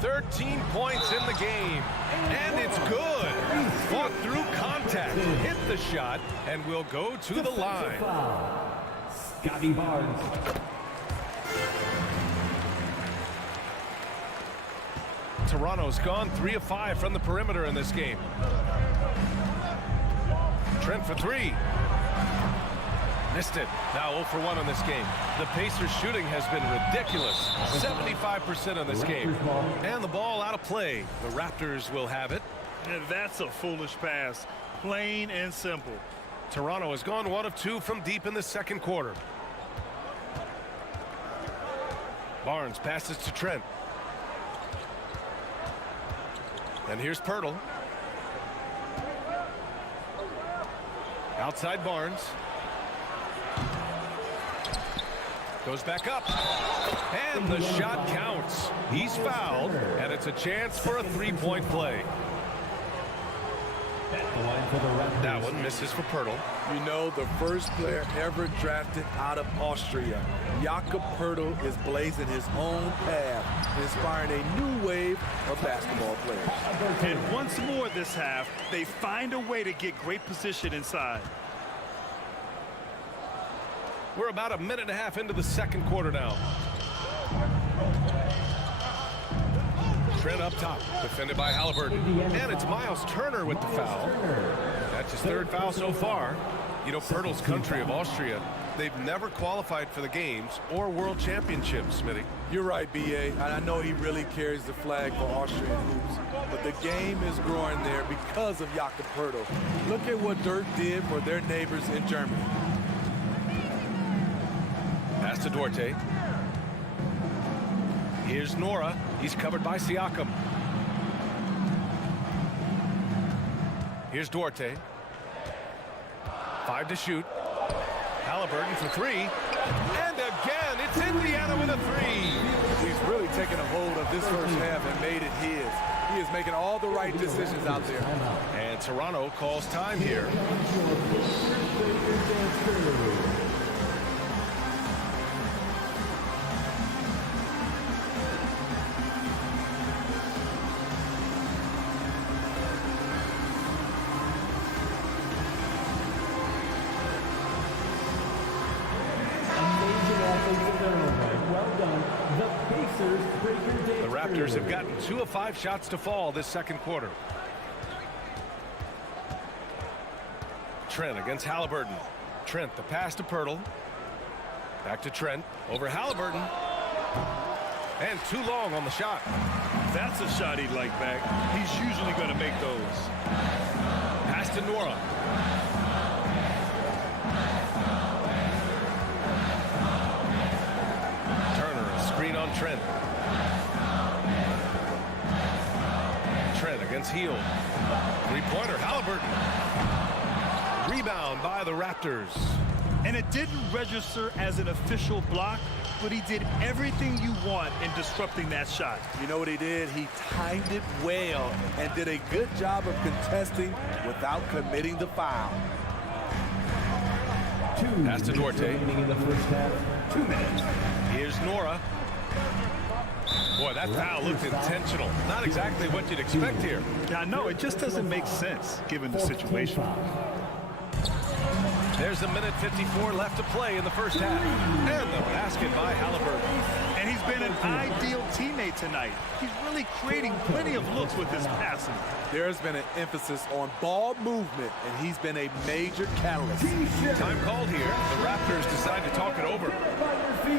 13 points in the game, and it's good. Fought through contact, hit the shot, and will go to the line. Scotty Barnes. Toronto's gone 3 of 5 from the perimeter in this game. Trent for 3. Missed it. Now 0 for 1 in this game. The Pacers' shooting has been ridiculous. 75% in this game. And the ball out of play. The Raptors will have it. And that's a foolish pass. Plain and simple. Toronto has gone 1 of 2 from deep in the second quarter. Barnes passes to Trent. And here's Pirtle. Outside Barnes. Goes back up. And the shot counts. He's fouled, and it's a chance for a three-point play. That one misses for Pirtle. You know, the first player ever drafted out of Austria. Jakob Pirtle is blazing his own path, inspiring a new wave of basketball players. And once more this half, they find a way to get great position inside. We're about a minute and a half into the second quarter now. Trent up top, defended by Halliburton. And it's Miles Turner with the foul. That's his third foul so far. You know, Pirtle's country of Austria, they've never qualified for the games or world championships, Smitty. You're right, B.A. I know he really carries the flag for Austrian hoops, but the game is growing there because of Jakob Pirtle. Look at what Dirk did for their neighbors in Germany. Pass to Duarte. Here's Nora. He's covered by Siakam. Here's Duarte. 5 to shoot. Halliburton for 3. And again, it's Indiana with a 3. He's really taken a hold of this first half and made it his. He is making all the right decisions out there. And Toronto calls time here. The Raptors have gotten 2 of 5 shots to fall this second quarter. Trent against Halliburton. Trent, the pass to Pirtle. Back to Trent. Over Halliburton. And too long on the shot. That's a shot he'd like back. He's usually going to make those. Pass to Nora. Turner, a screen on Trent. Trent against Hield. Three-pointer, Halliburton. Rebound by the Raptors. And it didn't register as an official block, but he did everything you want in disrupting that shot. You know what he did? He timed it well and did a good job of contesting without committing the foul. Pass to Duarte. In the first half, 2 minutes. Here's Nora. Boy, that foul looked intentional. Not exactly what you'd expect here. Yeah, no, it just doesn't make sense given the situation. There's a minute 54 left to play in the first half. And the basket by Halliburton. And he's been an ideal teammate tonight. He's really creating plenty of looks with his passing. There's been an emphasis on ball movement, and he's been a major catalyst. Time called here. The Raptors decide to talk it over.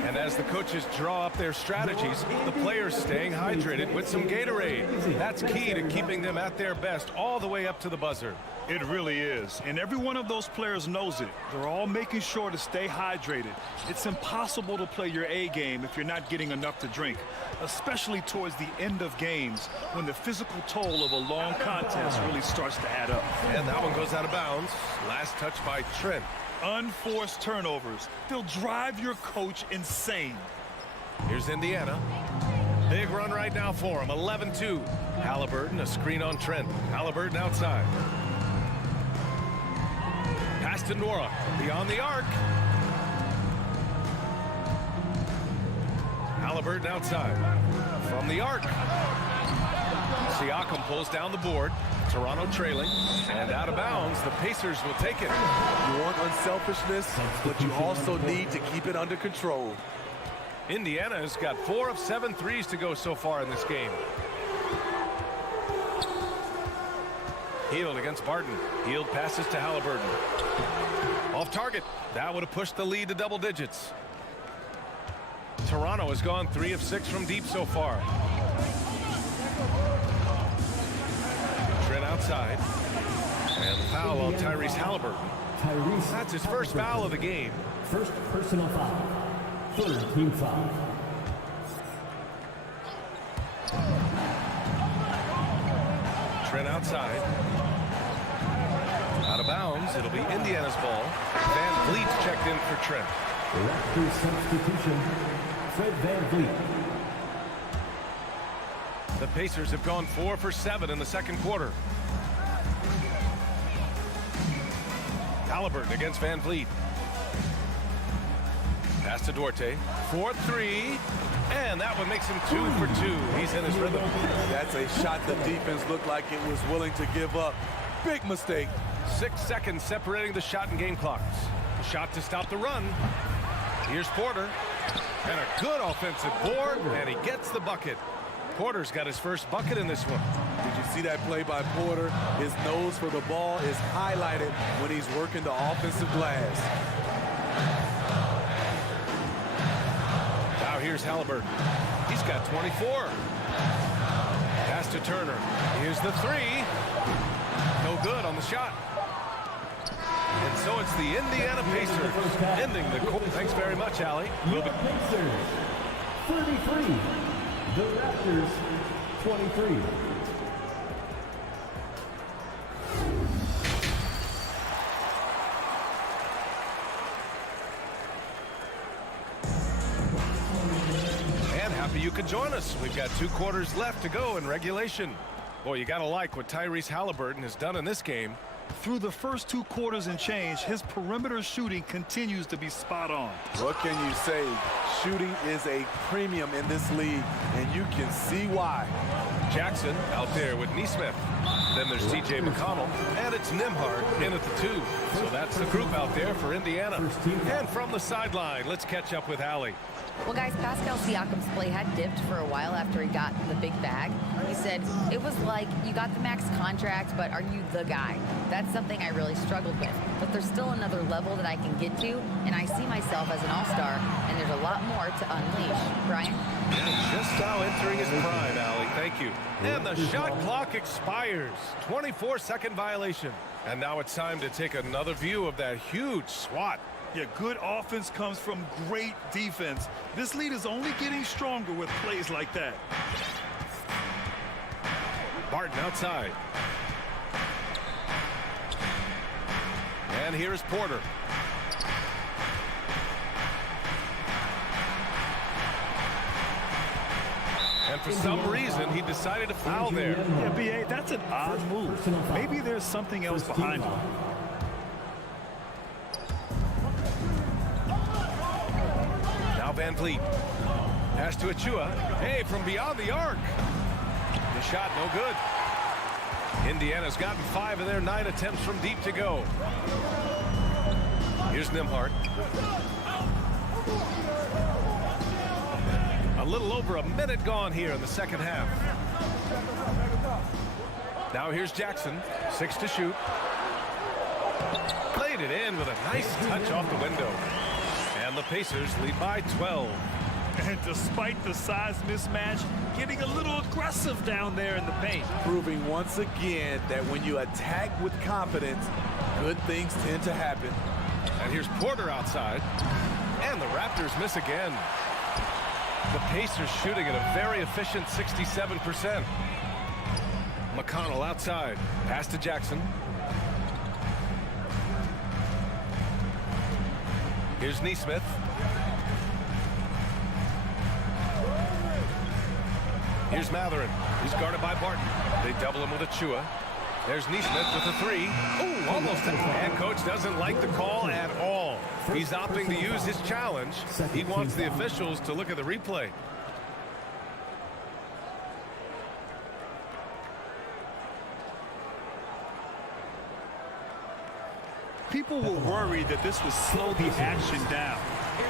And as the coaches draw up their strategies, the players staying hydrated with some Gatorade. That's key to keeping them at their best all the way up to the buzzer. It really is. And every one of those players knows it. They're all making sure to stay hydrated. It's impossible to play your A game if you're not getting enough to drink, especially towards the end of games when the physical toll of a long contest really starts to add up. And that one goes out of bounds. Last touch by Trent. Unforced turnovers. They'll drive your coach insane. Here's Indiana. Big run right now for him. 11-2. Halliburton, a screen on Trent. Halliburton outside. Pass to Nora. Beyond the arc. Halliburton outside. From the arc. Siakam pulls down the board. Toronto trailing. And out of bounds. The Pacers will take it. You want unselfishness, but you also need to keep it under control. Indiana has got 4 of 7 threes to go so far in this game. Hield against Barton. Hield passes to Halliburton. Off target. That would have pushed the lead to double digits. Toronto has gone 3 of 6 from deep so far. Trent outside. And the foul on Tyrese Halliburton. That's his first foul of the game. First personal foul. Third team foul. Trent outside. Out of bounds. It'll be Indiana's ball. Van Vliet's checked in for Trent. Raptors substitution, Fred Van Vliet. The Pacers have gone 4 for 7 in the second quarter. Halliburton against Van Vliet. Pass to Duarte. 4-3. And that one makes him 2 for 2. He's in his rhythm. That's a shot the defense looked like it was willing to give up. Big mistake. 6 seconds separating the shot and game clocks. The shot to stop the run. Here's Porter. And a good offensive board. And he gets the bucket. Porter's got his first bucket in this one. Did you see that play by Porter? His nose for the ball is highlighted when he's working the offensive glass. Now here's Halliburton. He's got 24. Pass to Turner. Here's the 3. No good on the shot. And so it's the Indiana Pacers ending the quarter. Thanks very much, Allie. We'll be Pacers 33. The Raptors 23. And happy you could join us. We've got 2 quarters left to go in regulation. Boy, you gotta like what Tyrese Halliburton has done in this game. Through the first 2 quarters and change, his perimeter shooting continues to be spot on. What can you say? Shooting is a premium in this league, and you can see why. Jackson out there with Neesmith. Then there's TJ McConnell, and it's Nembhard in at the 2. So that's the group out there for Indiana. And from the sideline, let's catch up with Allie. Well, guys, Pascal Siakam's play had dipped for a while after he got the big bag. He said, it was like, you got the max contract, but are you the guy? That's something I really struggled with. But there's still another level that I can get to, and I see myself as an all-star, and there's a lot more to unleash. Brian? Yeah, just now entering his prime, Allie. Thank you. And the shot clock expires. 24-second violation. And now it's time to take another view of that huge swat. Yeah, good offense comes from great defense. This lead is only getting stronger with plays like that. Barton outside. And here's Porter. And for some reason, he decided to foul there. Yeah, B.A., that's an odd move. Maybe there's something else behind it. Van Vliet. Pass to Achua. Hey, from beyond the arc. The shot no good. Indiana's gotten 5 of their 9 attempts from deep to go. Here's Nembhard. A little over a minute gone here in the second half. Now here's Jackson. 6 to shoot. Played it in with a nice touch off the window. And the Pacers lead by 12. And despite the size mismatch, getting a little aggressive down there in the paint. Proving once again that when you attack with confidence, good things tend to happen. And here's Porter outside. And the Raptors miss again. The Pacers shooting at a very efficient 67%. McConnell outside. Pass to Jackson. Here's Neesmith. Here's Matherin. He's guarded by Barton. They double him with Achua. There's Neesmith with a 3. Oh, almost. And coach doesn't like the call at all. He's opting to use his challenge. He wants the officials to look at the replay. People were worried that this would slow the action down.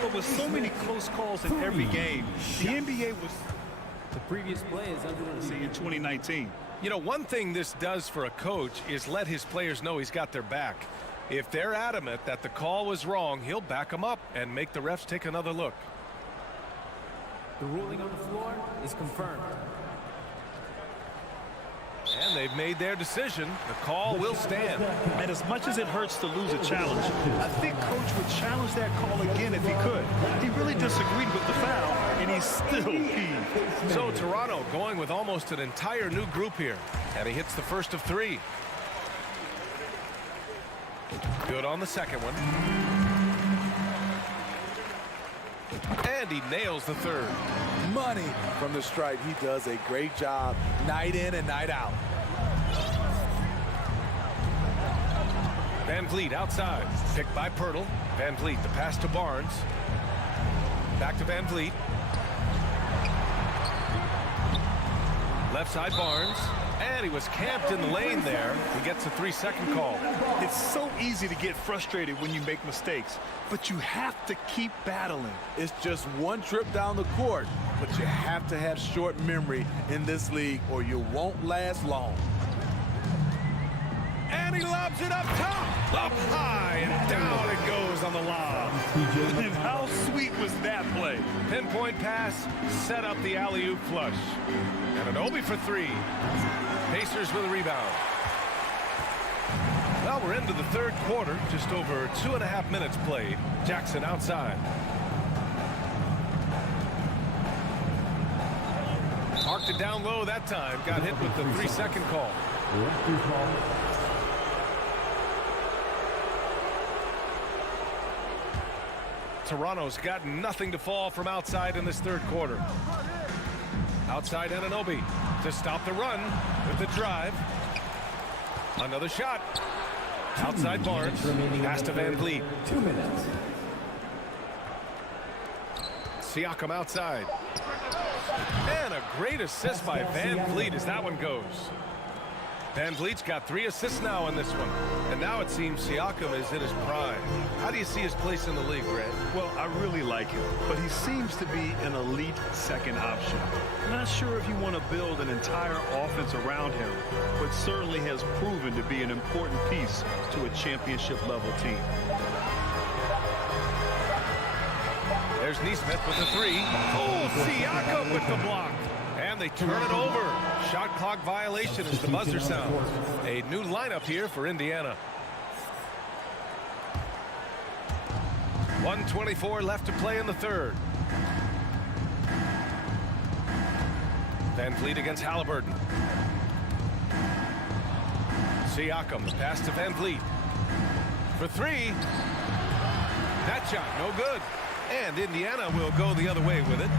But with so many close calls in every game, the NBA was the previous play is under review in 2019. You know, one thing this does for a coach is let his players know he's got their back. If they're adamant that the call was wrong, he'll back them up and make the refs take another look. The ruling on the floor is confirmed. And they've made their decision. The call will stand. And as much as it hurts to lose a challenge, I think coach would challenge that call again if he could. He really disagreed with the foul, and he's still peeved. So Toronto going with almost an entire new group here. And he hits the first of 3. Good on the second one. And he nails the third. Money from the stripe. He does a great job night in and night out. Van Vliet outside. Picked by Pirtle. Van Vliet, the pass to Barnes. Back to Van Vliet. Left side Barnes. And he was camped in the lane there. He gets a 3-second call. It's so easy to get frustrated when you make mistakes, but you have to keep battling. It's just one trip down the court, but you have to have short memory in this league or you won't last long. And he lobs it up top. Up high and down it goes on the lob. And how sweet was that play? Pinpoint pass, set up the alley-oop flush. And an Obi for three. Pacers with a rebound. Well, we're into the third quarter. Just over 2.5 minutes played. Jackson outside. Marked it down low that time. Got hit with the 3-second call. Toronto's got nothing to fall from outside in this third quarter. Outside Anunoby to stop the run with the drive. Another shot. Outside Barnes. Pass to Van Vliet. 2 minutes. Siakam outside. And a great assist by Van Vliet as that one goes. Van Vliet's got 3 assists now in this one. And now it seems Siakam is in his prime. How do you see his place in the league, Grant? Well, I really like him, but he seems to be an elite second option. Not sure if you want to build an entire offense around him, but certainly has proven to be an important piece to a championship-level team. There's Neesmith with the 3. Oh, Siakam with the block. And they turn it over. Shot clock violation as the buzzer sounds. A new lineup here for Indiana. 1:24 left to play in the third. Van Vliet against Halliburton. Siakam, the pass to Van Vliet. For 3. That shot, no good. And Indiana will go the other way with it.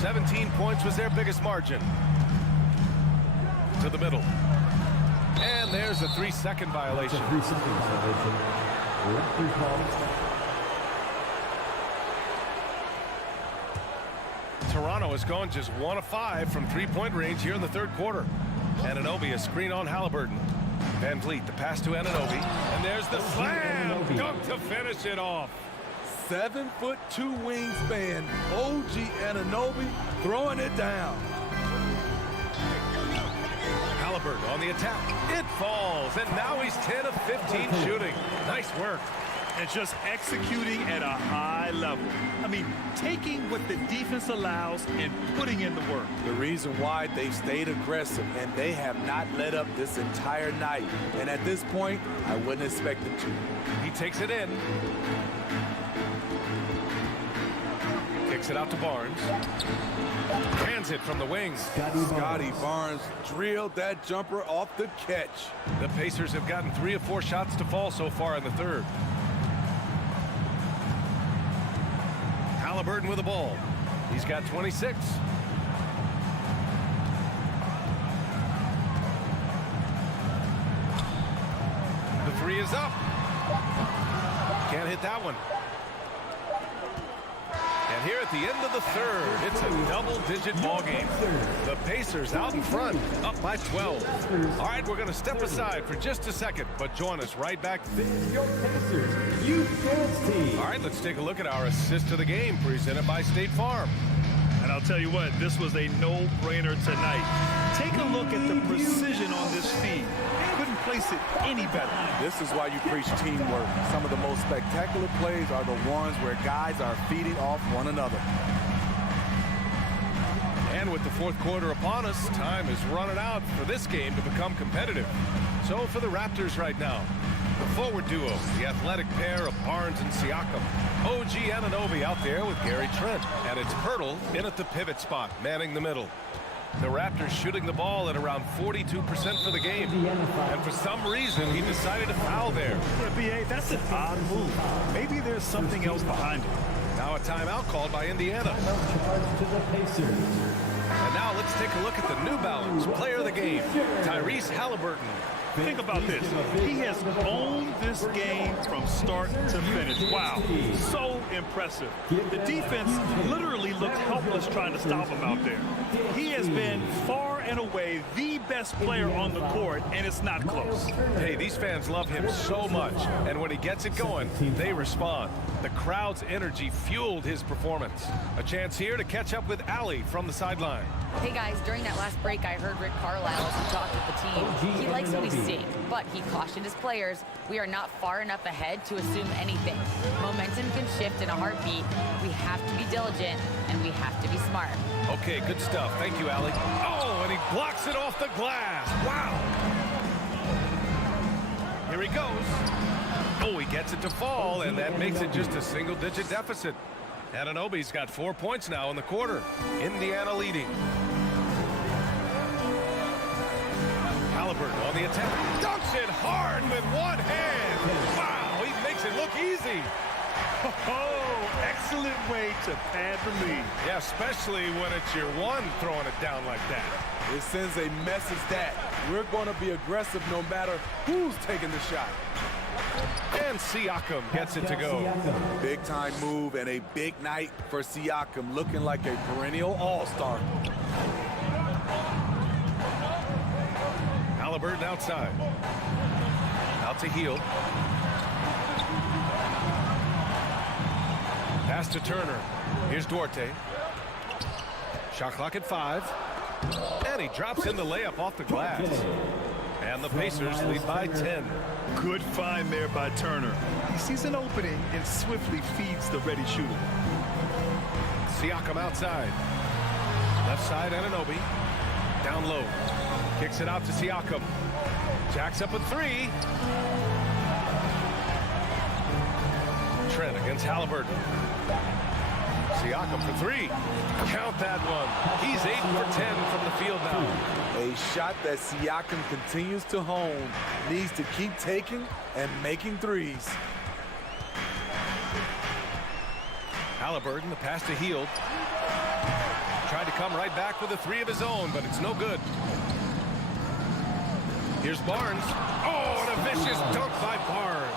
17 points was their biggest margin. To the middle. And there's a 3-second violation. 3-second violation. Raptors ball. Toronto is going just 1 of 5 from 3-point range here in the third quarter. Anunoby, a screen on Halliburton. Van Vliet, the pass to Anunoby. And there's the slam. Dunk to finish it off. 7'2" wingspan. OG Anunoby throwing it down. Halliburton on the attack. It falls, and now he's 10 of 15 shooting. Nice work. And just executing at a high level. I mean, taking what the defense allows and putting in the work. The reason why they've stayed aggressive, and they have not let up this entire night. And at this point, I wouldn't expect them to. He takes it in. Kicks it out to Barnes. Hands it from the wings. Scotty Barnes drilled that jumper off the catch. The Pacers have gotten 3 of 4 shots to fall so far in the third. Halliburton with the ball. He's got 26. The 3 is up. Can't hit that one. And here at the end of the third, it's a double-digit ball game. The Pacers out in front, up by 12. All right, we're going to step aside for just a second, but join us right back. This is your Pacers Youth Dance Team. All right, let's take a look at our assist of the game presented by State Farm. And I'll tell you what, this was a no-brainer tonight. Take a look at the precision on this feed. Couldn't place it any better. This is why you preach teamwork. Some of the most spectacular plays are the ones where guys are feeding off one another. And with the fourth quarter upon us, time is running out for this game to become competitive. So for the Raptors right now, the forward duo, the athletic pair of Barnes and Siakam. OG Anunoby out there with Gary Trent. And it's Pirtle in at the pivot spot, manning the middle. The Raptors shooting the ball at around 42% for the game. And for some reason, he decided to foul there. Yeah, B.A., that's an odd move. Maybe there's something else behind it. Now a timeout called by Indiana. And now let's take a look at the New Balance player of the game, Tyrese Halliburton. Think about this. He has owned this game from start to finish. Wow, so impressive. The defense literally looked helpless trying to stop him out there. He has been far and away the best player on the court, and it's not close. Hey, these fans love him so much, and when he gets it going, they respond. The crowd's energy fueled his performance. A chance here to catch up with Allie from the sideline. Hey guys, during that last break, I heard Rick Carlisle as he talked with the team. He likes what he's seeing, but he cautioned his players, we are not far enough ahead to assume anything. Momentum can shift in a heartbeat. We have to be diligent, and we have to be smart. Okay, good stuff. Thank you, Allie. Oh, and he blocks it off the glass. Wow. Here he goes. Oh, he gets it to fall, and that makes it just a single-digit deficit. Anunoby's got 4 points now in the quarter. Indiana leading. Halliburton on the attack. Dunks it hard with one hand. Wow, he makes it look easy. Oh, excellent way to pad the lead. Yeah, especially when it's your one throwing it down like that. It sends a message that we're going to be aggressive no matter who's taking the shot. And Siakam gets it to go. Big time move and a big night for Siakam, looking like a perennial all-star. Halliburton outside. Out to Hield. Pass to Turner. Here's Duarte. Shot clock at 5. And he drops in the layup off the glass. And the Pacers lead by 10. Good find there by Turner. He sees an opening and swiftly feeds the ready shooter. Siakam outside. Left side, Anunoby. Down low. Kicks it out to Siakam. Jacks up a 3. Trent against Halliburton. Siakam for 3. Count that one. He's 8 for 10 from the field now. A shot that Siakam continues to hone. Needs to keep taking and making threes. Halliburton, the pass to Hield. Tried to come right back with a 3 of his own, but it's no good. Here's Barnes. Oh, and a vicious dunk by Barnes.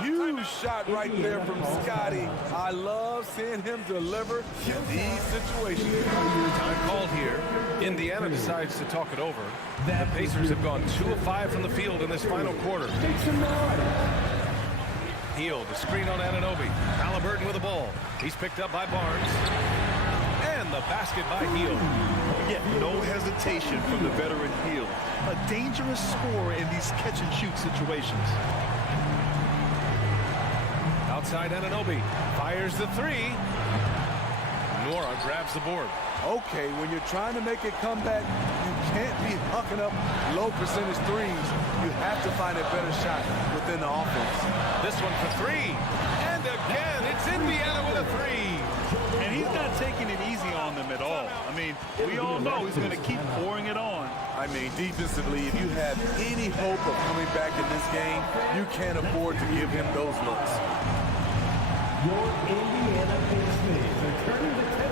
Huge shot right there from Scotty. I love seeing him deliver in these situations. Time called here. Indiana decides to talk it over. The Pacers have gone 2 of 5 from the field in this final quarter. Hield, the screen on Anunoby. Halliburton with the ball. He's picked up by Barnes. And the basket by Hield. Yeah, no hesitation from the veteran Hield. A dangerous scorer in these catch-and-shoot situations. Outside Anunoby. Fires the 3. Nora grabs the board. Okay, when you're trying to make a comeback, you can't be hucking up low percentage threes. You have to find a better shot within the offense. This one for 3. And again, it's Indiana with a 3. And he's not taking it easy on them at all. I mean, we all know he's going to keep pouring it on. I mean, defensively, if you have any hope of coming back in this game, you can't afford to give him those looks.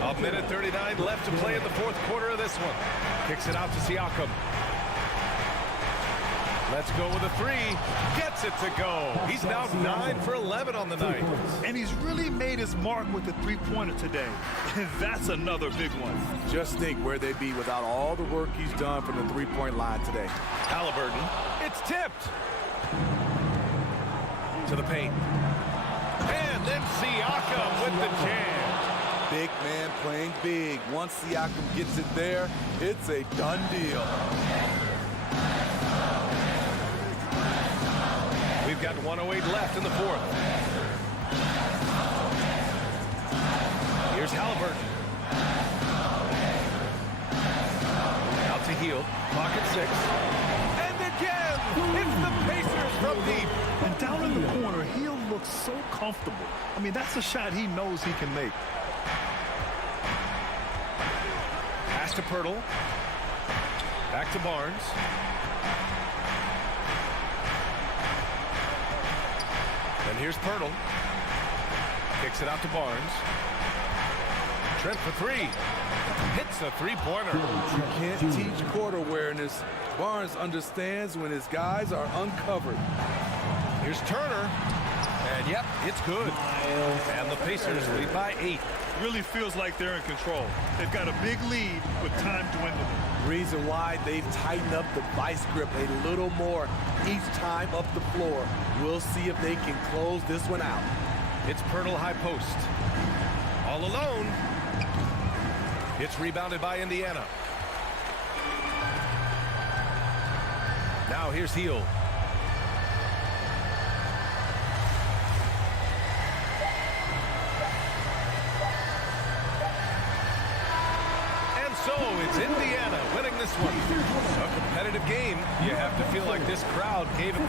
A minute 39 left to play in the fourth quarter of this one. Kicks it out to Siakam. Let's go with a 3. Gets it to go. He's now 9 for 11 on the night. And he's really made his mark with the three-pointer today. That's another big one. Just think where they'd be without all the work he's done from the three-point line today. Halliburton. It's tipped. To the paint. And then Siakam with the jam. Big man playing big. Once Siakam gets it there, it's a done deal. We've got 1:08 left in the fourth. Here's Halliburton. Out to Hield. Pocket 6. And again, it's the Pacers from deep. And down in the corner, Hield looks so comfortable. I mean, that's a shot he knows he can make. Pass to Pirtle. Back to Barnes. And here's Pirtle. Kicks it out to Barnes. Trent for three. Hits a three-pointer. You can't teach court awareness. Barnes understands when his guys are uncovered. Here's Turner. And yep, it's good. And the Pacers lead by 8. Really feels like they're in control. They've got a big lead with time dwindling. Reason why they've tightened up the vice grip a little more each time up the floor. We'll see if they can close this one out. It's Pirtle high post. All alone. It's rebounded by Indiana. Now here's Heel. So it's Indiana winning this one. A competitive game. You have to feel like this crowd gave it.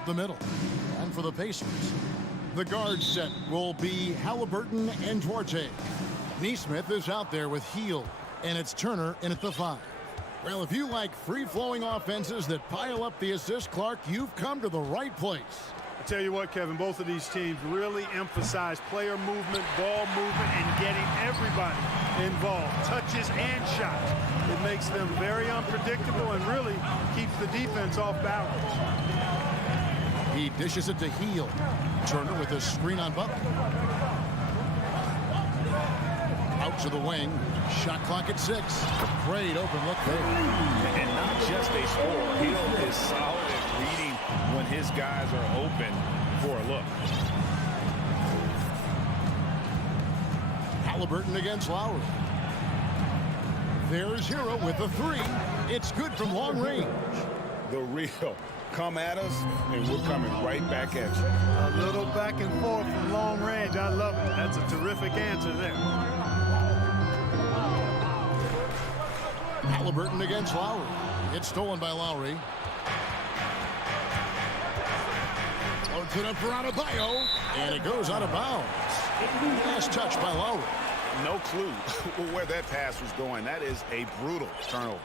out the middle. And for the Pacers, the guard set will be Halliburton and Duarte. Neesmith is out there with Hield, and it's Turner in at the 5. Well, if you like free-flowing offenses that pile up the assist, Clark, you've come to the right place. I tell you what, Kevin, both of these teams really emphasize player movement, ball movement, and getting everybody involved, touches and shots. It makes them very unpredictable and really keeps the defense off balance. He dishes it to Hield. Turner with a screen on Butler. Out to the wing. Shot clock at 6. Great open look there. And not just a score. Hield is solid at reading when his guys are open for a look. Halliburton against Lowry. There's Hero with a 3. It's good from long range. The real. Come at us, and we're coming right back at you. A little back and forth from long range. I love it. That's a terrific answer there. Halliburton against Lowry. It's stolen by Lowry. Floats it up for Adebayo, and it goes out of bounds. Last touch by Lowry. No clue where that pass was going. That is a brutal turnover.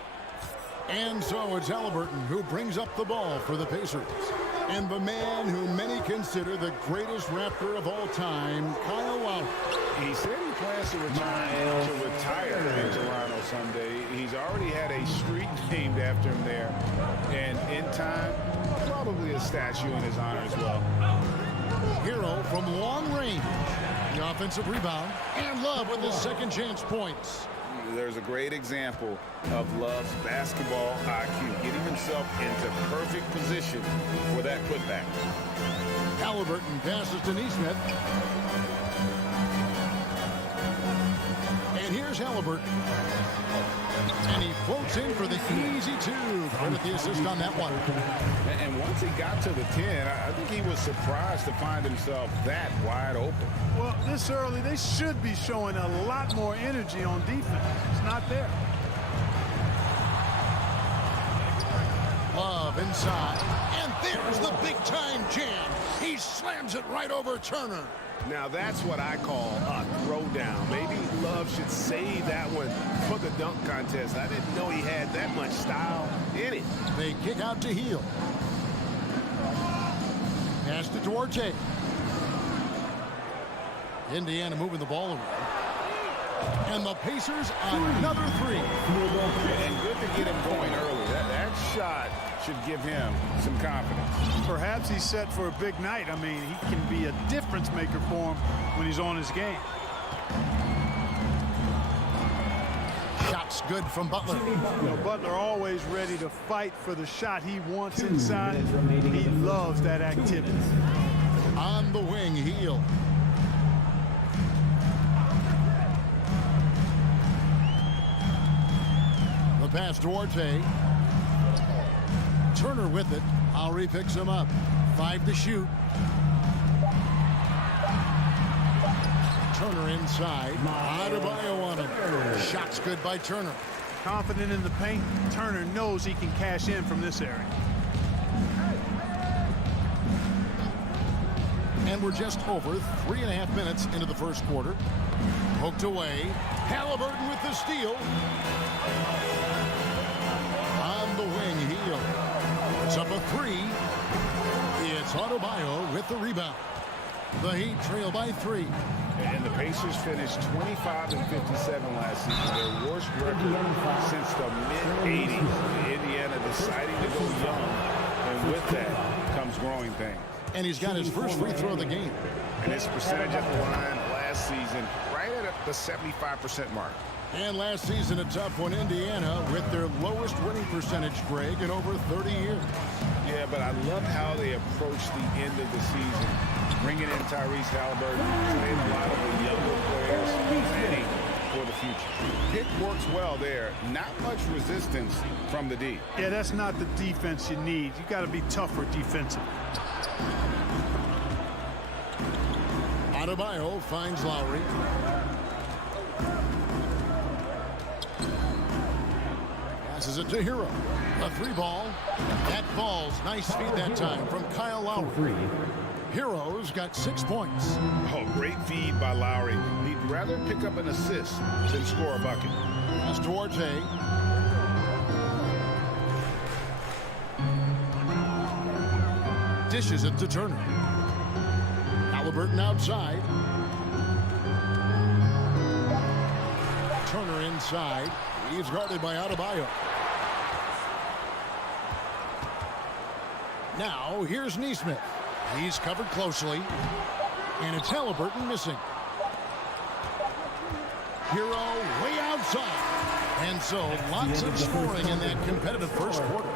And so it's Halliburton who brings up the ball for the Pacers. And the man who many consider the greatest Raptor of all time, Kyle Lowry. He said he plans to retire in Toronto someday. He's already had a street named after him there. And in time, probably a statue in his honor as well. Hero from long range. The offensive rebound. And Love with his second chance points. There's a great example of Love's basketball IQ, getting himself into perfect position for that putback. Halliburton passes to Neesmith. And here's Halliburton. And he floats in for the easy 2. Credit the assist on that one. And once he got to the 10, I think he was surprised to find himself that wide open. Well, this early, they should be showing a lot more energy on defense. It's not there. Love inside. And there's the big-time jam. He slams it right over Turner. Now that's what I call a throwdown. Maybe Love should save that one for the dunk contest. I didn't know he had that much style in it. They kick out to Hield. Pass to Duarte. Indiana moving the ball around. And the Pacers another 3. And good to get him going early. That shot should give him some confidence. Perhaps he's set for a big night. I mean, he can be a difference maker for him when he's on his game. Shots good from Butler. You know, Butler always ready to fight for the shot he wants inside. He loves that activity. On the wing, Hield. The pass to Duarte. Turner with it. Lowry picks him up. 5 to shoot. Turner inside. Adebayo on him. Shots good by Turner. Confident in the paint. Turner knows he can cash in from this area. And we're just over 3.5 minutes into the first quarter. Poked away. Halliburton with the steal. On the wing, Hield. It's up a 3. It's Adebayo with the rebound. The Heat trail by 3. And the Pacers finished 25 and 57 last season, their worst record since the mid-'80s. Indiana deciding to go young, and with that comes growing pains. And he's got his first free throw of the game. And his percentage at the line last season, right at the 75% mark. And last season, a tough one, Indiana, with their lowest winning percentage, Greg, in over 30 years. Yeah, but I love how they approached the end of the season, bringing in Tyrese Halliburton, playing a lot of the younger players, planning for the future. Pick works well there. Not much resistance from the D. Yeah, that's not the defense you need. You got to be tougher defensively. Adebayo finds Lowry. Passes it to Hero. A 3-ball. That falls. Nice feed that time from Kyle Lowry. Hero's got 6 points. Oh, great feed by Lowry. He'd rather pick up an assist than score a bucket. Pass towards Hay. Dishes it to Turner. Halliburton outside. Turner inside. He's guarded by Adebayo. Now, here's Nesmith. He's covered closely. And it's Halliburton missing. Hero way outside. And so, lots of scoring in that competitive first quarter.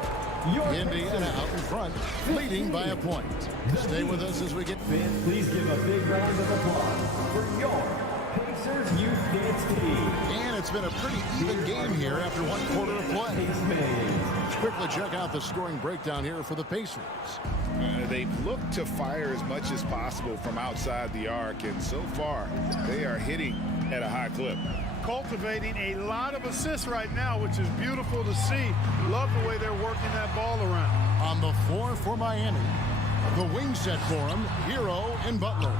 Indiana out in front, leading by a point. Stay with us as we get... Please give a big round of applause for your Pacers Youth Dance Team. And it's been a pretty even game here after 1 quarter of play. Let's quickly check out the scoring breakdown here for the Pacers. They've looked to fire as much as possible from outside the arc, and so far, they are hitting at a high clip. Cultivating a lot of assists right now, which is beautiful to see. Love the way they're working that ball around. On the floor for Miami, the wing set for him, Hero and Butler.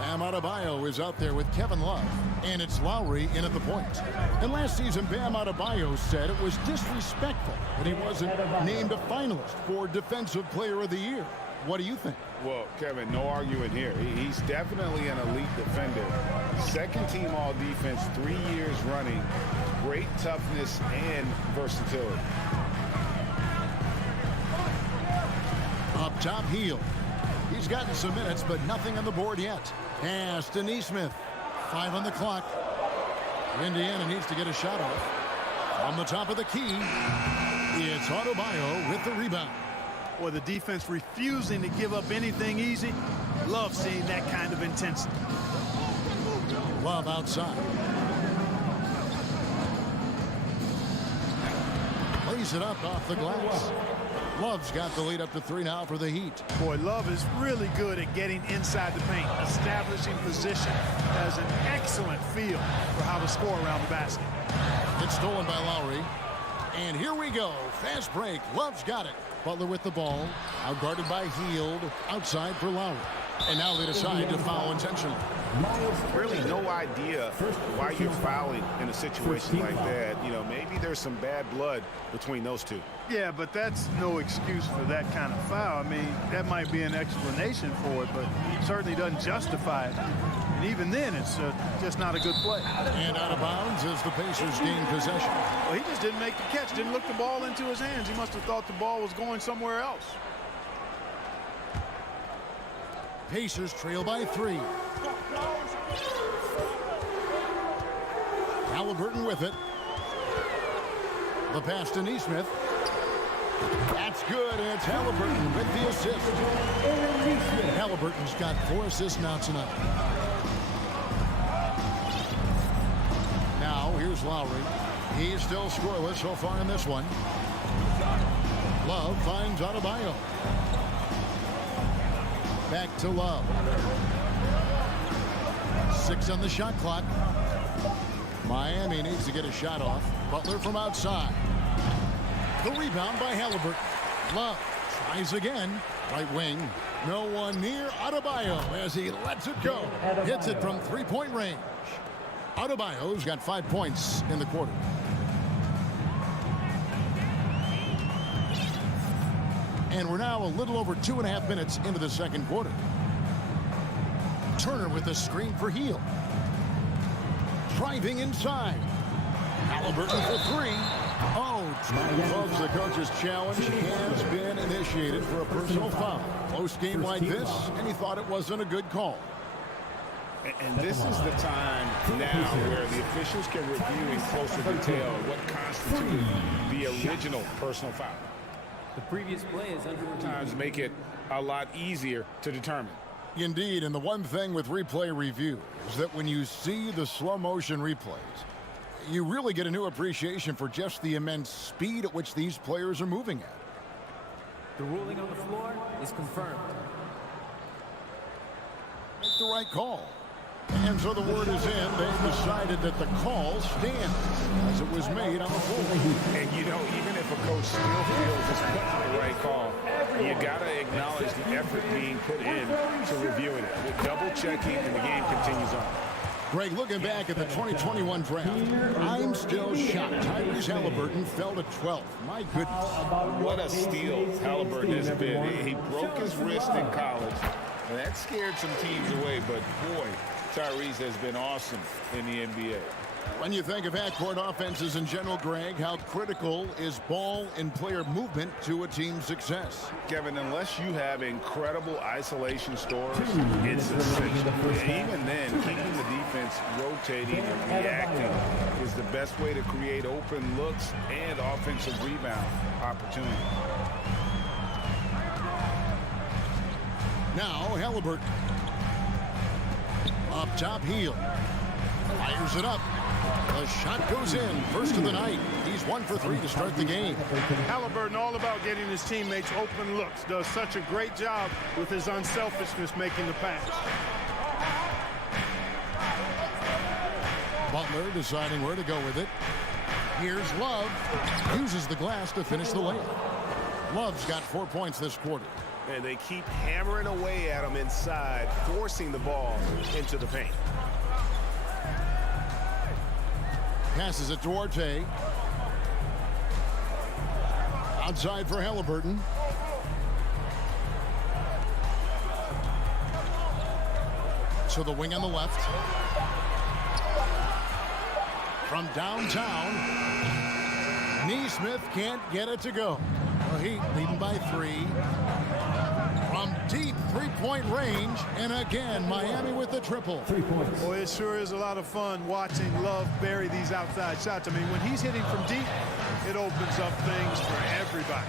Bam Adebayo is out there with Kevin Love, and it's Lowry in at the point. And last season, Bam Adebayo said it was disrespectful that he wasn't named a finalist for Defensive Player of the Year. What do you think? Well, Kevin, no arguing here. He's definitely an elite defender. Second team all defense, 3 years running. Great toughness and versatility. Up top, Hield. He's gotten some minutes, but nothing on the board yet. Pass to Nesmith. 5 on the clock. Indiana needs to get a shot off. On the top of the key, it's Adebayo with the rebound. Or the defense refusing to give up anything easy. Love seeing that kind of intensity. Love outside. Lays it up off the glass. Love's got the lead up to 3 now for the Heat. Boy, Love is really good at getting inside the paint, establishing position, has an excellent feel for how to score around the basket. It's stolen by Lowry. And here we go. Fast break. Love's got it. Butler with the ball. Outguarded by Hield. Outside for Lowry. And now they decide to foul intentionally. Really no idea why you're fouling in a situation like that. You know, maybe there's some bad blood between those two. Yeah, but that's no excuse for that kind of foul. I mean, that might be an explanation for it, but it certainly doesn't justify it. And even then, it's just not a good play. And out of bounds as the Pacers gain possession. Well, he just didn't make the catch, didn't look the ball into his hands. He must have thought the ball was going somewhere else. Pacers trail by 3. Halliburton with it. The pass to Nesmith. That's good, and it's Halliburton with the assist. Halliburton's got 4 assists now tonight. Now, here's Lowry. He's still scoreless so far in this one. Love finds Adebayo. Back to Love. 6 on the shot clock. Miami needs to get a shot off. Butler from outside. The rebound by Halliburton. Love tries again. Right wing. No one near Adebayo as he lets it go. Hits it from 3-point range. Adebayo's got 5 points in the quarter. And we're now a little over 2.5 minutes into the second quarter. Turner with a screen for Hield. Driving inside. Halliburton for 3. Oh, folks, the coach's challenge has been initiated for a personal foul. Close game like this, and he thought it wasn't a good call. And this is the time now where the officials can review in closer detail what constituted the original personal foul. The previous play is under review. Times make it a lot easier to determine. Indeed, and the one thing with replay review is that when you see the slow motion replays, you really get a new appreciation for just the immense speed at which these players are moving at. The ruling on the floor is confirmed. Make the right call. And so the word is in. They've decided that the call stands as it was made on the floor. And, you know, even if a coach still feels it's not the right call, you got to acknowledge the effort being put in to reviewing it. With double-checking, and the game continues on. Greg, looking back at the 2021 draft, I'm still shocked. Tyrese Halliburton fell to 12th. My goodness. What a steal Halliburton has been. He broke his wrist in college, and that scared some teams away. But, boy, Tyrese has been awesome in the NBA. When you think of half-court offenses in general, Greg, how critical is ball and player movement to a team's success? Kevin, unless you have incredible isolation stores, it's essential. Even then, keeping the defense rotating and reacting is the best way to create open looks and offensive rebound opportunity. Now, Halliburton. Up top, Hield. Fires it up. The shot goes in. First of the night. He's 1 for 3 to start the game. Halliburton all about getting his teammates open looks. Does such a great job with his unselfishness making the pass. Butler deciding where to go with it. Here's Love. Uses the glass to finish the layup. Love's got 4 points this quarter. And they keep hammering away at him inside, forcing the ball into the paint. Passes it to Duarte. Outside for Halliburton. So the wing on the left. From downtown. Neesmith can't get it to go. The Heat leading by 3. From deep three-point range, and again, Miami with the triple. 3 points. Boy, it sure is a lot of fun watching Love bury these outside shots. I mean, when he's hitting from deep, it opens up things for everybody.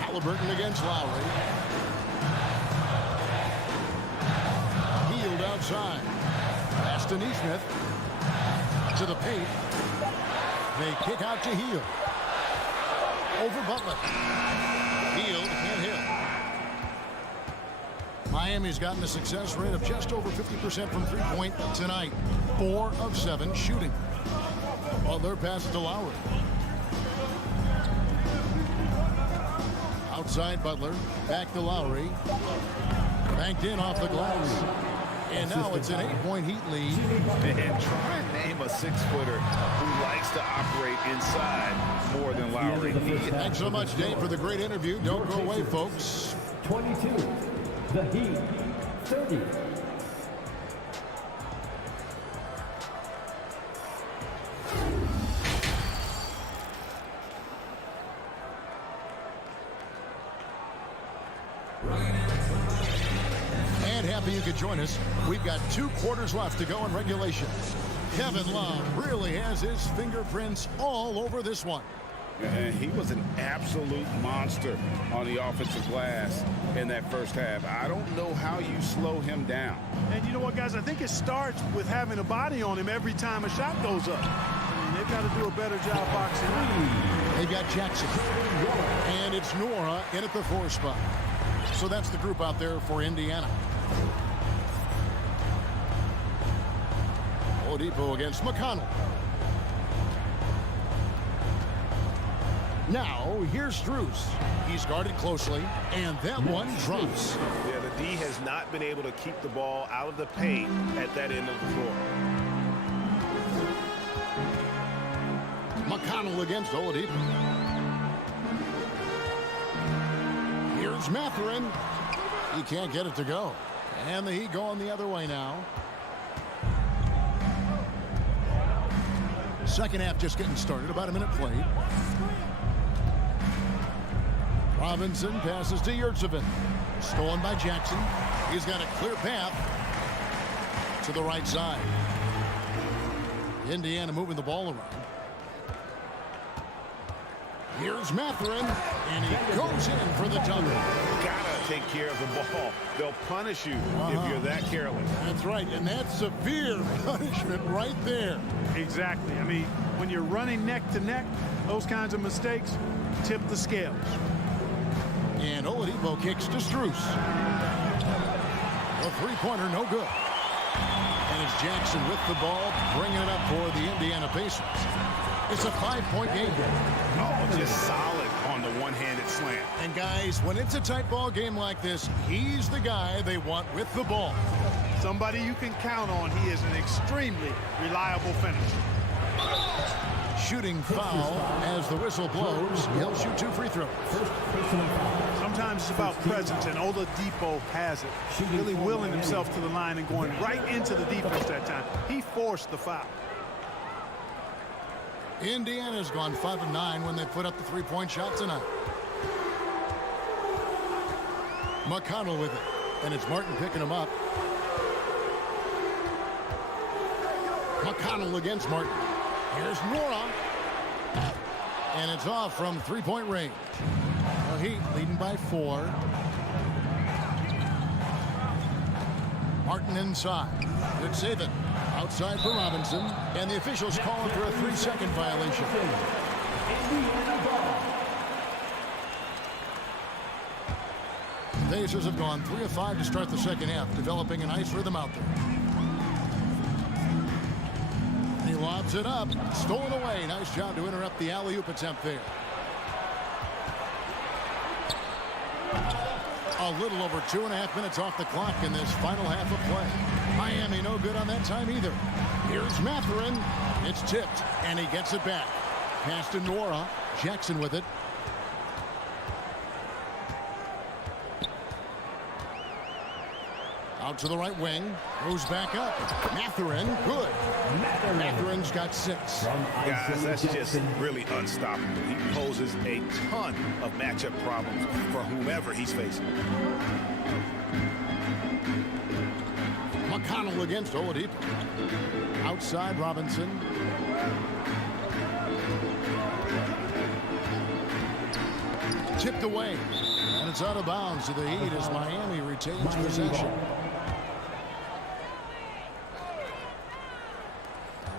Halliburton against Lowry. Hield outside. Pass to Neesmith. To the paint. They kick out to Hield. Over Butler. Hield can't hit. Miami's gotten a success rate of just over 50% from three-point tonight. 4 of 7 shooting. Butler passes to Lowry. Outside Butler. Back to Lowry. Banked in off the glass. And now it's an 8-point Heat lead. And try and name a 6-footer who likes to operate inside more than Lowry. Thanks so much, Dave, for the great interview. Don't go away, folks. 22. The Heat. 30. Happy you could join us. We've got 2 quarters left to go in regulation. Kevin Love really has his fingerprints all over this one. And he was an absolute monster on the offensive glass in that first half. I don't know how you slow him down. And you know what, guys? I think it starts with having a body on him every time a shot goes up. I mean, they've got to do a better job boxing out. They've got Jackson. And it's Nora in at the 4 spot. So that's the group out there for Indiana. Oladipo against McConnell. Now, here's Strus. He's guarded closely, and that one drops. Yeah, the D has not been able to keep the ball out of the paint at that end of the floor. McConnell against Oladipo. Here's Mathurin. He can't get it to go. And the Heat going the other way now. Second half just getting started. About a minute played. Robinson passes to Yurtsevin. Stolen by Jackson. He's got a clear path to the right side. Indiana moving the ball around. Here's Mathurin, and he goes in for the double. Gotta take care of the ball. They'll punish you if you're that careless. That's right, and that's severe punishment right there. Exactly. I mean, when you're running neck to neck, those kinds of mistakes tip the scales. And Oladipo kicks to Strus. The three-pointer, no good. And it's Jackson with the ball, bringing it up for the Indiana Pacers. It's a 5-point game. Oh, just solid on the one-handed slam. And guys, when it's a tight ball game like this, he's the guy they want with the ball. Somebody you can count on. He is an extremely reliable finisher. Shooting foul as the whistle blows. He'll shoot 2 free throws. Sometimes it's about presence, and Oladipo has it. Really willing himself to the line and going right into the defense that time. He forced the foul. Indiana's gone 5 of 9 when they put up the three-point shot tonight. McConnell with it, and it's Martin picking him up. McConnell against Martin. Here's Nora. And it's off from three-point range. The Heat leading by 4. Martin inside. Good save it. Outside for Robinson. And the officials calling for a 3-second violation. The Pacers have gone 3 of 5 to start the second half, developing a nice rhythm out there. He lobs it up. Stolen away. Nice job to interrupt the alley-oop attempt there. A little over 2.5 minutes off the clock in this final half of play. Miami no good on that time either. Here's Mathurin. It's tipped, and he gets it back. Pass to Nora. Jackson with it. Out to the right wing. Goes back up. Mathurin, good. Mathurin's got 6. Guys, that's just really unstoppable. He poses a ton of matchup problems for whomever he's facing. McConnell against Oladipo. Outside Robinson. Tipped away. And it's out of bounds to the Heat as Miami retains possession.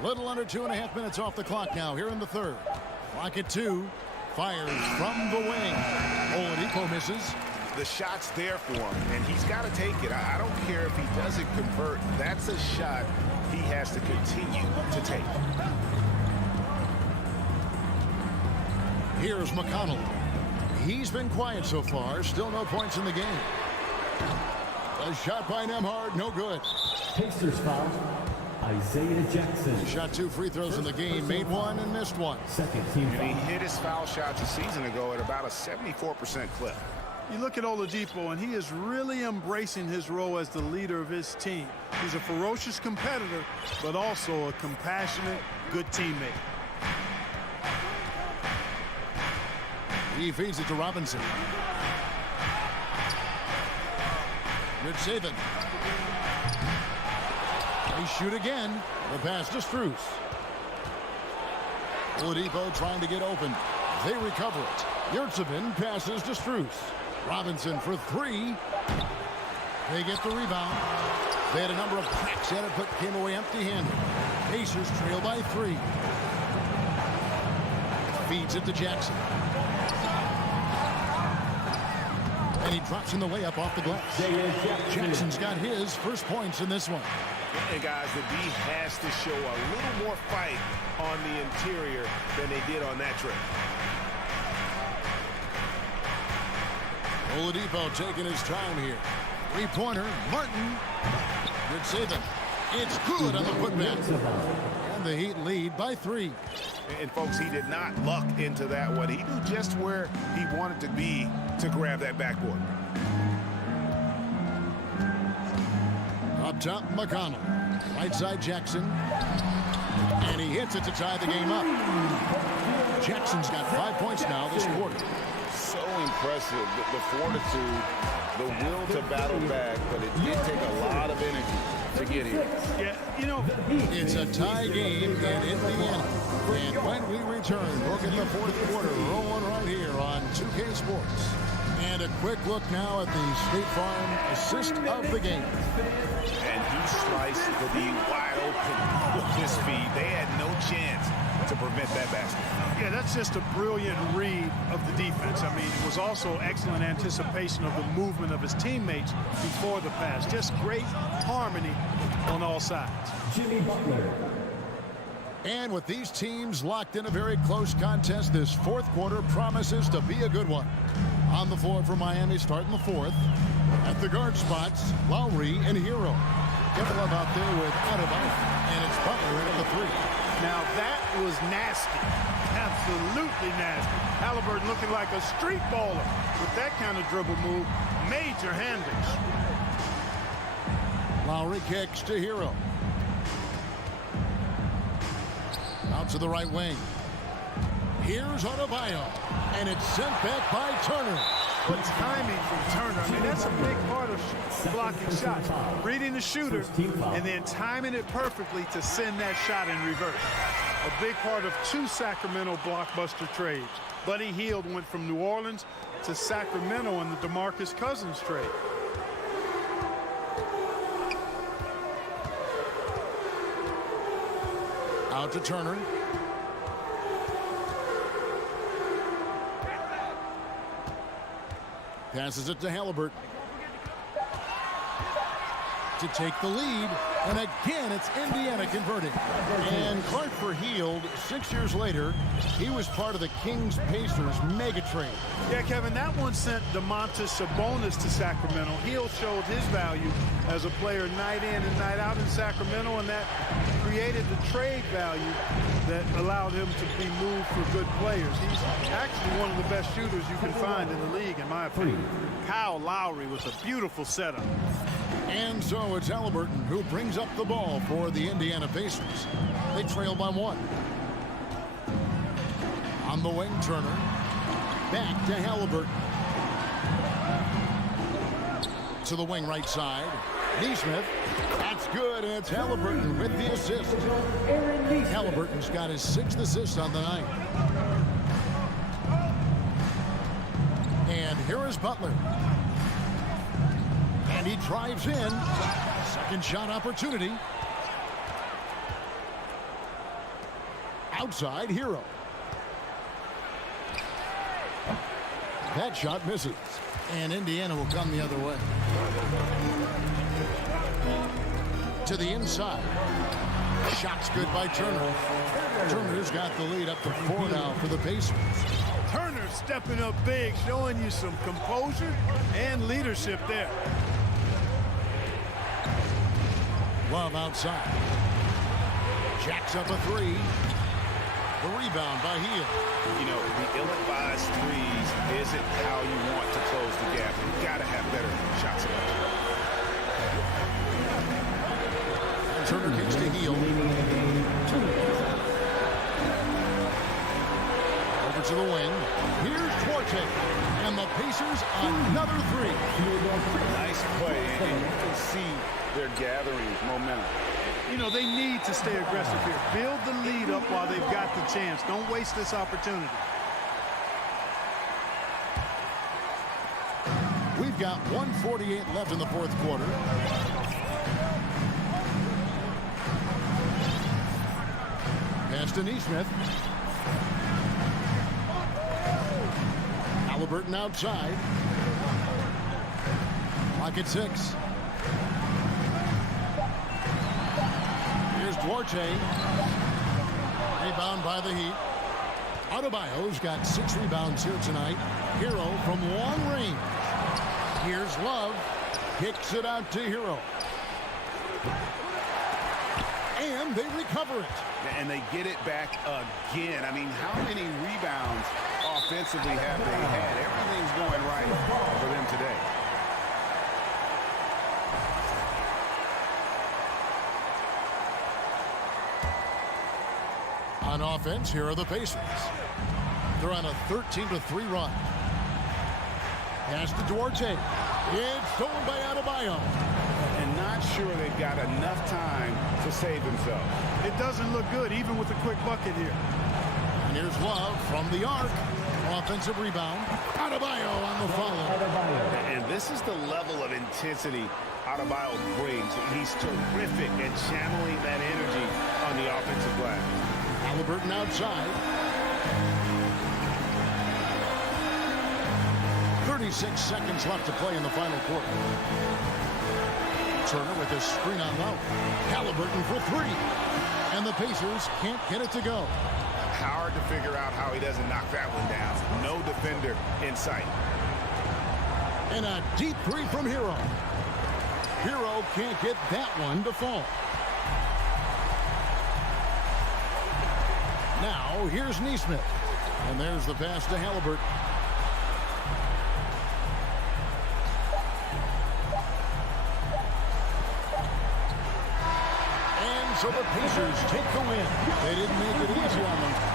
A little under 2.5 minutes off the clock now here in the third. Clock at 2. Fires from the wing. Oladipo misses. The shot's there for him, and he's got to take it. I don't care if he doesn't convert. That's a shot he has to continue to take. Here's McConnell. He's been quiet so far. Still no points in the game. A shot by Nembhard, no good. Pacers foul. Isaiah Jackson. Shot 2 free throws in the game. Made 1 and missed 1. Second team And foul. he hit his foul shots a season ago at about a 74% clip. You look at Oladipo, and he is really embracing his role as the leader of his team. He's a ferocious competitor, but also a compassionate, good teammate. He feeds it to Robinson. Good saving. They shoot again. The pass to Strus. Oladipo trying to get open. They recover it. Yurtsevin passes to Strus. Robinson for 3. They get the rebound. They had a number of cracks at it, but came away empty-handed. Pacers trail by 3. Feeds it to Jackson. And he drops in the layup off the glass. Jackson's got his first points in this one. And guys, the D has to show a little more fight on the interior than they did on that trip. Oladipo taking his time here. 3-pointer, Martin. Good saving. It's good on the putback. And the Heat lead by 3. And folks, he did not luck into that one. He knew just where he wanted to be to grab that backboard. Up top, McConnell. Right side, Jackson. And he hits it to tie the game up. Jackson's got 5 points now this quarter. So impressive, the fortitude, the will to battle back, but it did take a lot of energy to get here. Yeah, you know, it's a tie game in Indiana. And when we return, look at the fourth quarter rolling right here on 2K Sports. And a quick look now at the State Farm assist of the game. And he sliced the D wide open with his feet. They had no chance to prevent that basket. Yeah, that's just a brilliant read of the defense. I mean, it was also excellent anticipation of the movement of his teammates before the pass. Just great harmony on all sides. Jimmy Butler. And with these teams locked in a very close contest, this fourth quarter promises to be a good one. On the floor for Miami starting the fourth. At the guard spots, Lowry and Hero. Kevin Love out there with Adebayo. And it's Butler in at the three. Now that was nasty. Absolutely nasty. Halliburton looking like a street baller with that kind of dribble move. Major handles. Lowry kicks to Hero. Out to the right wing. Here's Adebayo. And it's sent back by Turner. Good timing from Turner. I mean, that's a big part of blocking shots. Reading the shooter and then timing it perfectly to send that shot in reverse. A big part of two Sacramento blockbuster trades. Buddy Hield went from New Orleans to Sacramento in the DeMarcus Cousins trade. Out to Turner. Passes it to Halliburton. To take the lead. And again, it's Indiana converting. And Clark for Hield, 6 years later, he was part of the Kings-Pacers mega trade. Yeah, Kevin, that one sent Domantas Sabonis to Sacramento. Hield showed his value as a player night in and night out in Sacramento, and that created the trade value that allowed him to be moved for good players. He's actually one of the best shooters you can find in the league, in my opinion. Kyle Lowry with a beautiful setup. And so it's Halliburton who brings up the ball for the Indiana Pacers. They trail by one. On the wing, Turner. Back to Halliburton. To the wing right side. Neesmith. That's good, and it's Halliburton with the assist. Halliburton's got his 6th assist on the night. And here is Butler. And he drives in. Second shot opportunity. Outside, Hero. That shot misses. And Indiana will come the other way. To the inside. Shot's good by Turner. Turner's got the lead up to 4 now for the Pacers. Turner stepping up big, showing you some composure and leadership there. Love outside. Jacks up a three. The rebound by Hield. You know, the ill-advised threes isn't how you want to close the gap. You've got to have better shot selection. Turner kicks to Hield. Over to the wing. Here's Duarte. And the Pacers another three. Nice play, and you can see they're gathering momentum. You know, they need to stay aggressive here. Build the lead up while they've got the chance. Don't waste this opportunity. We've got 1:48 left in the fourth quarter. Pass to Neesmith. Halliburton outside. Clock at 6. Here's Duarte. Rebound by the Heat. Adebayo's got 6 rebounds here tonight. Hero from long range. Here's Love. Kicks it out to Hero. And they recover it. And they get it back again. I mean, how many rebounds offensively have they had? Everything's going right for them today. On offense, here are the Pacers. They're on a 13-3 run. Pass to Duarte. It's stolen by Adebayo. And not sure they've got enough time to save themselves. It doesn't look good, even with a quick bucket here. And here's Love from the arc. Offensive rebound. Adebayo on the follow. And this is the level of intensity Adebayo brings. He's terrific at channeling that energy on the offensive glass. Halliburton outside. 36 seconds left to play in the final quarter. Turner with his screen on low. Halliburton for three. And the Pacers can't get it to go. Hard to figure out how he doesn't knock that one down. No defender in sight. And a deep three from Hero. Hero can't get that one to fall. Now, here's Neesmith. And there's the pass to Halliburton. And so the Pacers take the win. They didn't make it easy on them.